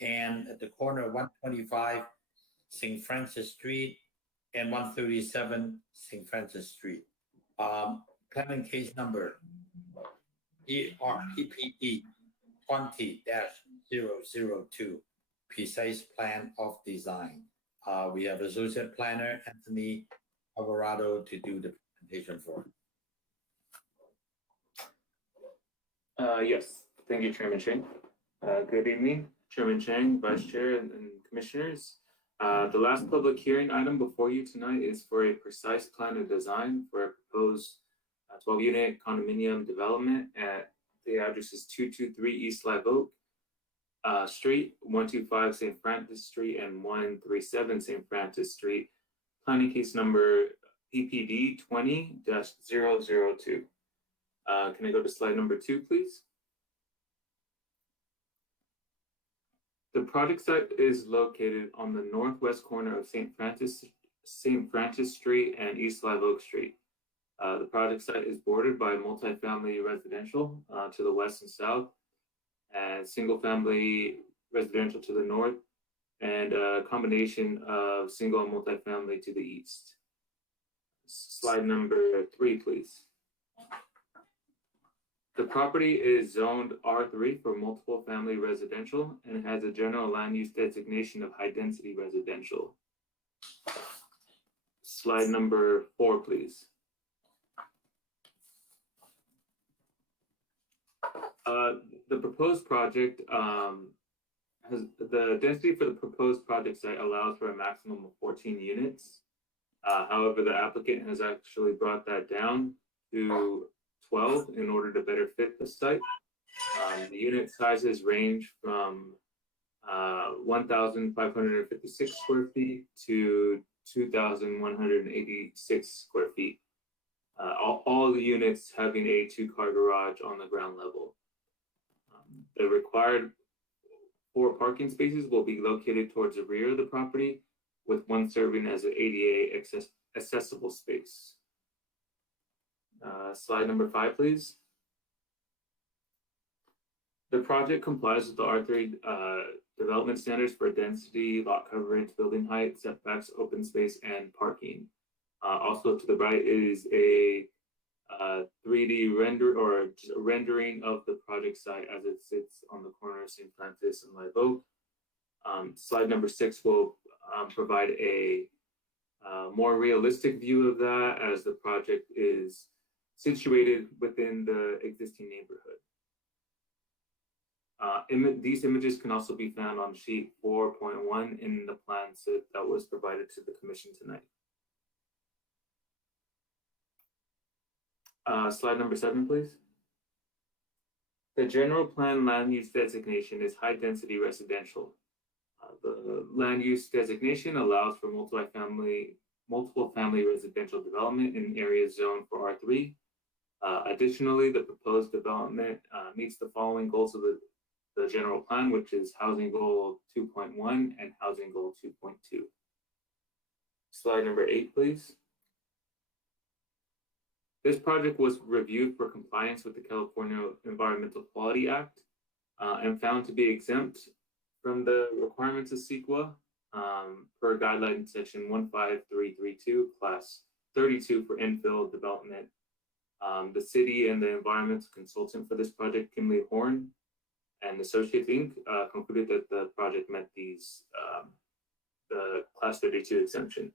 and at the corner of 125 St. Francis Street and 137 St. Francis Street. Planning case number EPD 20-002, precise plan of design. We have Associate Planner Anthony Alvarado to do the presentation for. Yes, thank you, Chairman Chang. Good evening, Chairman Chang, Vice Chair, and Commissioners. The last public hearing item before you tonight is for a precise plan of design for a proposed 12-unit condominium development at the address is 223 East Live Oak Street, 125 St. Francis Street, and 137 St. Francis Street. Planning case number PPD 20-002. Can I go to slide number 2, please? The project site is located on the northwest corner of St. Francis Street and East Live Oak Street. The project site is bordered by multifamily residential to the west and south, and single-family residential to the north, and a combination of single and multifamily to the east. Slide number 3, please. The property is zoned R3 for multiple family residential and has a general land use designation of high density residential. Slide number 4, please. The proposed project has the density for the proposed project site allows for a maximum of 14 units. However, the applicant has actually brought that down to 12 in order to better fit the site. The unit sizes range from 1,556 square feet to 2,186 square feet. All the units having a 2-car garage on the ground level. The required 4 parking spaces will be located towards the rear of the property, with 1 serving as an ADA accessible space. Slide number 5, please. The project complies with the R3 development standards for density, lot coverage, building height, setbacks, open space, and parking. Also to the right is a 3D render or just a rendering of the project site as it sits on the corner of St. Francis and Live Oak. Slide number 6 will provide a more realistic view of that as the project is situated within the existing neighborhood. These images can also be found on sheet 4.1 in the plan set that was provided to the commission tonight. Slide number 7, please. The general plan land use designation is high density residential. The land use designation allows for multiple family residential development in areas zoned for R3. Additionally, the proposed development meets the following goals of the general plan, which is housing goal 2.1 and housing goal 2.2. Slide number 8, please. This project was reviewed for compliance with the California Environmental Quality Act and found to be exempt from the requirements of CEQA per guideline section 15332, class 32 for infill development. The city and the environmental consultant for this project, Kimley Horn and Associates Inc., concluded that the project met these the class 32 exemption.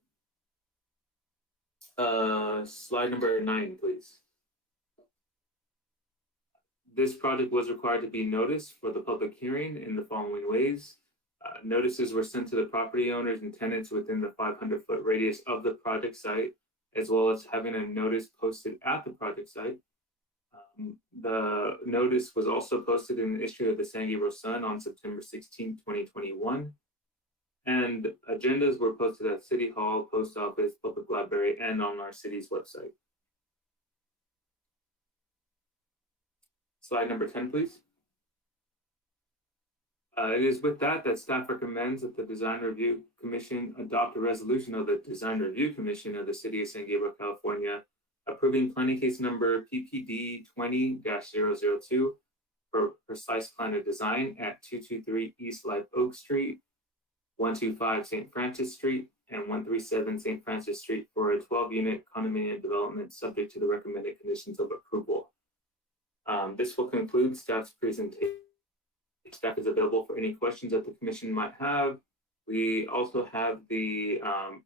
Slide number 9, please. This project was required to be noticed for the public hearing in the following ways. Notices were sent to the property owners and tenants within the 500-foot radius of the project site, as well as having a notice posted at the project site. The notice was also posted in the issue of the San Gabriel Sun on September 16, 2021. And agendas were posted at City Hall, Post Office, Public Library, and on our city's website. Slide number 10, please. It is with that staff recommends that the Design Review Commission adopt a resolution of the Design Review Commission of the City of San Gabriel, California, approving planning case number PPD 20-002 for precise plan of design at 223 East Live Oak Street, 125 St. Francis Street, and 137 St. Francis Street for a 12-unit condominium development subject to the recommended conditions of approval. This will conclude staff's presentation. Staff is available for any questions that the commission might have. We also have the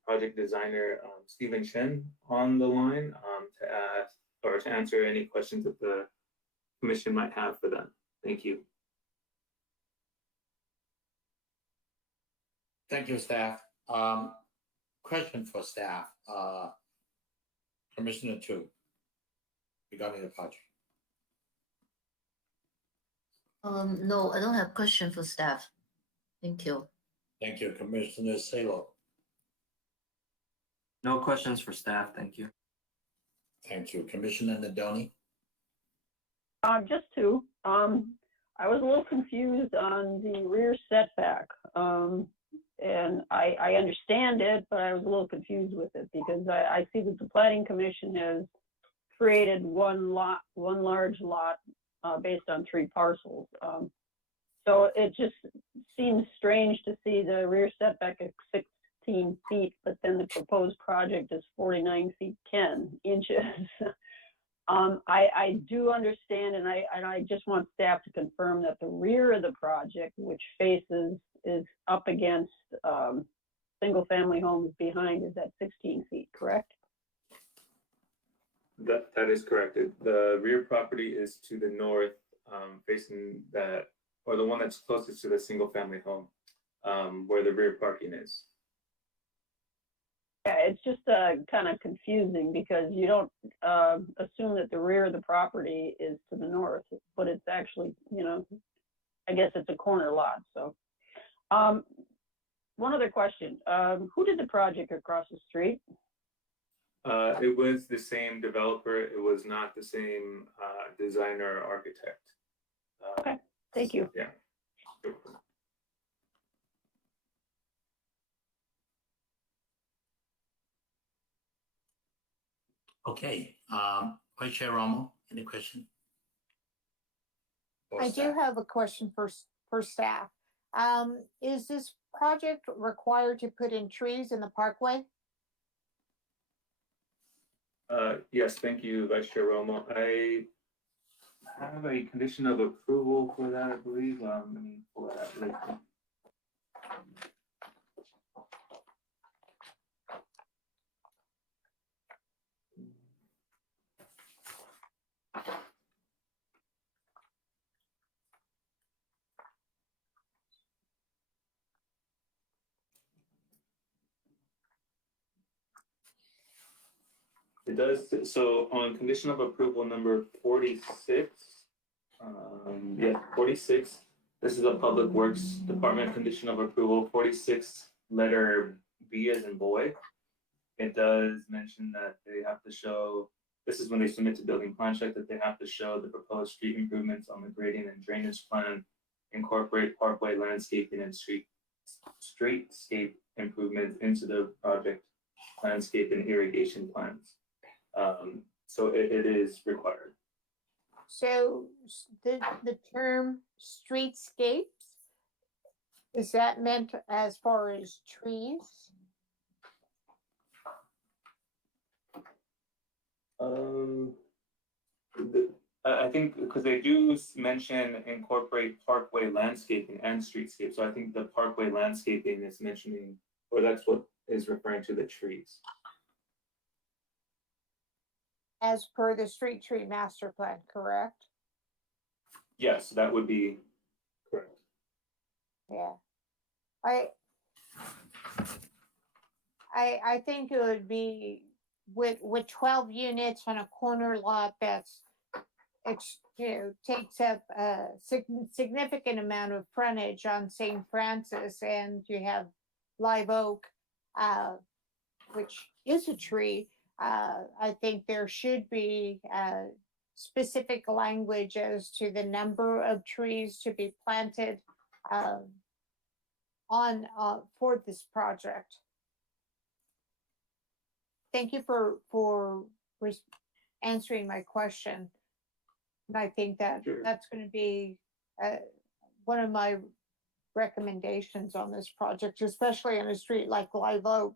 project designer, Stephen Chen, on the line to ask or to answer any questions that the commission might have for them. Thank you. Thank you, staff. Question for staff, Commissioner Chu, regarding the project. No, I don't have question for staff. Thank you. Thank you, Commissioner Salo. No questions for staff, thank you. Thank you, Commissioner Nadoni. Just two. I was a little confused on the rear setback. And I understand it, but I was a little confused with it because I see that the planning commission has created one large lot based on 3 parcels. So it just seems strange to see the rear setback at 16 feet, but then the proposed project is 49 feet 10 inches. I do understand, and I just want staff to confirm that the rear of the project, which faces is up against single-family homes behind, is at 16 feet, correct? That is correct. The rear property is to the north, facing that, or the one that's closest to the single-family home, where the rear parking is. Yeah, it's just kind of confusing because you don't assume that the rear of the property is to the north, but it's actually, you know, I guess it's a corner lot. So, one other question: who did the project across the street? It was the same developer. It was not the same designer or architect. Okay, thank you. Yeah. Okay, Vice Chair Romo, any question? I do have a question for staff. Is this project required to put in trees in the parkway? Yes, thank you, Vice Chair Romo. I have a condition of approval for that, I believe. Let me pull that up later. It does, so on condition of approval number 46, 46, this is a Public Works Department condition of approval, 46, letter B as in boy. It does mention that they have to show, this is when they submit to building plan check, that they have to show the proposed street improvements on the grading and drainage plan, incorporate parkway landscaping and streetscape improvements into the project landscape and irrigation plans. So it is required. So the term streetscapes, is that meant as far as trees? I think because they do mention incorporate parkway landscaping and streetscape. So I think the parkway landscaping is mentioning, or that's what is referring to the trees. As per the street tree master plan, correct? Yes, that would be correct. Yeah. I think it would be with 12 units on a corner lot that's, takes up a significant amount of frontage on St. Francis, and you have live oak, which is a tree. I think there should be specific language as to the number of trees to be planted for this project. Thank you for answering my question. And I think that that's going to be one of my recommendations on this project, especially on a street like Live Oak.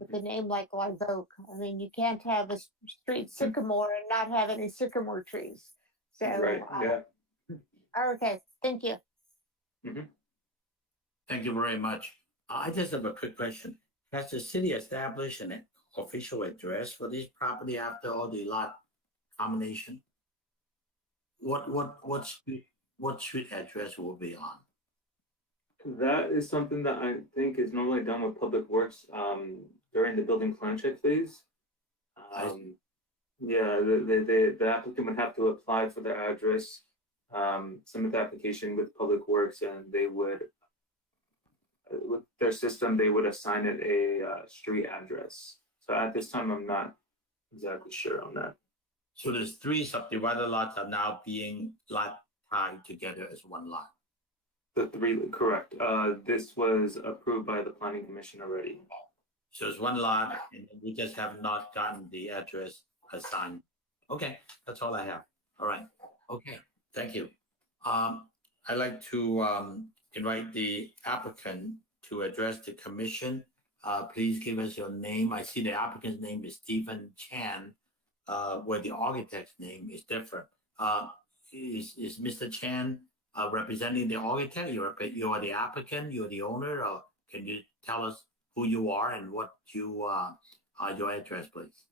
With a name like Live Oak, I mean, you can't have a street sycamore and not have any sycamore trees. So, right, yeah. Okay, thank you. Mm-hmm. Thank you very much. I just have a quick question. Has the city established an official address for this property after all the lot combination? What street address will be on? That is something that I think is normally done with Public Works during the building plan check phase. Yeah, the applicant would have to apply for their address, submit the application with Public Works, and they would, with their system, they would assign it a street address. So at this time, I'm not exactly sure on that. So there's three subdivided lots are now being lot tied together as one lot. The three, correct. This was approved by the Planning Commission already. So it's one lot, and we just have not gotten the address assigned. Okay, that's all I have. All right. Okay, thank you. I'd like to invite the applicant to address the commission. Please give us your name. I see the applicant's name is Stephen Chan, where the architect's name is different. Is Mr. Chan representing the architect? You are the applicant, you're the owner, or can you tell us who you are and what you your address, please?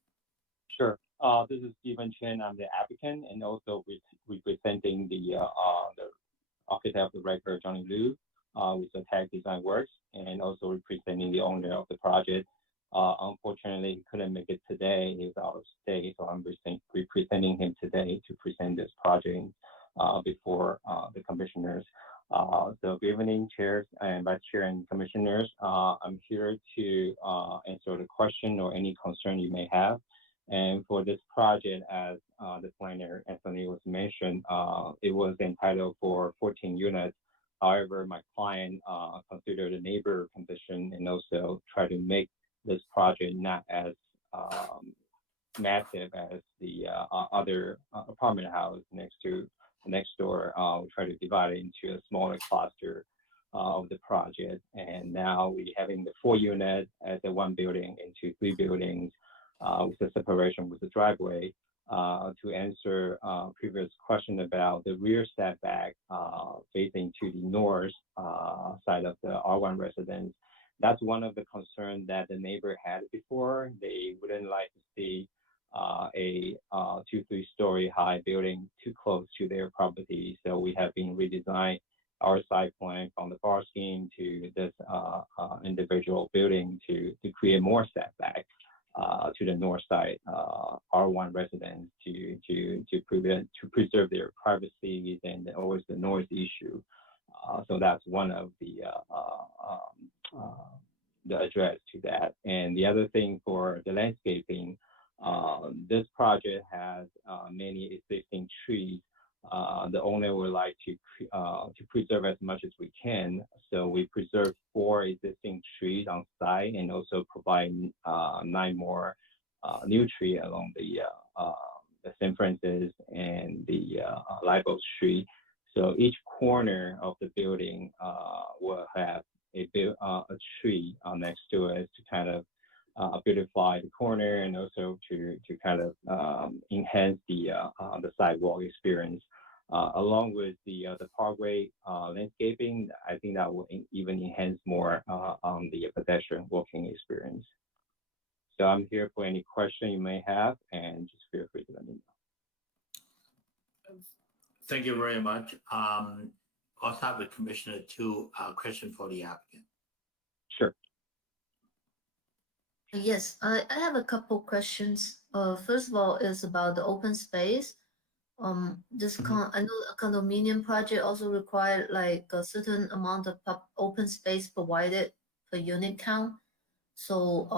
Sure. This is Stephen Chen. I'm the applicant and also representing the architect of the record, Johnny Liu, with the Tech Design Works, and also representing the owner of the project. Unfortunately, he couldn't make it today. He was out of state, so I'm representing him today to present this project before the commissioners. So good evening, chairs and vice chair and commissioners. I'm here to answer the question or any concern you may have. And for this project, as the planner Anthony was mentioned, it was entitled for 14 units. However, my client considered a neighbor condition and also try to make this project not as massive as the other apartment house next door. We try to divide it into a smaller cluster of the project. And now we having the 4 units as a one building into 3 buildings with the separation with the driveway. To answer previous question about the rear setback facing to the north side of the R1 residence, that's one of the concerns that the neighbor had before. They wouldn't like to see a 2-3 story high building too close to their property. So we have been redesigned our site plan from the bar scheme to this individual building to create more setback to the north side R1 residents to preserve their privacy and always the noise issue. So that's one of the address to that. And the other thing for the landscaping, this project has many existing trees. The owner would like to preserve as much as we can. So we preserve 4 existing trees on site and also provide 9 more new trees along the St. Francis and the Libo Street. So each corner of the building will have a tree next to it to kind of beautify the corner and also to kind of enhance the sidewalk experience. Along with the Parkway landscaping, I think that will even enhance more on the pedestrian walking experience. So I'm here for any question you may have, and just feel free to let me know. Thank you very much. I'll start with Commissioner Tu. Question for the applicant. Sure. Yes, I have a couple questions. First of all, is about the open space. This I know a condominium project also require like a certain amount of open space provided per unit count. So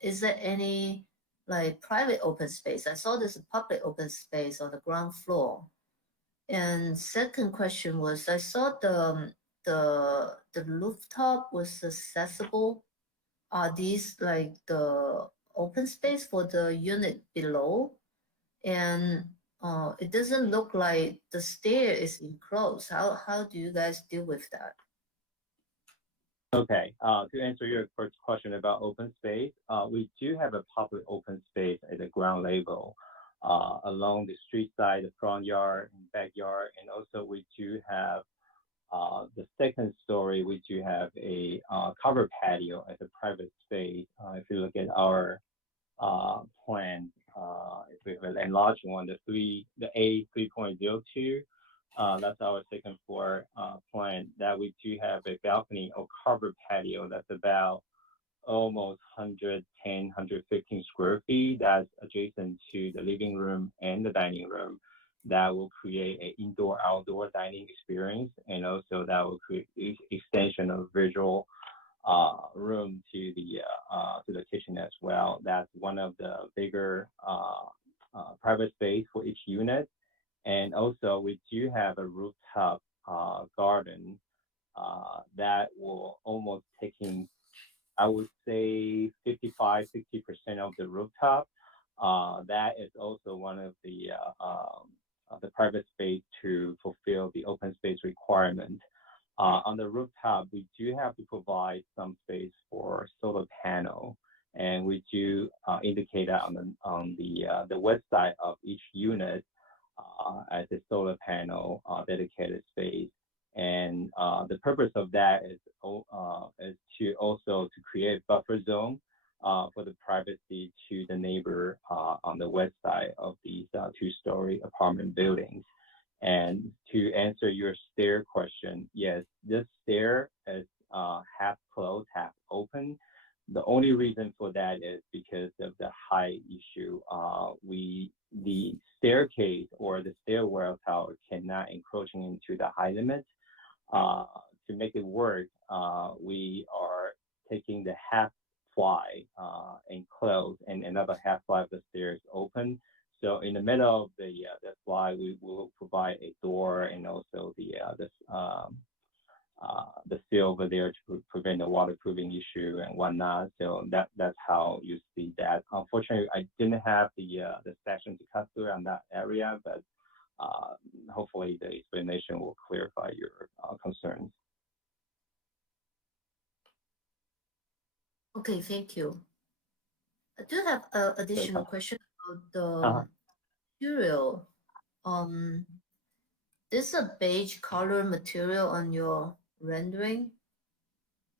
is there any like private open space? I saw there's a public open space on the ground floor. And second question was, I saw the rooftop was accessible. Are these like the open space for the unit below? And it doesn't look like the stair is enclosed. How do you guys deal with that? Okay, to answer your first question about open space, we do have a public open space at the ground level along the street side, the front yard and backyard, and also we do have the second story, we do have a covered patio as a private space. If you look at our plan, if we have an enlarged one, the A 3.02, That's our second floor plan. That we do have a balcony or covered patio that's about almost 110, 115 square feet. That's adjacent to the living room and the dining room. That will create an indoor-outdoor dining experience, and also that will create extension of visual room to the kitchen as well. That's one of the bigger private space for each unit. And also we do have a rooftop garden that will almost taking, I would say 55, 60% of the rooftop. That is also one of the private space to fulfill the open space requirement. On the rooftop, we do have to provide some space for solar panel, and we do indicate that on the west side of each unit as a solar panel dedicated space. And the purpose of that is to also to create buffer zone for the privacy to the neighbor on the west side of these two-story apartment buildings. And to answer your stair question, yes, this stair is half closed, half open. The only reason for that is because of the height issue. The staircase or the stairwell tower cannot encroaching into the height limit. To make it work, we are taking the half fly enclosed and another half fly of the stairs open. So in the middle of the fly, we will provide a door and also the seal over there to prevent the waterproofing issue and whatnot. So that's how you see that. Unfortunately, I didn't have the section to cut through on that area, but hopefully the explanation will clarify your concerns. Okay, thank you. I do have an additional question about the material. There's a beige color material on your rendering,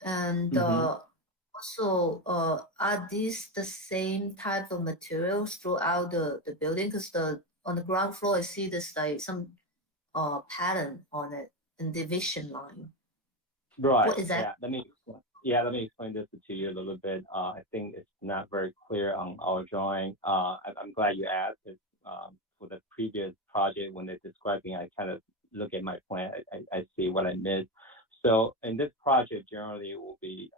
and also are these the same type of materials throughout the building? Because on the ground floor I see this like some pattern on it and division line. Right. What is that? Let me explain this to you a little bit. I think it's not very clear on our drawing. I'm glad you asked. It's, for the previous project, when they're describing, I kind of look at my plan. I see what I missed. So in this project, generally it will be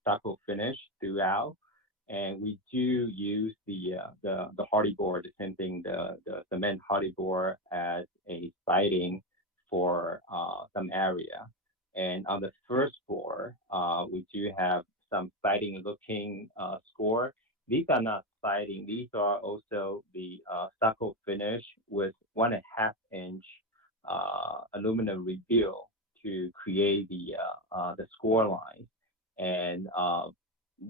stucco finish throughout, and we do use the hardy board, the same thing, the cement hardy board as a siding for some area. And on the first floor, we do have some siding looking score. These are not siding. These are also the stucco finish with 1.5 inch aluminum reveal to create the score line. And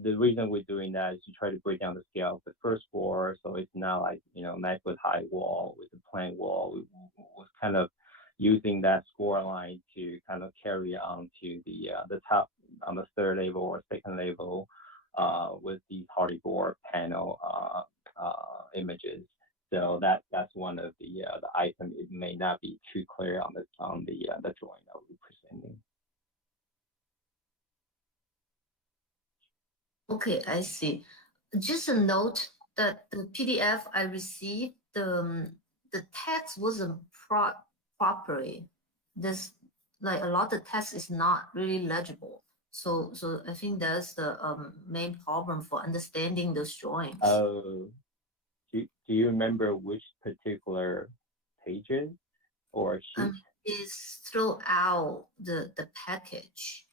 the reason we're doing that is to try to break down the scale of the first floor, so it's not like 9-foot high wall with a plain wall. We was kind of using that score line to kind of carry on to the top on the third level or second level with the hardy board panel images. So that's one of the items. It may not be too clear on the drawing that we're presenting. Okay, I see. Just a note that the PDF I received, the text wasn't properly. There's like a lot of text is not really legible. So I think that's the main problem for understanding those drawings. Oh, do you remember which particular pages or sheet? It's throughout the package.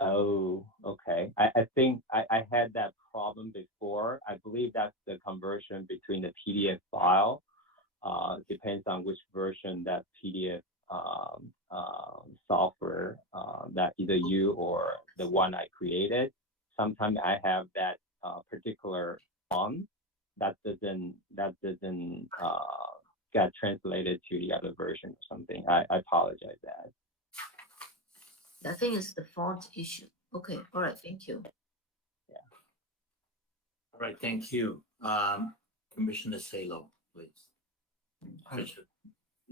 Oh, okay. I think I had that problem before. I believe that's the conversion between the PDF file. Depends on which version that PDF software that either you or the one I created. Sometimes I have that particular font that doesn't get translated to the other version or something. I apologize that. I think it's the font issue. Okay, all right, thank you. Yeah. All right, thank you. Commissioner Salo, please.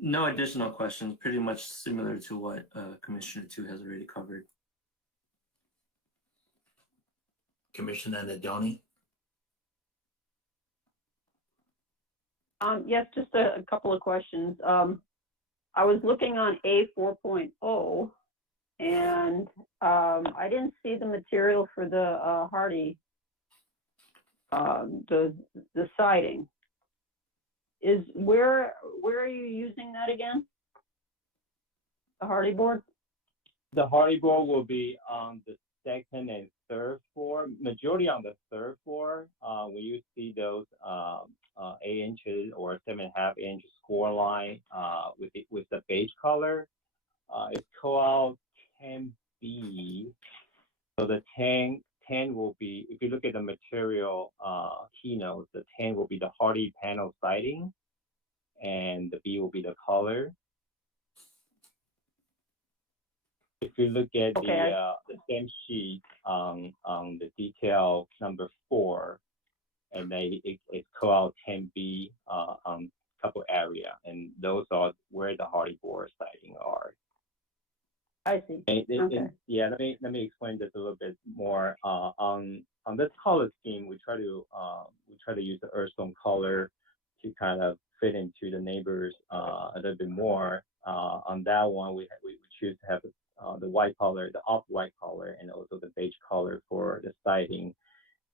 No additional questions, pretty much similar to what Commissioner Tu has already covered. Commissioner Nadoni? Yes, just a couple of questions. I was looking on A 4.0 and I didn't see the material for the hardy, the siding. Where are you using that again? The hardy board? The hardy board will be on the second and third floor. Majority on the third floor. When you see those 8 inches or 7.5 inch score line with the beige color, it's called 10B. So the 10 will be, if you look at the material keynotes, the 10 will be the hardy panel siding, and the B will be the color. If you look at the same sheet on the detail number 4, and it's called 10B on couple area, and those are where the hardy board siding are. I see. Yeah, let me explain this a little bit more. On this color scheme, we try to use the earth tone color to kind of fit into the neighbors a little bit more. On that one, we choose to have the white color, the off-white color, and also the beige color for the siding.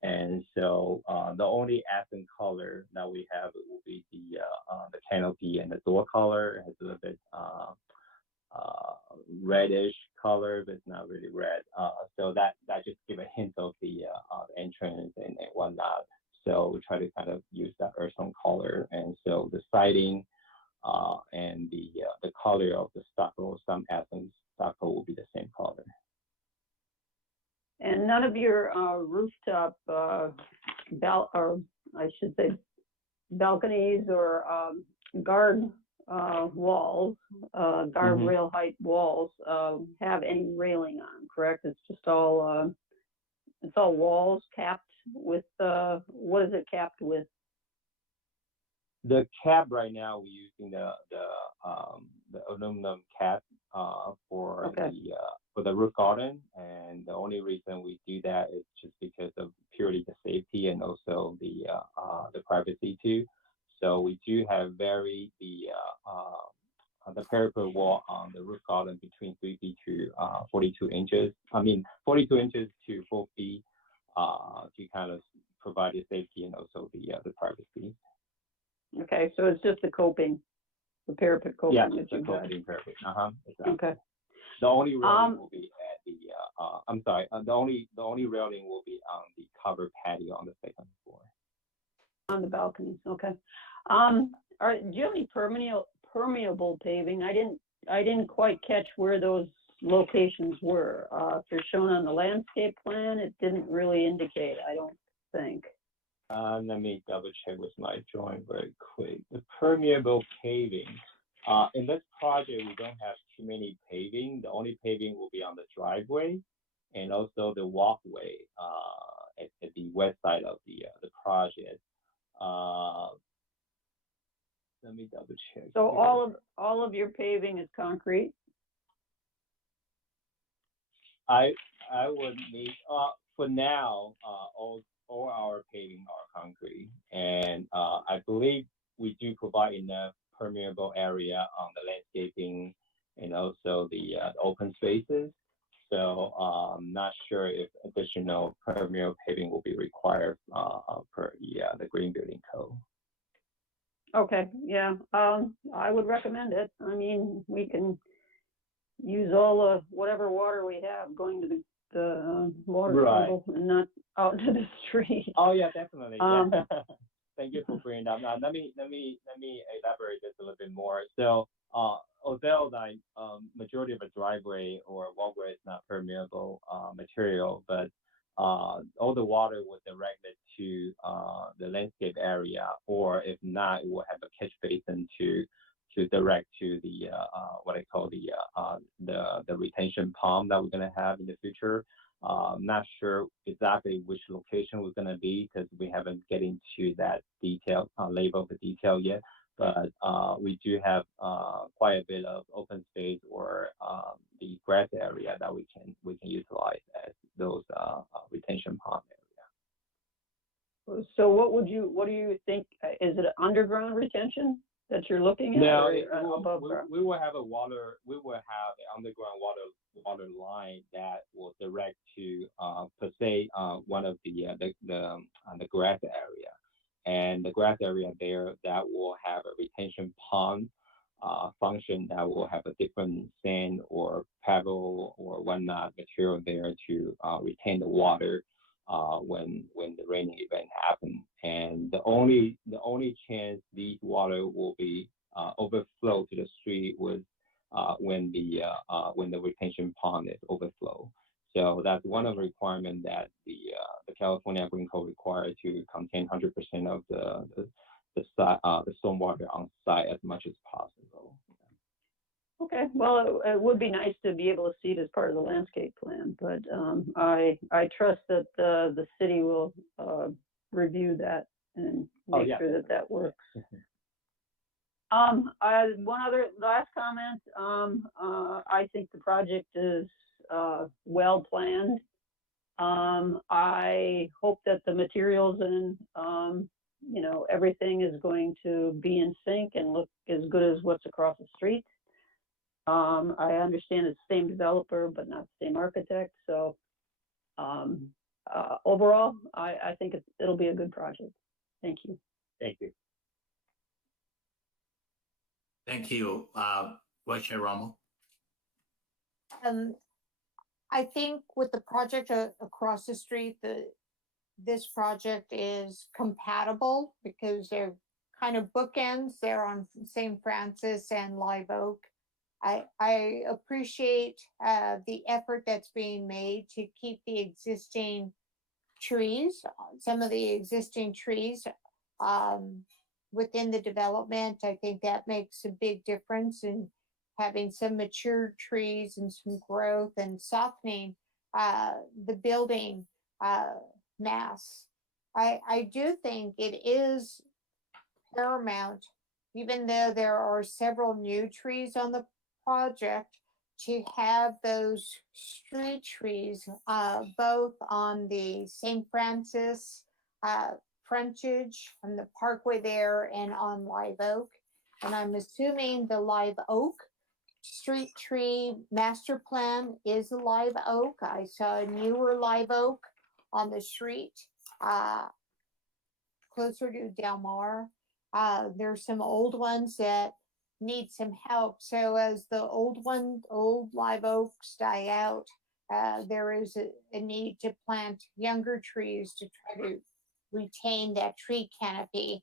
And so the only accent color that we have will be the canopy and the door color. It has a little bit reddish color, but it's not really red. So that just give a hint of the entrance and whatnot. So we try to kind of use that earth tone color. And so the siding and the color of the stucco, some accent stucco will be the same color. And none of your rooftop balconies or guard walls, guardrail height walls have any railing on, correct? It's just all walls capped with what is it capped with? The cap right now, we're using the aluminum cap for the roof garden, and the only reason we do that is just because of purely the safety and also the privacy too. So we do have the parapet wall on the roof garden between 3 feet to 42 inches. 42 inches to 4 feet to kind of provide the safety and also the privacy. Okay, so it's just the coping, the parapet coping. Yeah, that the you got. coping parapet. Exactly. Okay. The only railing will be at the the only railing will be on the covered patio on the second floor. On the balconies, okay. Do you have any permeable paving? I didn't quite catch where those locations were. If they're shown on the landscape plan, it didn't really indicate, I don't think. Let me double check with my drawing very quick. The permeable paving. In this project, we don't have too many paving. The only paving will be on the driveway and also the walkway at the west side of the project. Let me double check. So all of your paving is concrete? I would need for now all our paving are concrete, and I believe we do provide enough permeable area on the landscaping and also the open spaces. So I'm not sure if additional permeable paving will be required per the green building code. Okay, yeah, I would recommend it. I mean, we can use all the whatever water we have going to the water table and not out to the street. Oh yeah, definitely. Thank you for bringing that up. Now, let me elaborate this a little bit more. So, although the majority of a driveway or walkway is not permeable material, but all the water was directed to the landscape area, or if not, it will have a catch basin to direct to the what I call the retention pond that we're gonna have in the future. Not sure exactly which location we're gonna be because we haven't get into that detail label of the detail yet. but we do have quite a bit of open space or the grass area that we can utilize as those retention pond area. So what do you think, is it underground retention that you're looking at? No, or above ground? we will have an underground water line that will direct to per se one of the grass area. And the grass area there that will have a retention pond function that will have a different sand or pebble or whatnot material there to retain the water when the raining event happens. And the only chance these water will be overflow to the street was when the retention pond is overflow. So that's one of the requirements that the California Green Code requires to contain 100% of the stormwater on site as much as possible. Okay, well, it would be nice to be able to see it as part of the landscape plan, but I trust that the city will review that and make sure that works. One other last comment. I think the project is well planned. I hope that the materials and everything is going to be in sync and look as good as what's across the street. I understand it's the same developer but not the same architect. So overall, I think it'll be a good project. Thank you. Thank you. Thank you, Vice Chair Romo. I think with the project across the street, this project is compatible because they're kind of bookends. They're on St. Francis and Live Oak. I appreciate the effort that's being made to keep the existing trees, some of the existing trees within the development. I think that makes a big difference in having some mature trees and some growth and softening the building mass. I do think it is paramount, even though there are several new trees on the project, to have those street trees both on the St. Francis frontage on the Parkway there and on Live Oak. And I'm assuming the Live Oak street tree master plan is a live oak. I saw a newer live oak on the street closer to Del Mar. There's some old ones that need some help. So as the old live oaks die out, there is a need to plant younger trees to try to retain that tree canopy.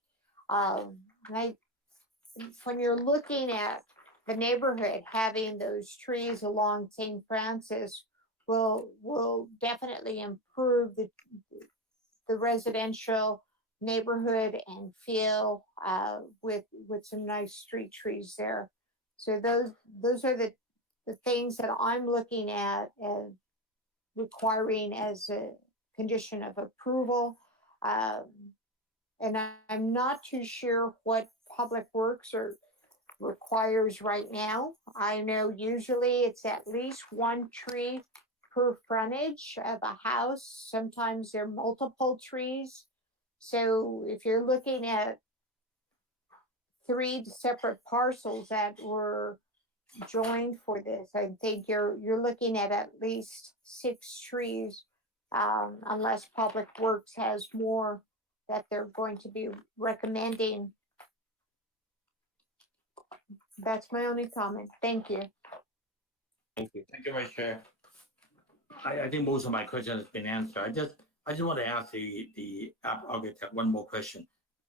When you're looking at the neighborhood, having those trees along St. Francis will definitely improve the residential neighborhood and feel with some nice street trees there. So those are the things that I'm looking at as requiring as a condition of approval. And I'm not too sure what Public Works requires right now. I know usually it's at least one tree per frontage of a house. Sometimes there are multiple trees. So if you're looking at 3 separate parcels that were joined for this, I think you're looking at least 6 trees, unless Public Works has more that they're going to be recommending. That's my only comment. Thank you. Thank you. Thank you, Vice Chair. I think most of my question has been answered. I just want to ask the architect one more question.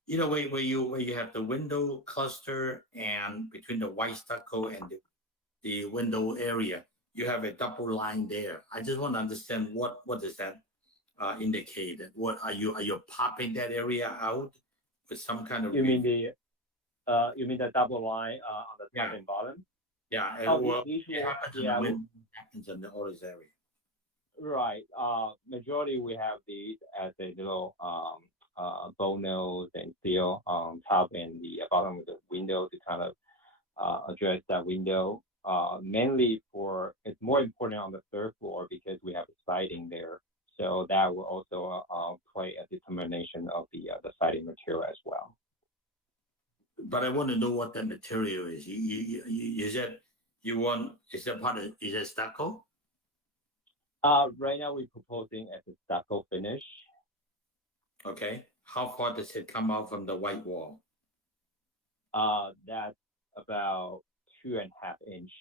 You know, where you have the window cluster and between the white stucco and the window area, you have a double line there. I just want to understand what does that indicate? What are you popping that area out with some kind of? You mean the double line on the top and bottom? Yeah, it happens in the window, happens in all this area. Right. Majority we have these as a little bow nose and steel on top and the bottom of the window to kind of address that window. Mainly it's more important on the third floor because we have the siding there. So that will also play a determination of the siding material as well. But I want to know what the material is. You said you want, is it stucco? Right now we're proposing as a stucco finish. Okay. How far does it come out from the white wall? That's about 2.5 inch.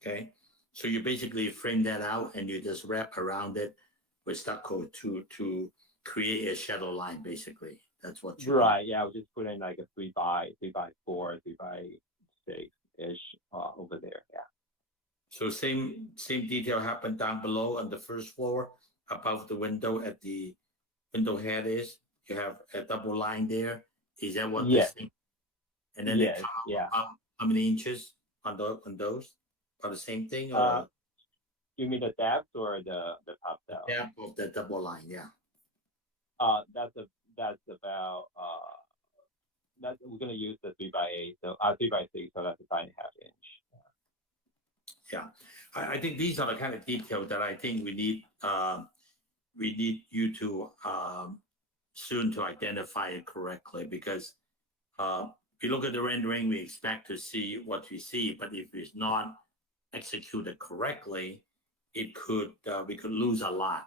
Okay. So you basically frame that out and you just wrap around it with stucco to create a shadow line, basically. That's what you Right. Yeah, we'll just put in like a 3x4, 3x6 ish over there. Yeah. So same detail happened down below on the first floor, above the window at the window head is. You have a double line there. Is that what this thing? And then yes, yeah. How many inches on those? Are the same thing? Or you mean the depth or the top down? The depth of the double line, yeah. That's about we're gonna use the 3x8, so 3x6, so that's a 5.5 inch. Yeah, I think these are the kind of details that I think we need you to soon to identify it correctly, because if you look at the rendering, we expect to see what we see, but if it's not executed correctly, we could lose a lot,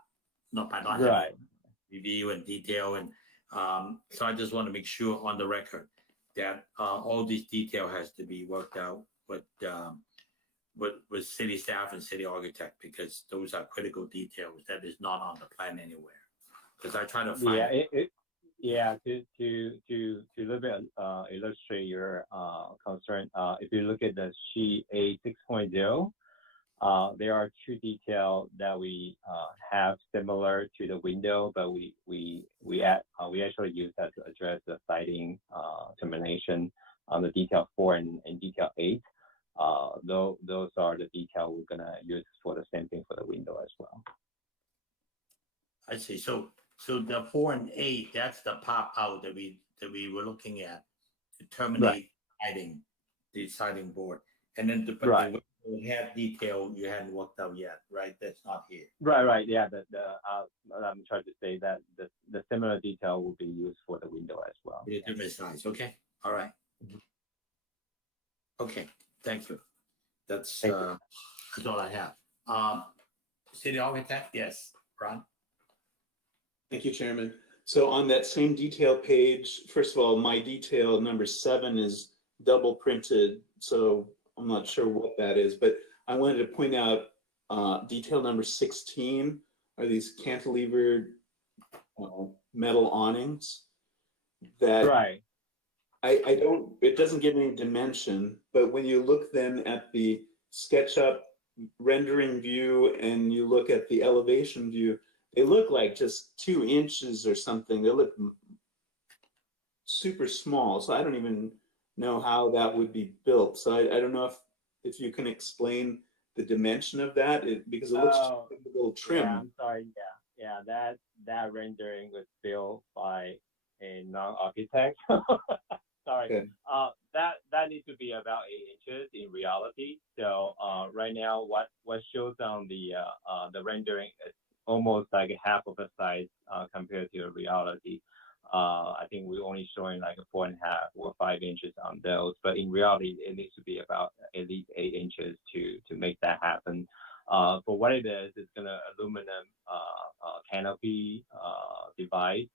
not by not having review and detail, and so I just want to make sure on the record that all this detail has to be worked out with city staff and city architect, because those are critical details that is not on the plan anywhere. Because I try to find to a little bit illustrate your concern. If you look at the sheet A 6.0, there are two details that we have similar to the window, but we actually use that to address the siding termination on the detail 4 and detail 8. Those are the details we're gonna use for the same thing for the window as well. I see. So the 4 and 8, that's the pop out that we were looking at to terminate the siding board, and then the head detail you hadn't worked out yet, right? That's not here. Right. Yeah. I'm trying to say that the similar detail will be used for the window as well. The different size. Okay. All right. Okay. Thank you. That's all I have. City architect, yes, Ron. Thank you, Chairman. So on that same detail page, first of all, my detail number 7 is double printed, so I'm not sure what that is, but I wanted to point out detail number 16 are these cantilevered metal awnings that it doesn't give any dimension, but when you look then at the SketchUp rendering view and you look at the elevation view, they look like just 2 inches or something. They look super small, so I don't even know how that would be built. So I don't know if you can explain the dimension of that, because it looks like a little trim. Yeah, I'm sorry. Yeah. That rendering was built by a non-architect. Sorry. Okay. That needs to be about 8 inches in reality. So right now, what shows on the rendering is almost like half of the size compared to the reality. I think we're only showing like a 4.5 or 5 inches on those, but in reality, it needs to be about at least 8 inches to make that happen. For what it is, it's gonna aluminum canopy device,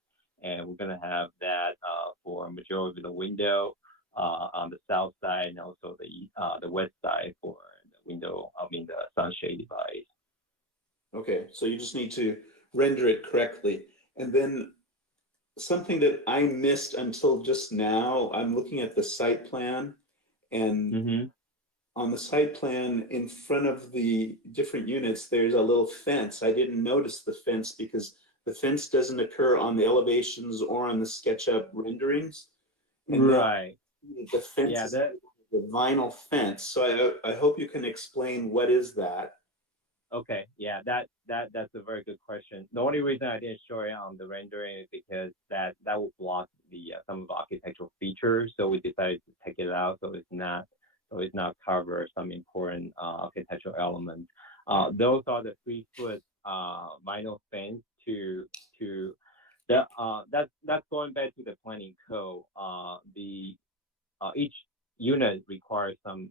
and we're gonna have that for majority of the window on the south side, and also the west side for the window. The sunshade device. Okay, so you just need to render it correctly. And then something that I missed until just now, I'm looking at the site plan, and on the site plan in front of the different units, there's a little fence. I didn't notice the fence because the fence doesn't occur on the elevations or on the SketchUp renderings. And the fence is the vinyl fence. So I hope you can explain what is that. Okay, yeah, that's a very good question. The only reason I didn't show it on the rendering is because that would block the some of the architectural features. So we decided to take it out, so it's not cover some important architectural elements. Those are the 3-foot vinyl fence to the that's going back to the planning code. Each unit requires some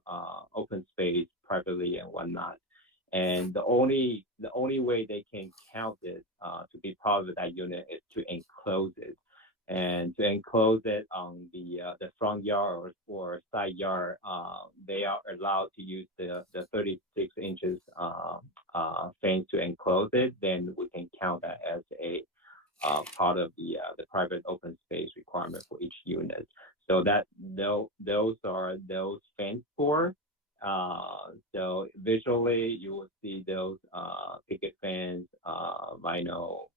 open space privately and whatnot. And the only way they can count it to be part of that unit is to enclose it. And to enclose it on the front yard or side yard, they are allowed to use the 36 inches fence to enclose it. Then we can count that as a part of the private open space requirement for each unit. So those are those fence for. So visually, you will see those picket fence, vinyl,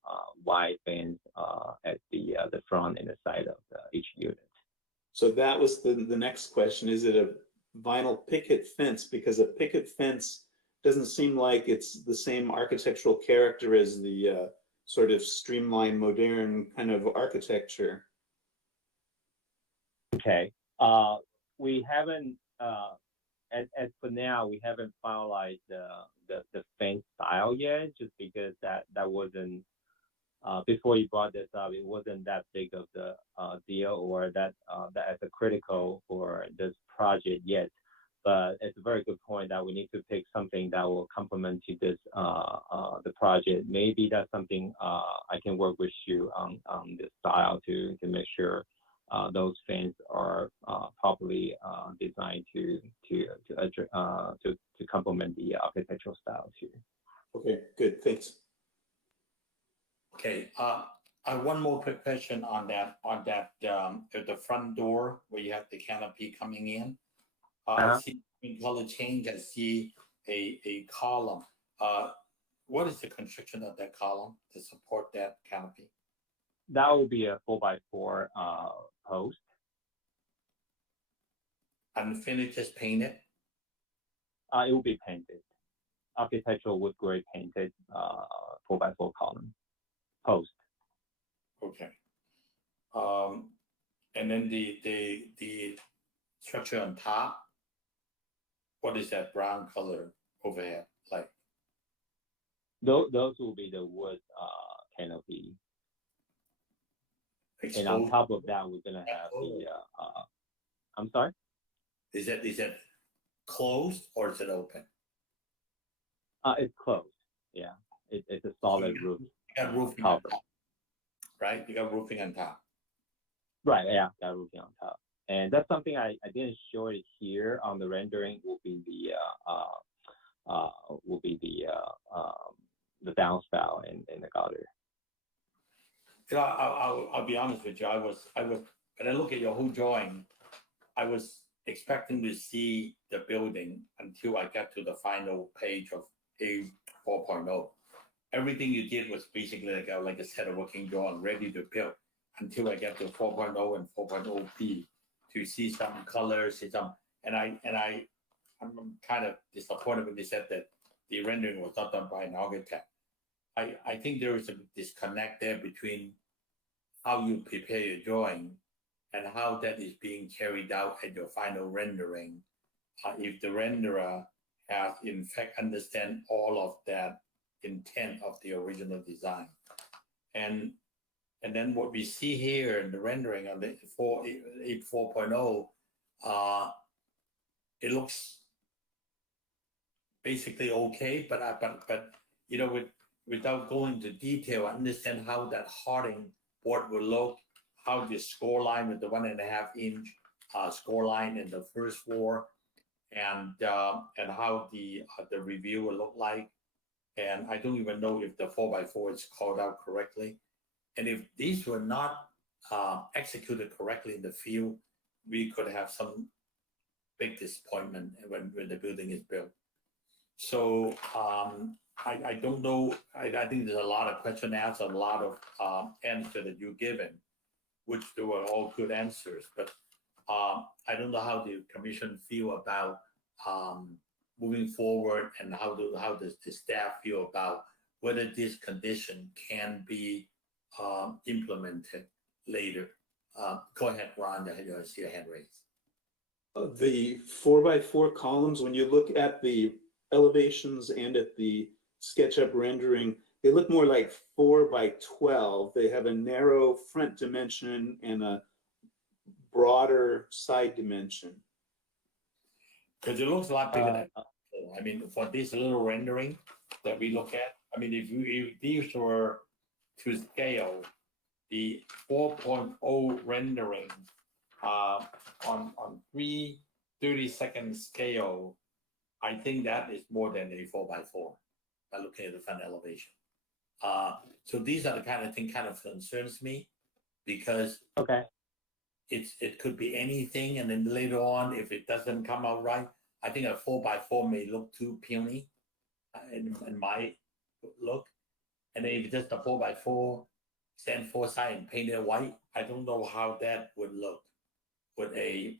wide fence at the front and the side of each unit. So that was the next question. Is it a vinyl picket fence? Because a picket fence doesn't seem like it's the same architectural character as the sort of streamlined, modern kind of architecture. Okay. We haven't, as for now, we haven't finalized the fence style yet, just because that wasn't, before you brought this up, it wasn't that big of the deal, or that as a critical for this project yet. But it's a very good point that we need to pick something that will complement to this the project. Maybe that's something I can work with you on the style to make sure those fans are properly designed to complement the architectural style too. Okay, good, thanks. Okay, I have one more quick question on that at the front door where you have the canopy coming in. I see in color change. I see a column. What is the construction of that column to support that canopy? That will be a 4x4 post. Unfinished, just painted? It will be painted. Architectural wood grade painted 4x4 column post. Okay. And then the structure on top, what is that brown color overhead like? Those will be the wood canopy. Exposed. And on top of that, we're gonna have the. I'm sorry. Is it closed or is it open? It's closed. Yeah, it's a solid roof. You got roofing on top, right? You got roofing on top. Right. Yeah, got roofing on top. And that's something I didn't show it here on the rendering. Will be the downspout and the gutter. You know, I'll be honest with you. I was when I look at your whole drawing, I was expecting to see the building until I got to the final page of A 4.0. Everything you did was basically like a set of working drawing ready to build until I get to 4.0 and 4.0B to see some colors, see some, and I'm kind of disappointed when they said that the rendering was not done by an architect. I think there is a disconnect there between how you prepare your drawing and how that is being carried out at your final rendering. If the renderer has in fact understand all of that intent of the original design. And then what we see here in the rendering of the 4.0, it looks basically okay, but you know, without going into detail, understand how that Harding board will look, how the score line with the 1.5 inch score line in the first floor, and how the review will look like. And I don't even know if the 4x4 is called out correctly. And if these were not executed correctly in the field, we could have some big disappointment when the building is built. So I don't know. I think there's a lot of question asked, a lot of answer that you've given, which they were all good answers. But I don't know how the commission feel about moving forward, and how does the staff feel about whether this condition can be implemented later? Go ahead, Ron. I see your hand raised. The 4x4 columns, when you look at the elevations and at the SketchUp rendering, they look more like 4x12. They have a narrow front dimension and a broader side dimension. Because it looks a lot bigger than, I mean, for this little rendering that we look at, I mean, if these were to scale, the 4.0 rendering on 3/32 scale, I think that is more than a 4x4 by looking at the front elevation. So these are the kind of thing kind of concerns me, because it could be anything, and then later on, if it doesn't come out right, I think a 4x4 may look too puny in my look. And then if it's just a 4x4, stand four side and paint it white, I don't know how that would look with a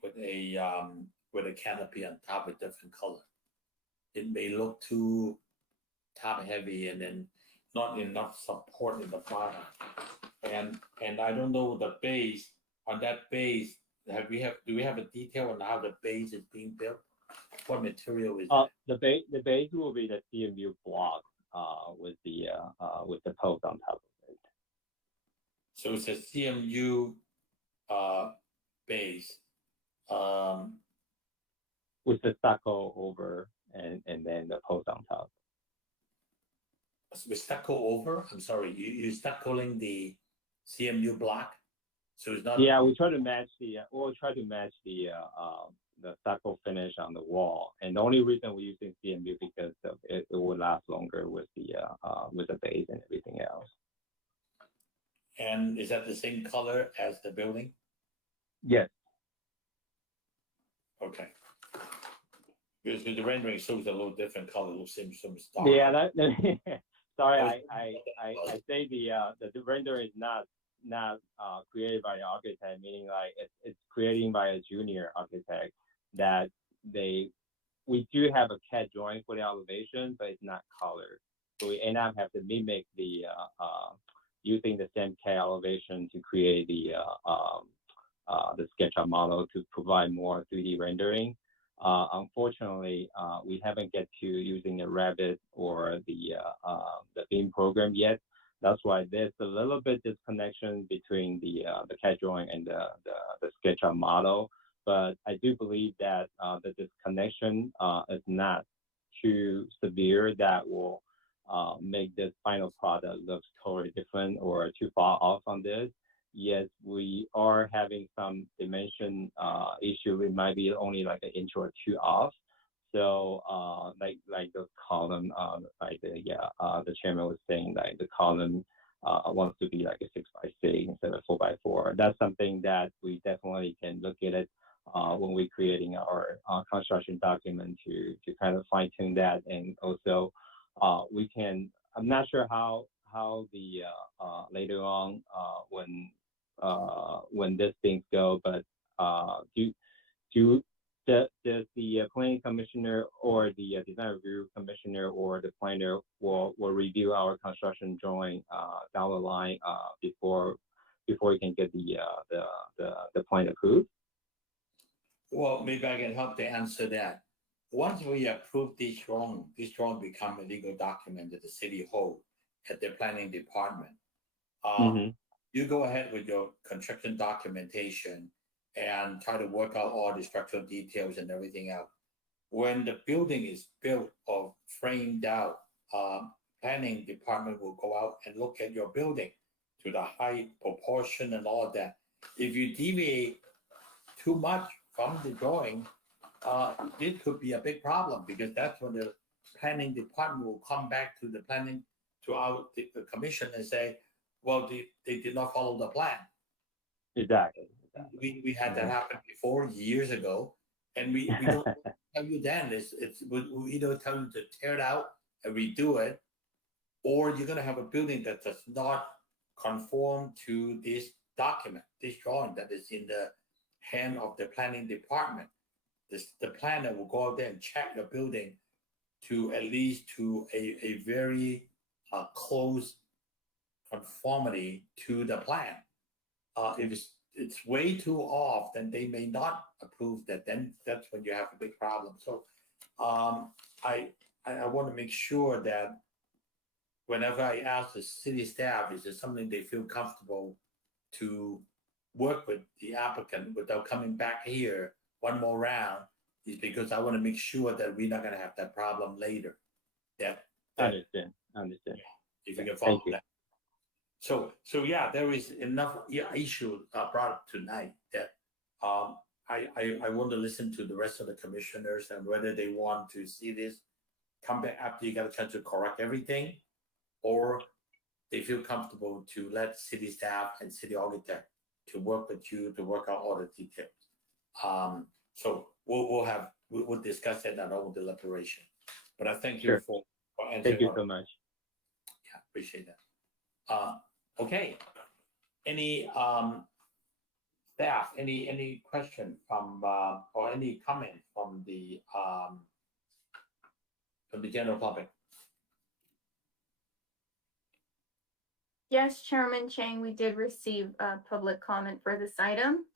canopy on top with different color. It may look too top heavy, and then not enough support in the bottom. And I don't know the base. On that base, do we have a detail on how the base is being built? What material is it? The base will be the CMU block with the post on top of it. So it's a CMU base. With the stucco over and then the post on top. With stucco over? I'm sorry, you stuccoing the CMU block? So it's not. Yeah, we try to match the stucco finish on the wall, and the only reason we're using CMU because it will last longer with the base and everything else. And is that the same color as the building? Yes. Okay. Because the rendering shows a little different color, it looks some dark. Yeah, sorry, I say the render is not created by the architect, meaning like it's created by a junior architect that we do have a CAD drawing for the elevation, but it's not colored. So we end up have to mimic the using the same CAD elevation to create the SketchUp model to provide more 3D rendering. Unfortunately, we haven't get to using the Revit or the BIM program yet. That's why there's a little bit disconnection between the CAD drawing and the SketchUp model. But I do believe that the disconnection is not too severe that will make this final product look totally different or too far off on this. Yes, we are having some dimension issue. It might be only like an inch or two off. So like the column, like the chairman was saying, like the column wants to be like a 6x6 instead of 4x4. That's something that we definitely can look at it when we're creating our construction document to kind of fine tune that, and also we can. I'm not sure how the later on when these things go, but does the planning commissioner or the design review commissioner or the planner will review our construction drawing down the line before we can get the plan approved? Well, maybe I can help to answer that. Once we approve this drawing become a legal document that the city holds at the planning department. You go ahead with your construction documentation and try to work out all the structural details and everything else. When the building is built or framed out, planning department will go out and look at your building to the height, proportion, and all of that. If you deviate too much from the drawing, it could be a big problem, because that's when the planning department will come back to the planning, to our the commission and say, well, they did not follow the plan. Exactly. We had that happen before, years ago, and we don't tell you then. We either tell you to tear it out and redo it, or you're going to have a building that does not conform to this document, this drawing that is in the hand of the planning department. The planner will go out there and check the building to at least to a very close conformity to the plan. If it's way too off, then they may not approve that. Then that's when you have a big problem. So I want to make sure that whenever I ask the city staff, is there something they feel comfortable to work with the applicant without coming back here one more round, is because I want to make sure that we're not going to have that problem later. That Understand. if you can follow Thank you. that. So yeah, there is enough issue brought up tonight that I want to listen to the rest of the commissioners and whether they want to see this come back after you get a chance to correct everything, or they feel comfortable to let city staff and city architect to work with you to work out all the details. So we'll discuss that at our deliberation. But I thank you for answering. Thank you so much. Yeah, appreciate that. Okay. Any staff? Any question from or any comment from the general public? Yes, Chairman Chang, we did receive a public comment for this item.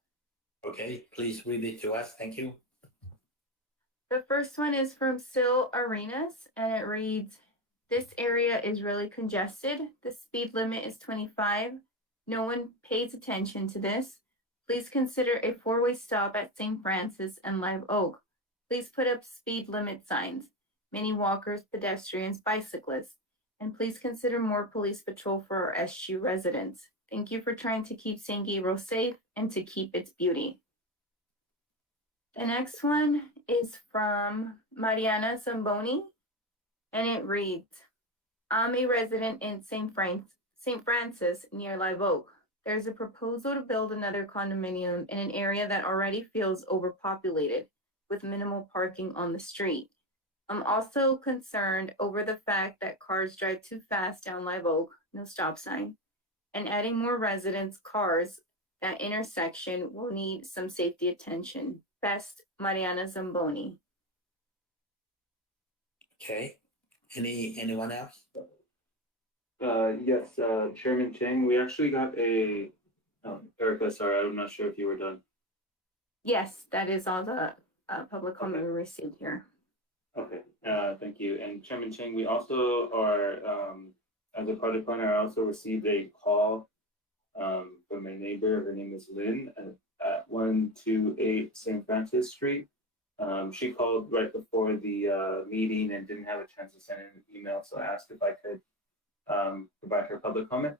Okay, please read it to us. Thank you. The first one is from Sil Arenas, and it reads, "This area is really congested. The speed limit is 25. No one pays attention to this. Please consider a four-way stop at St. Francis and Live Oak. Please put up speed limit signs, many walkers, pedestrians, bicyclists, and please consider more police patrol for our SG residents. Thank you for trying to keep San Gabriel safe and to keep its beauty." The next one is from Mariana Zamboni, and it reads, "I'm a resident in St. Francis near Live Oak. There's a proposal to build another condominium in an area that already feels overpopulated with minimal parking on the street. I'm also concerned over the fact that cars drive too fast down Live Oak, no stop sign, and adding more residents' cars, that intersection will need some safety attention. Best, Mariana Zamboni." Okay. Anyone else? Yes, Chairman Chang, we actually got a, Erica, sorry, I'm not sure if you were done. Yes, that is all the public comment we received here. Okay, thank you. And Chairman Chang, we also are, as a project planner, I also received a call from a neighbor. Her name is Lynn at 128 St. Francis Street. She called right before the meeting and didn't have a chance to send an email, so I asked if I could provide her public comment.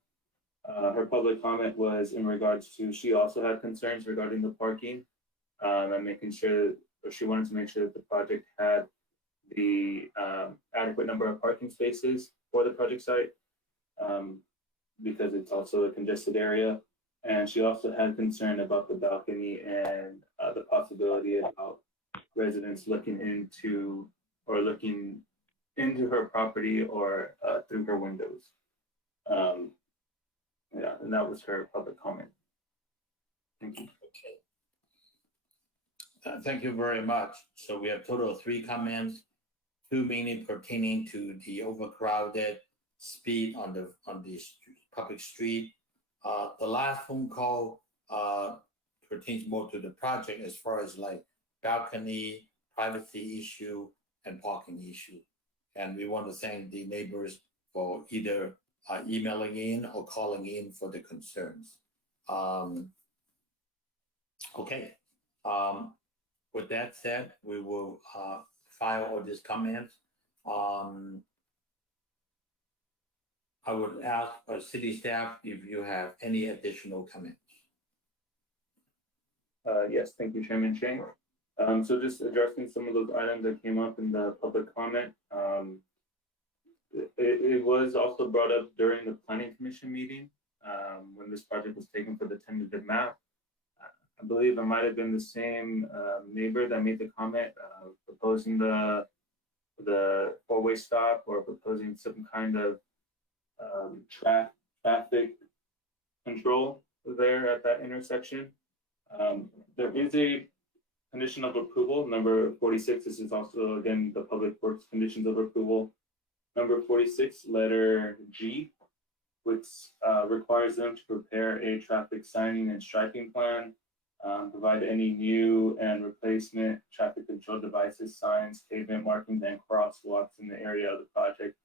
Her public comment was in regards to, she also had concerns regarding the parking and making sure, or she wanted to make sure that the project had the adequate number of parking spaces for the project site because it's also a congested area. And she also had concern about the balcony and the possibility about residents looking into her property or through her windows. Yeah, and that was her public comment. Thank you. Okay. Thank you very much. So we have a total of 3 comments, 2 mainly pertaining to the overcrowded speed on the public street. The last phone call pertains more to the project as far as like balcony, privacy issue, and parking issue. And we want to thank the neighbors for either emailing in or calling in for the concerns. Okay. With that said, we will file all these comments. I would ask our city staff if you have any additional comments. Yes, thank you, Chairman Chang. So just addressing some of those items that came up in the public comment. It was also brought up during the Planning Commission meeting when this project was taken for the tentative map. I believe it might have been the same neighbor that made the comment proposing the four-way stop or proposing some kind of traffic control there at that intersection. There is a condition of approval, number 46. This is also, again, the Public Works conditions of approval. Number 46, letter G, which requires them to prepare a traffic signing and striping plan, provide any new and replacement traffic control devices, signs, pavement markings, and crosswalks in the area of the project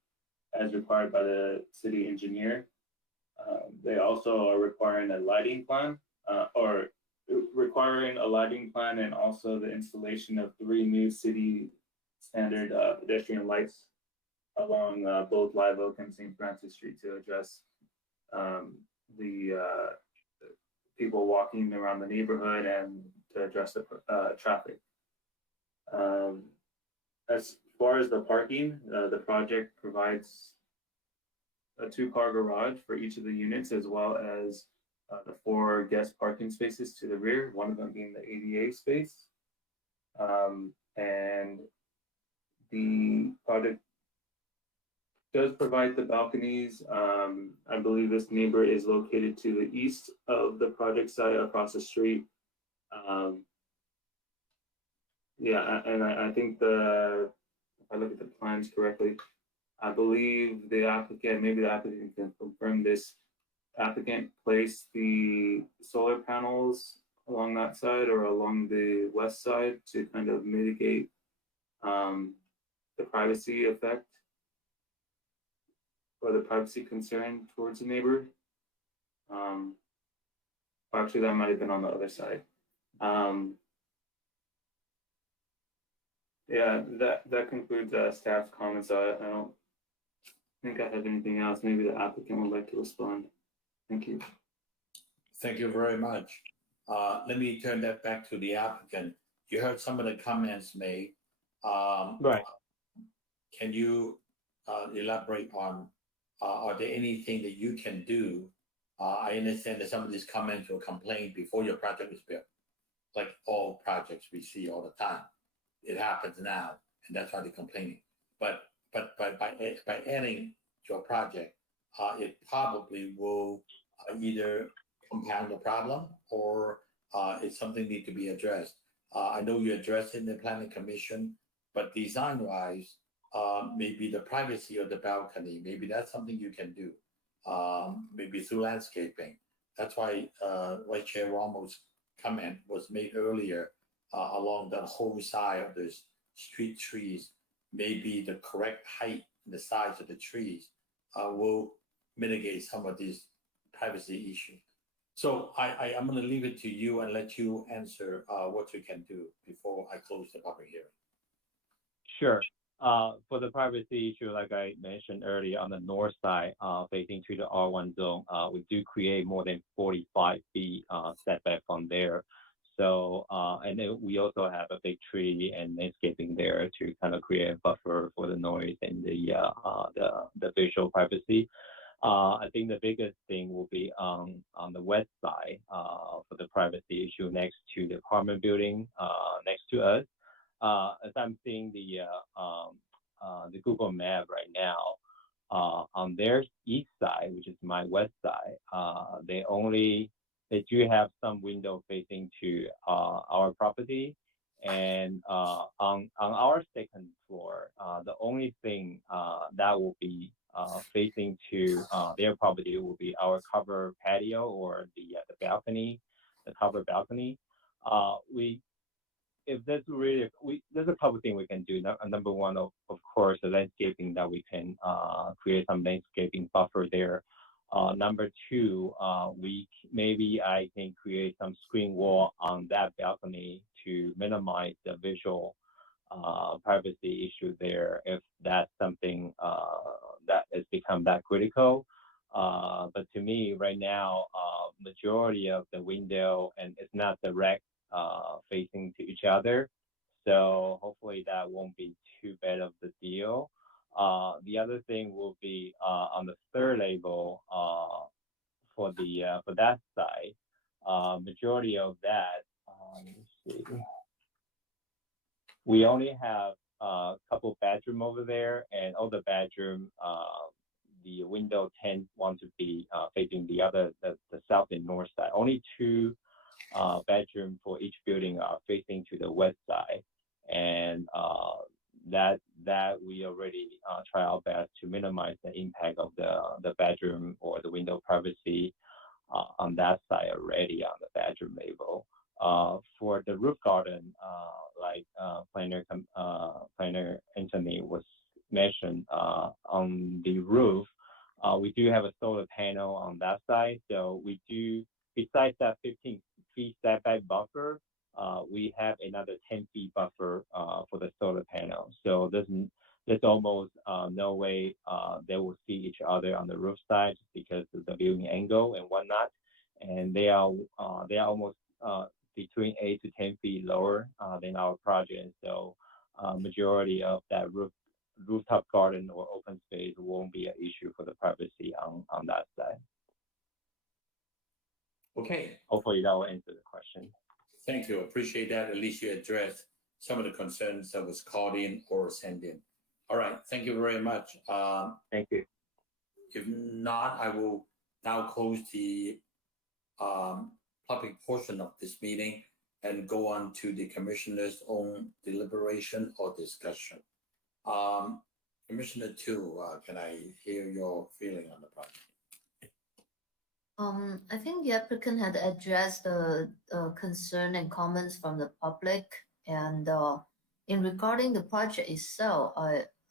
as required by the city engineer. They also are requiring a lighting plan, and also the installation of 3 new city standard pedestrian lights along both Live Oak and St. Francis Street to address the people walking around the neighborhood and to address the traffic. As far as the parking, the project provides a 2-car garage for each of the units, as well as the 4 guest parking spaces to the rear, one of them being the ADA space. And the project does provide the balconies. I believe this neighbor is located to the east of the project site across the street. Yeah, and I think if I look at the plans correctly, I believe the applicant, maybe the applicant can confirm this, applicant placed the solar panels along that side or along the west side to kind of mitigate the privacy effect or the privacy concern towards the neighbor. Actually, that might have been on the other side. Yeah, that concludes staff's comments. I don't think I have anything else. Maybe the applicant would like to respond. Thank you. Thank you very much. Let me turn that back to the applicant. You heard some of the comments made. Right. Can you elaborate on, are there anything that you can do? I understand that some of these comments were complained before your project was built, like all projects we see all the time. It happens now, and that's why they're complaining. But by adding your project, it probably will either compound the problem or it's something need to be addressed. I know you addressed it in the planning commission, but design-wise, maybe the privacy of the balcony, maybe that's something you can do. Maybe through landscaping. That's why Vice Chair Romo's comment was made earlier along the whole side of the street trees. Maybe the correct height and the size of the trees will mitigate some of these privacy issues. So I'm going to leave it to you and let you answer what you can do before I close the public hearing. Sure. For the privacy issue, like I mentioned earlier, on the north side, facing to the R1 zone, we do create more than 45 feet setback from there. So, and then we also have a big tree and landscaping there to kind of create a buffer for the noise and the visual privacy. I think the biggest thing will be on the west side for the privacy issue next to the apartment building next to us. As I'm seeing the Google map right now, on their east side, which is my west side, they do have some window facing to our property, and on our second floor, the only thing that will be facing to their property will be our covered patio or the balcony, the covered balcony. If that's really, there's a couple things we can do. Number one, of course, the landscaping that we can create some landscaping buffer there. Number two, maybe I can create some screen wall on that balcony to minimize the visual privacy issue there if that's something that has become that critical. But to me, right now, majority of the window and it's not direct facing to each other. So hopefully that won't be too bad of the deal. The other thing will be on the third level for that side. Majority of that, let me see. We only have a couple bedroom over there, and all the bedroom, the window want to be facing the south and north side. Only 2 bedroom for each building are facing to the west side, and that we already try our best to minimize the impact of the bedroom or the window privacy on that side already on the bedroom level. For the roof garden, like planner Anthony was mentioned, on the roof, we do have a solar panel on that side. So we do, besides that 15 feet setback buffer, we have another 10 feet buffer for the solar panel. So there's almost no way they will see each other on the roof side because of the viewing angle and whatnot. And they are almost between 8 to 10 feet lower than our project. So majority of that rooftop garden or open space won't be an issue for the privacy on that side. Okay. Hopefully that will answer the question. Thank you. Appreciate that. At least you addressed some of the concerns that was called in or sent in. All right. Thank you very much. Thank you. If not, I will now close the public portion of this meeting and go on to the commissioner's own deliberation or discussion. Commissioner Tu, can I hear your feeling on the project? I think the applicant had addressed the concern and comments from the public, and in regarding the project itself,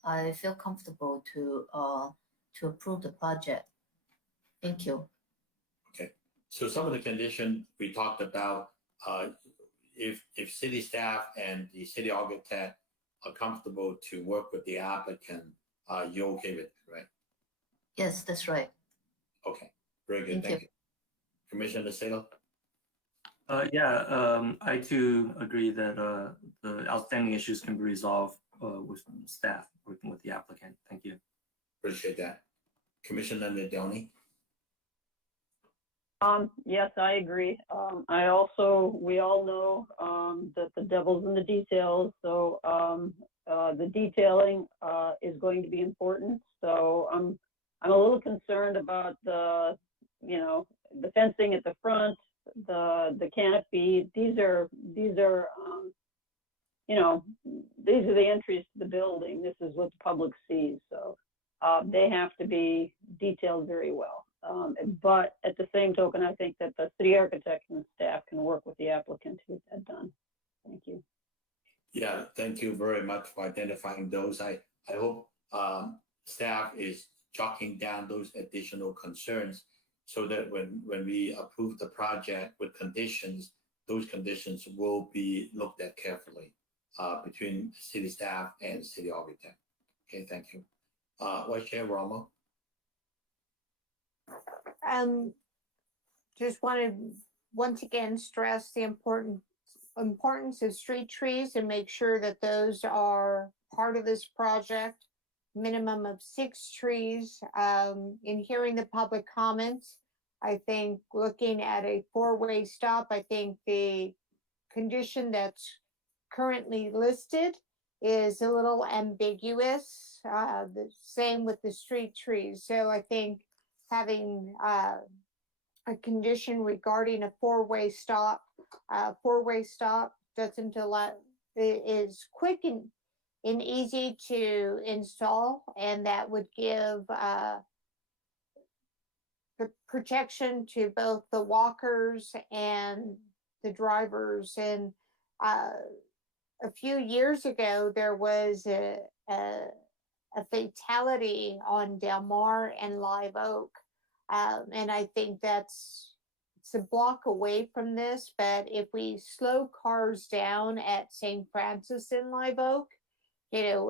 I feel comfortable to approve the project. Thank you. Okay, so some of the conditions we talked about, if city staff and the city architect are comfortable to work with the applicant, you're okay with it, right? Yes, that's right. Okay, very good. Thank you. Commissioner Salo? I too agree that the outstanding issues can be resolved with staff working with the applicant. Thank you. Appreciate that. Commissioner Nadoni? Yes, I agree. We all know that the devil's in the details. So the detailing is going to be important. So I'm a little concerned about the fencing at the front, the canopy. These are the entries to the building. This is what the public sees. So they have to be detailed very well. But at the same token, I think that the city architect and staff can work with the applicant to get that done. Thank you. Yeah, thank you very much for identifying those. I hope staff is jotting down those additional concerns so that when we approve the project with conditions, those conditions will be looked at carefully between city staff and city architect. Okay, thank you. Vice Chair Romo? Just want to once again stress the importance of street trees and make sure that those are part of this project. Minimum of 6 trees. In hearing the public comments, I think looking at a 4-way stop, I think the condition that's currently listed is a little ambiguous. The same with the street trees. So I think having a condition regarding a 4-way stop, doesn't allow, is quick and easy to install, and that would give the protection to both the walkers and the drivers. And a few years ago, there was a fatality on Del Mar and Live Oak. And I think it's a block away from this, but if we slow cars down at St. Francis and Live Oak,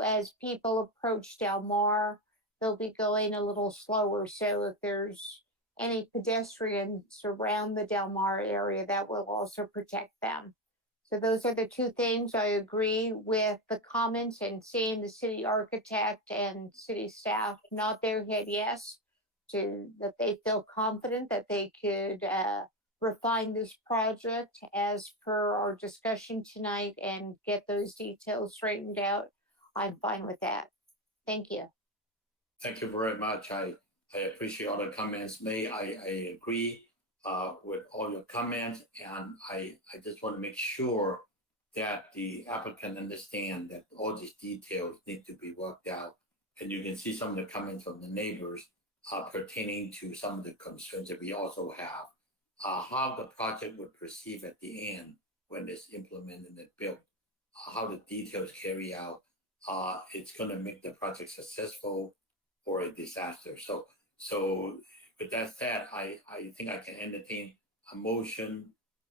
as people approach Del Mar, they'll be going a little slower. So if there's any pedestrians around the Del Mar area, that will also protect them. So those are the 2 things. I agree with the comments, and seeing the city architect and city staff nod their head yes, to that they feel confident that they could refine this project as per our discussion tonight and get those details straightened out. I'm fine with that. Thank you. Thank you very much. I appreciate all the comments made. I agree with all your comments, and I just want to make sure that the applicant understand that all these details need to be worked out. And you can see some of the comments from the neighbors pertaining to some of the concerns that we also have. How the project would proceed at the end when it's implemented and built, how the details carry out. It's going to make the project successful or a disaster. So with that said, I think I can entertain a motion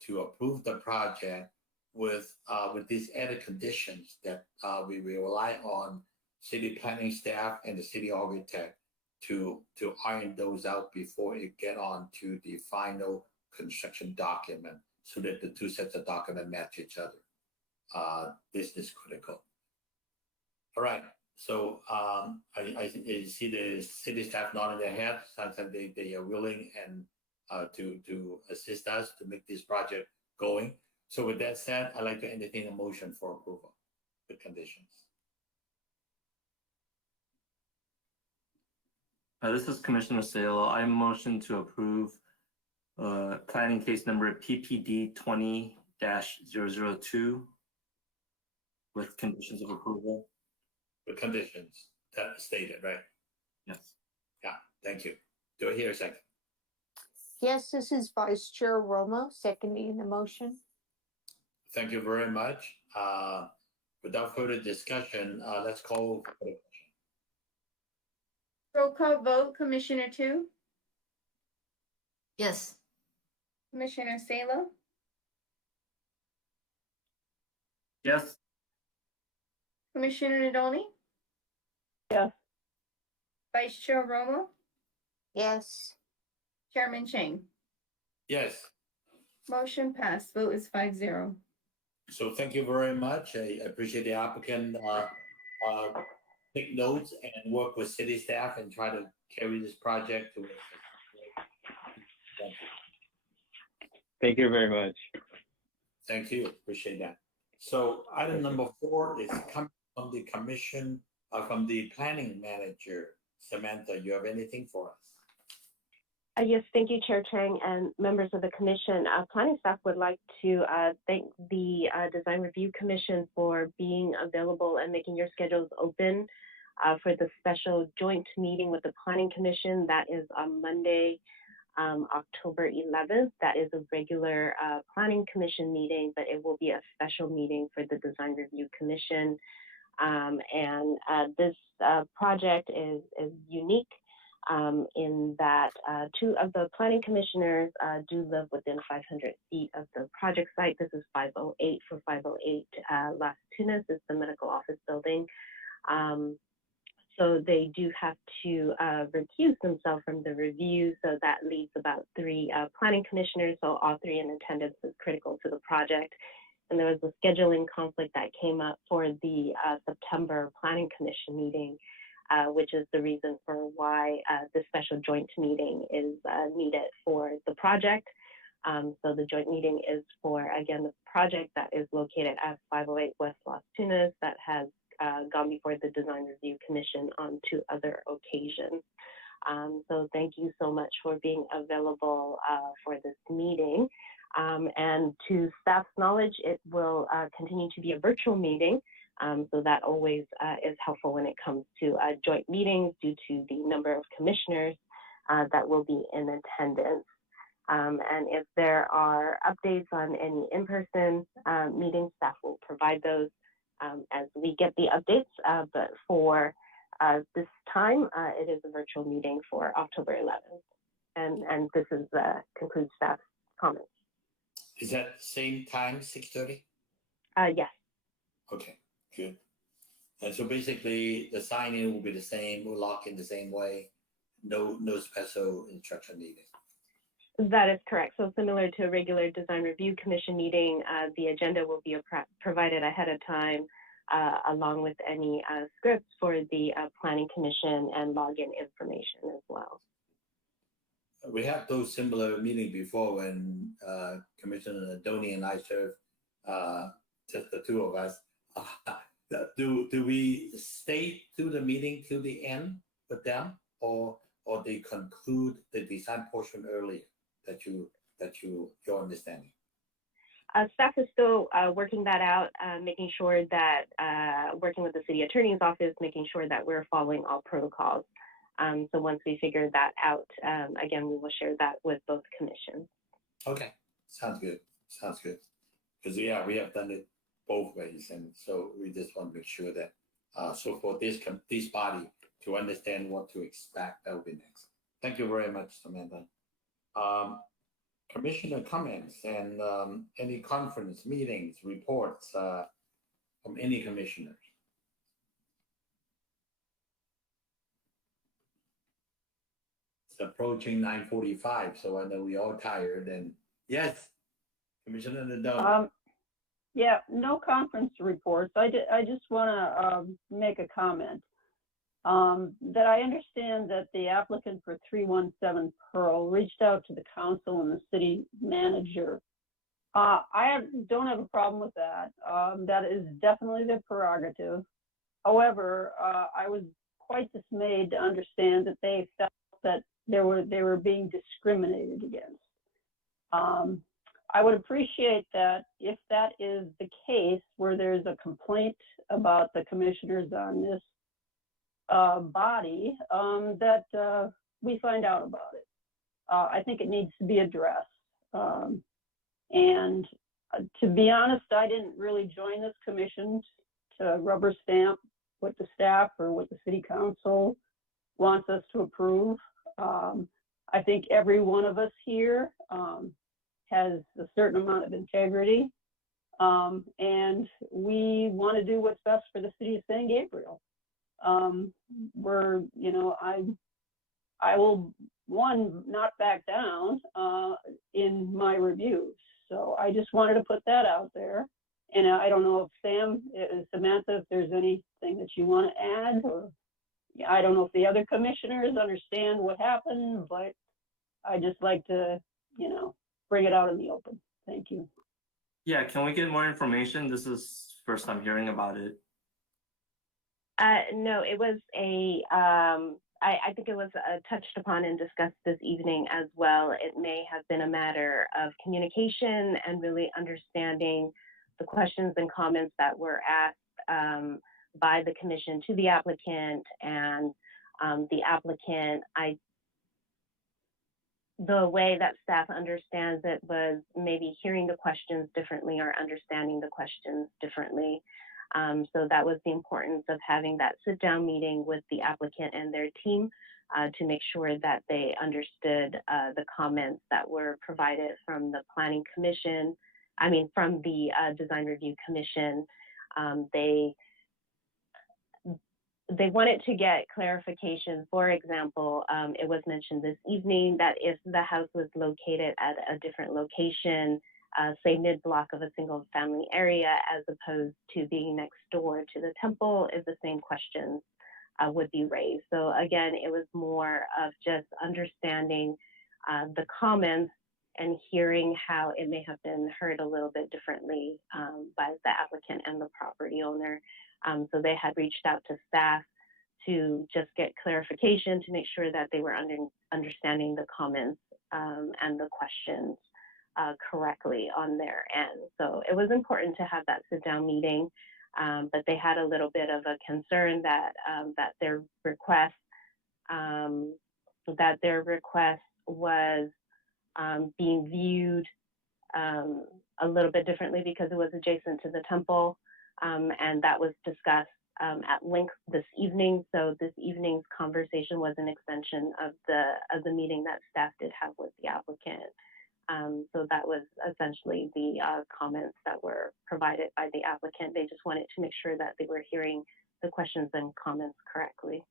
to approve the project with these added conditions that we will rely on city planning staff and the city architect to iron those out before it get on to the final construction document, so that the two sets of document match each other. This is critical. All right. So I see the city staff nodding their head, sounds like they are willing and to assist us to make this project going. So with that said, I'd like to entertain a motion for approval with conditions. This is Commissioner Salo. I motion to approve planning case number PPD 20-002 with conditions of approval. With conditions that stated, right? Yes. Yeah, thank you. Do I hear a second? Yes, this is Vice Chair Romo seconding the motion. Thank you very much. Without further discussion, let's call for the question. Roll call vote, Commissioner Tu, Yes. Commissioner Salo, Yes. Commissioner Nadolny, Yes. Vice Chair Romo, Yes. Chairman Chang. Yes. Motion passed. Vote is 5-0. So thank you very much. I appreciate the applicant take notes and work with city staff and try to carry this project to its. Thank you. Thank you very much. Thank you. Appreciate that. So item number 4 is coming from the commission, from the planning manager. Samantha, you have anything for us? Yes, thank you, Chair Chang and members of the commission. Planning staff would like to thank the Design Review Commission for being available and making your schedules open for the special joint meeting with the Planning Commission. That is on Monday, October 11th. That is a regular Planning Commission meeting, but it will be a special meeting for the Design Review Commission. This project is unique in that 2 of the planning commissioners do live within 500 feet of the project site. This is 508 for 508 Las Tunas. It's the medical office building. So they do have to recuse themselves from the review. So that leaves about 3 planning commissioners. So all 3 in attendance is critical to the project. And there was a scheduling conflict that came up for the September Planning Commission meeting, which is the reason for why the special joint meeting is needed for the project. So the joint meeting is for, again, the project that is located at 508 West Las Tunas that has gone before the Design Review Commission on 2 other occasions. So thank you so much for being available for this meeting. And to staff's knowledge, it will continue to be a virtual meeting. So that always is helpful when it comes to joint meetings due to the number of commissioners that will be in attendance. And if there are updates on any in-person meetings, staff will provide those as we get the updates. But for this time, it is a virtual meeting for October 11th. And this is concludes staff's comments. Is that same time, 6:30? Yes. Okay, good. And so basically the sign-in will be the same, we'll lock in the same way, no special instruction needed. That is correct. So similar to a regular Design Review Commission meeting, the agenda will be provided ahead of time, along with any scripts for the Planning Commission and login information as well. We have those similar meetings before when Commissioner Nadolny and I served, just the 2 of us. Do we stay through the meeting till the end with them, or they conclude the design portion earlier that you that your understanding? Staff is still working that out, making sure that, working with the city attorney's office, making sure that we're following all protocols. So once we figure that out, again, we will share that with both commissions. Okay, sounds good. Sounds good. Because yeah, we have done it both ways, and so we just want to make sure that so for this body to understand what to expect, that will be next. Thank you very much, Samantha. Commissioner comments and any conference meetings, reports from any commissioners. It's approaching 9:45, so I know we all tired. And yes, Commissioner Nadal. Yeah, no conference reports. I just want to make a comment. That I understand that the applicant for 317 Pearl reached out to the council and the city manager. I don't have a problem with that. That is definitely their prerogative. However, I was quite dismayed to understand that they felt that they were being discriminated against. I would appreciate that if that is the case, where there's a complaint about the commissioners on this body, that we find out about it. I think it needs to be addressed. And to be honest, I didn't really join this commission to rubber stamp what the staff or what the city council wants us to approve. I think every one of us here has a certain amount of integrity, and we want to do what's best for the city of San Gabriel. I will, not back down in my reviews. So I just wanted to put that out there. And I don't know if Samantha, if there's anything that you want to add, or I don't know if the other commissioners understand what happened, but I just like to, bring it out in the open. Thank you. Yeah, can we get more information? This is first time hearing about it. No, it was I think it was touched upon and discussed this evening as well. It may have been a matter of communication and really understanding the questions and comments that were asked by the commission to the applicant, and the applicant, the way that staff understands it was maybe hearing the questions differently or understanding the questions differently. So that was the importance of having that sit-down meeting with the applicant and their team to make sure that they understood the comments that were provided from the Planning Commission, from the Design Review Commission. They wanted to get clarification. For example, it was mentioned this evening that if the house was located at a different location, say mid-block of a single family area, as opposed to being next door to the temple, if the same questions would be raised. So again, it was more of just understanding the comments and hearing how it may have been heard a little bit differently by the applicant and the property owner. So they had reached out to staff to just get clarification to make sure that they were understanding the comments and the questions correctly on their end. So it was important to have that sit-down meeting, but they had a little bit of a concern that their request was being viewed a little bit differently because it was adjacent to the temple, and that was discussed at length this evening. So this evening's conversation was an extension of the meeting that staff did have with the applicant. So that was essentially the comments that were provided by the applicant. They just wanted to make sure that they were hearing the questions and comments correctly.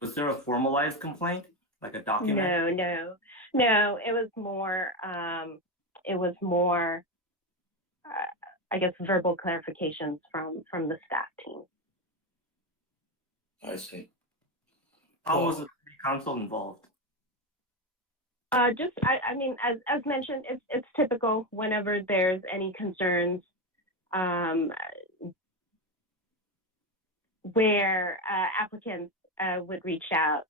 Was there a formalized complaint, like a document? No. It was more, I guess, verbal clarifications from the staff team. I see. How was the city council involved? As mentioned, it's typical whenever there's any concerns where applicants would reach out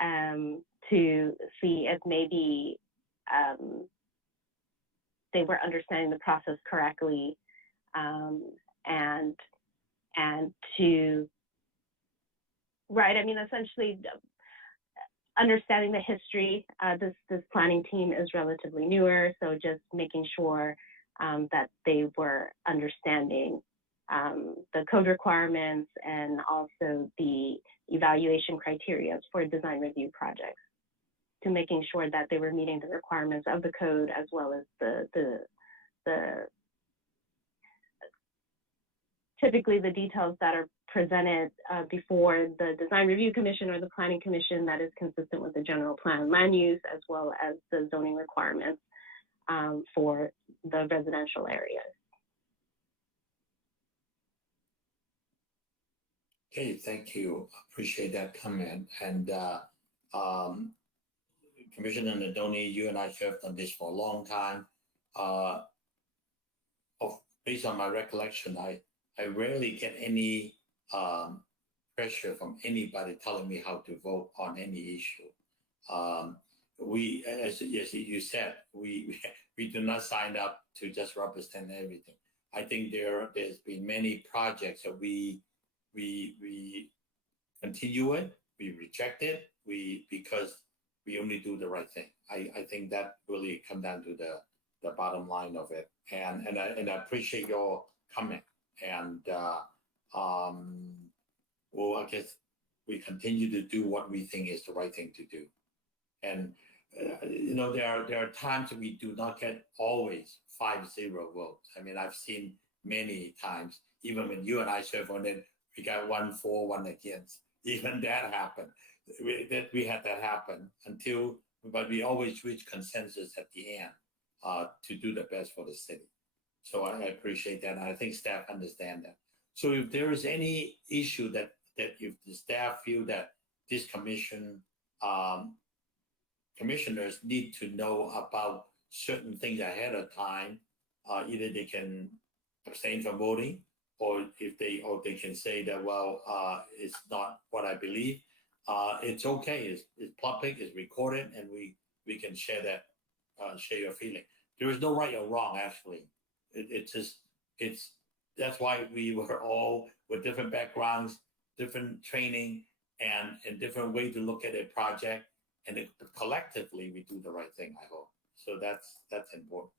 to see if maybe they were understanding the process correctly, and to, right, I mean, essentially understanding the history. This planning team is relatively newer, so just making sure that they were understanding the code requirements and also the evaluation criteria for design review projects, to making sure that they were meeting the requirements of the code as well as the typically the details that are presented before the design review commission or the planning commission that is consistent with the general plan land use as well as the zoning requirements for the residential areas. Okay, thank you. Appreciate that comment. And Commissioner Nadoni, you and I served on this for a long time. Based on my recollection, I rarely get any pressure from anybody telling me how to vote on any issue. We, as you said, we do not sign up to just represent everything. I think there's been many projects that we continue it, we reject it, because we only do the right thing. I think that really come down to the bottom line of it. And I appreciate your comment. And well, I guess we continue to do what we think is the right thing to do. And you know, there are times we do not get always 5-0 votes. I mean, I've seen many times, even when you and I serve on it, we got 1 for, 1 against. Even that happened. We had that happen but we always reach consensus at the end to do the best for the city. So I appreciate that. And I think staff understand that. So if there is any issue that if the staff feel that this commissioners need to know about certain things ahead of time, either they can abstain from voting, or they can say that, well, it's not what I believe. It's okay. It's public. It's recorded, and we can share that, share your feeling. There is no right or wrong, actually. That's why we were all with different backgrounds, different training, and different way to look at a project. And collectively, we do the right thing, I hope. So that's important.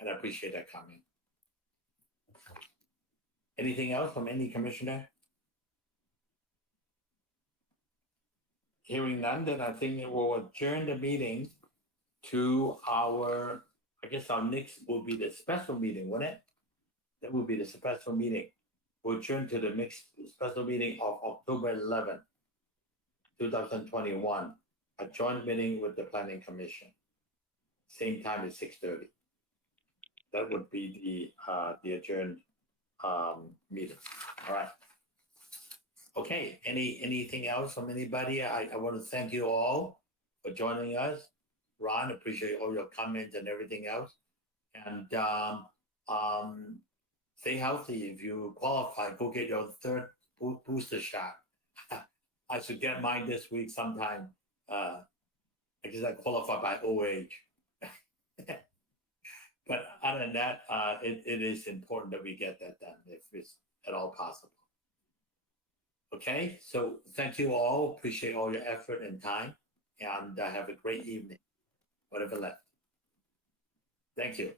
And I appreciate that comment. Anything else from any commissioner? Hearing none, then I think it will adjourn the meeting to our next will be the special meeting, won't it? That will be the special meeting. We'll adjourn to the next special meeting of October 11th, 2021, a joint meeting with the Planning Commission. Same time at 6:30. That would be the adjourned meeting. All right. Okay, anything else from anybody? I want to thank you all for joining us. Ron, appreciate all your comments and everything else. And stay healthy. If you qualify, go get your 3rd booster shot. I should get mine this week sometime. I guess I qualify by old age. But other than that, it is important that we get that done if it's at all possible. Okay, so thank you all. Appreciate all your effort and time, and have a great evening, whatever left. Thank you.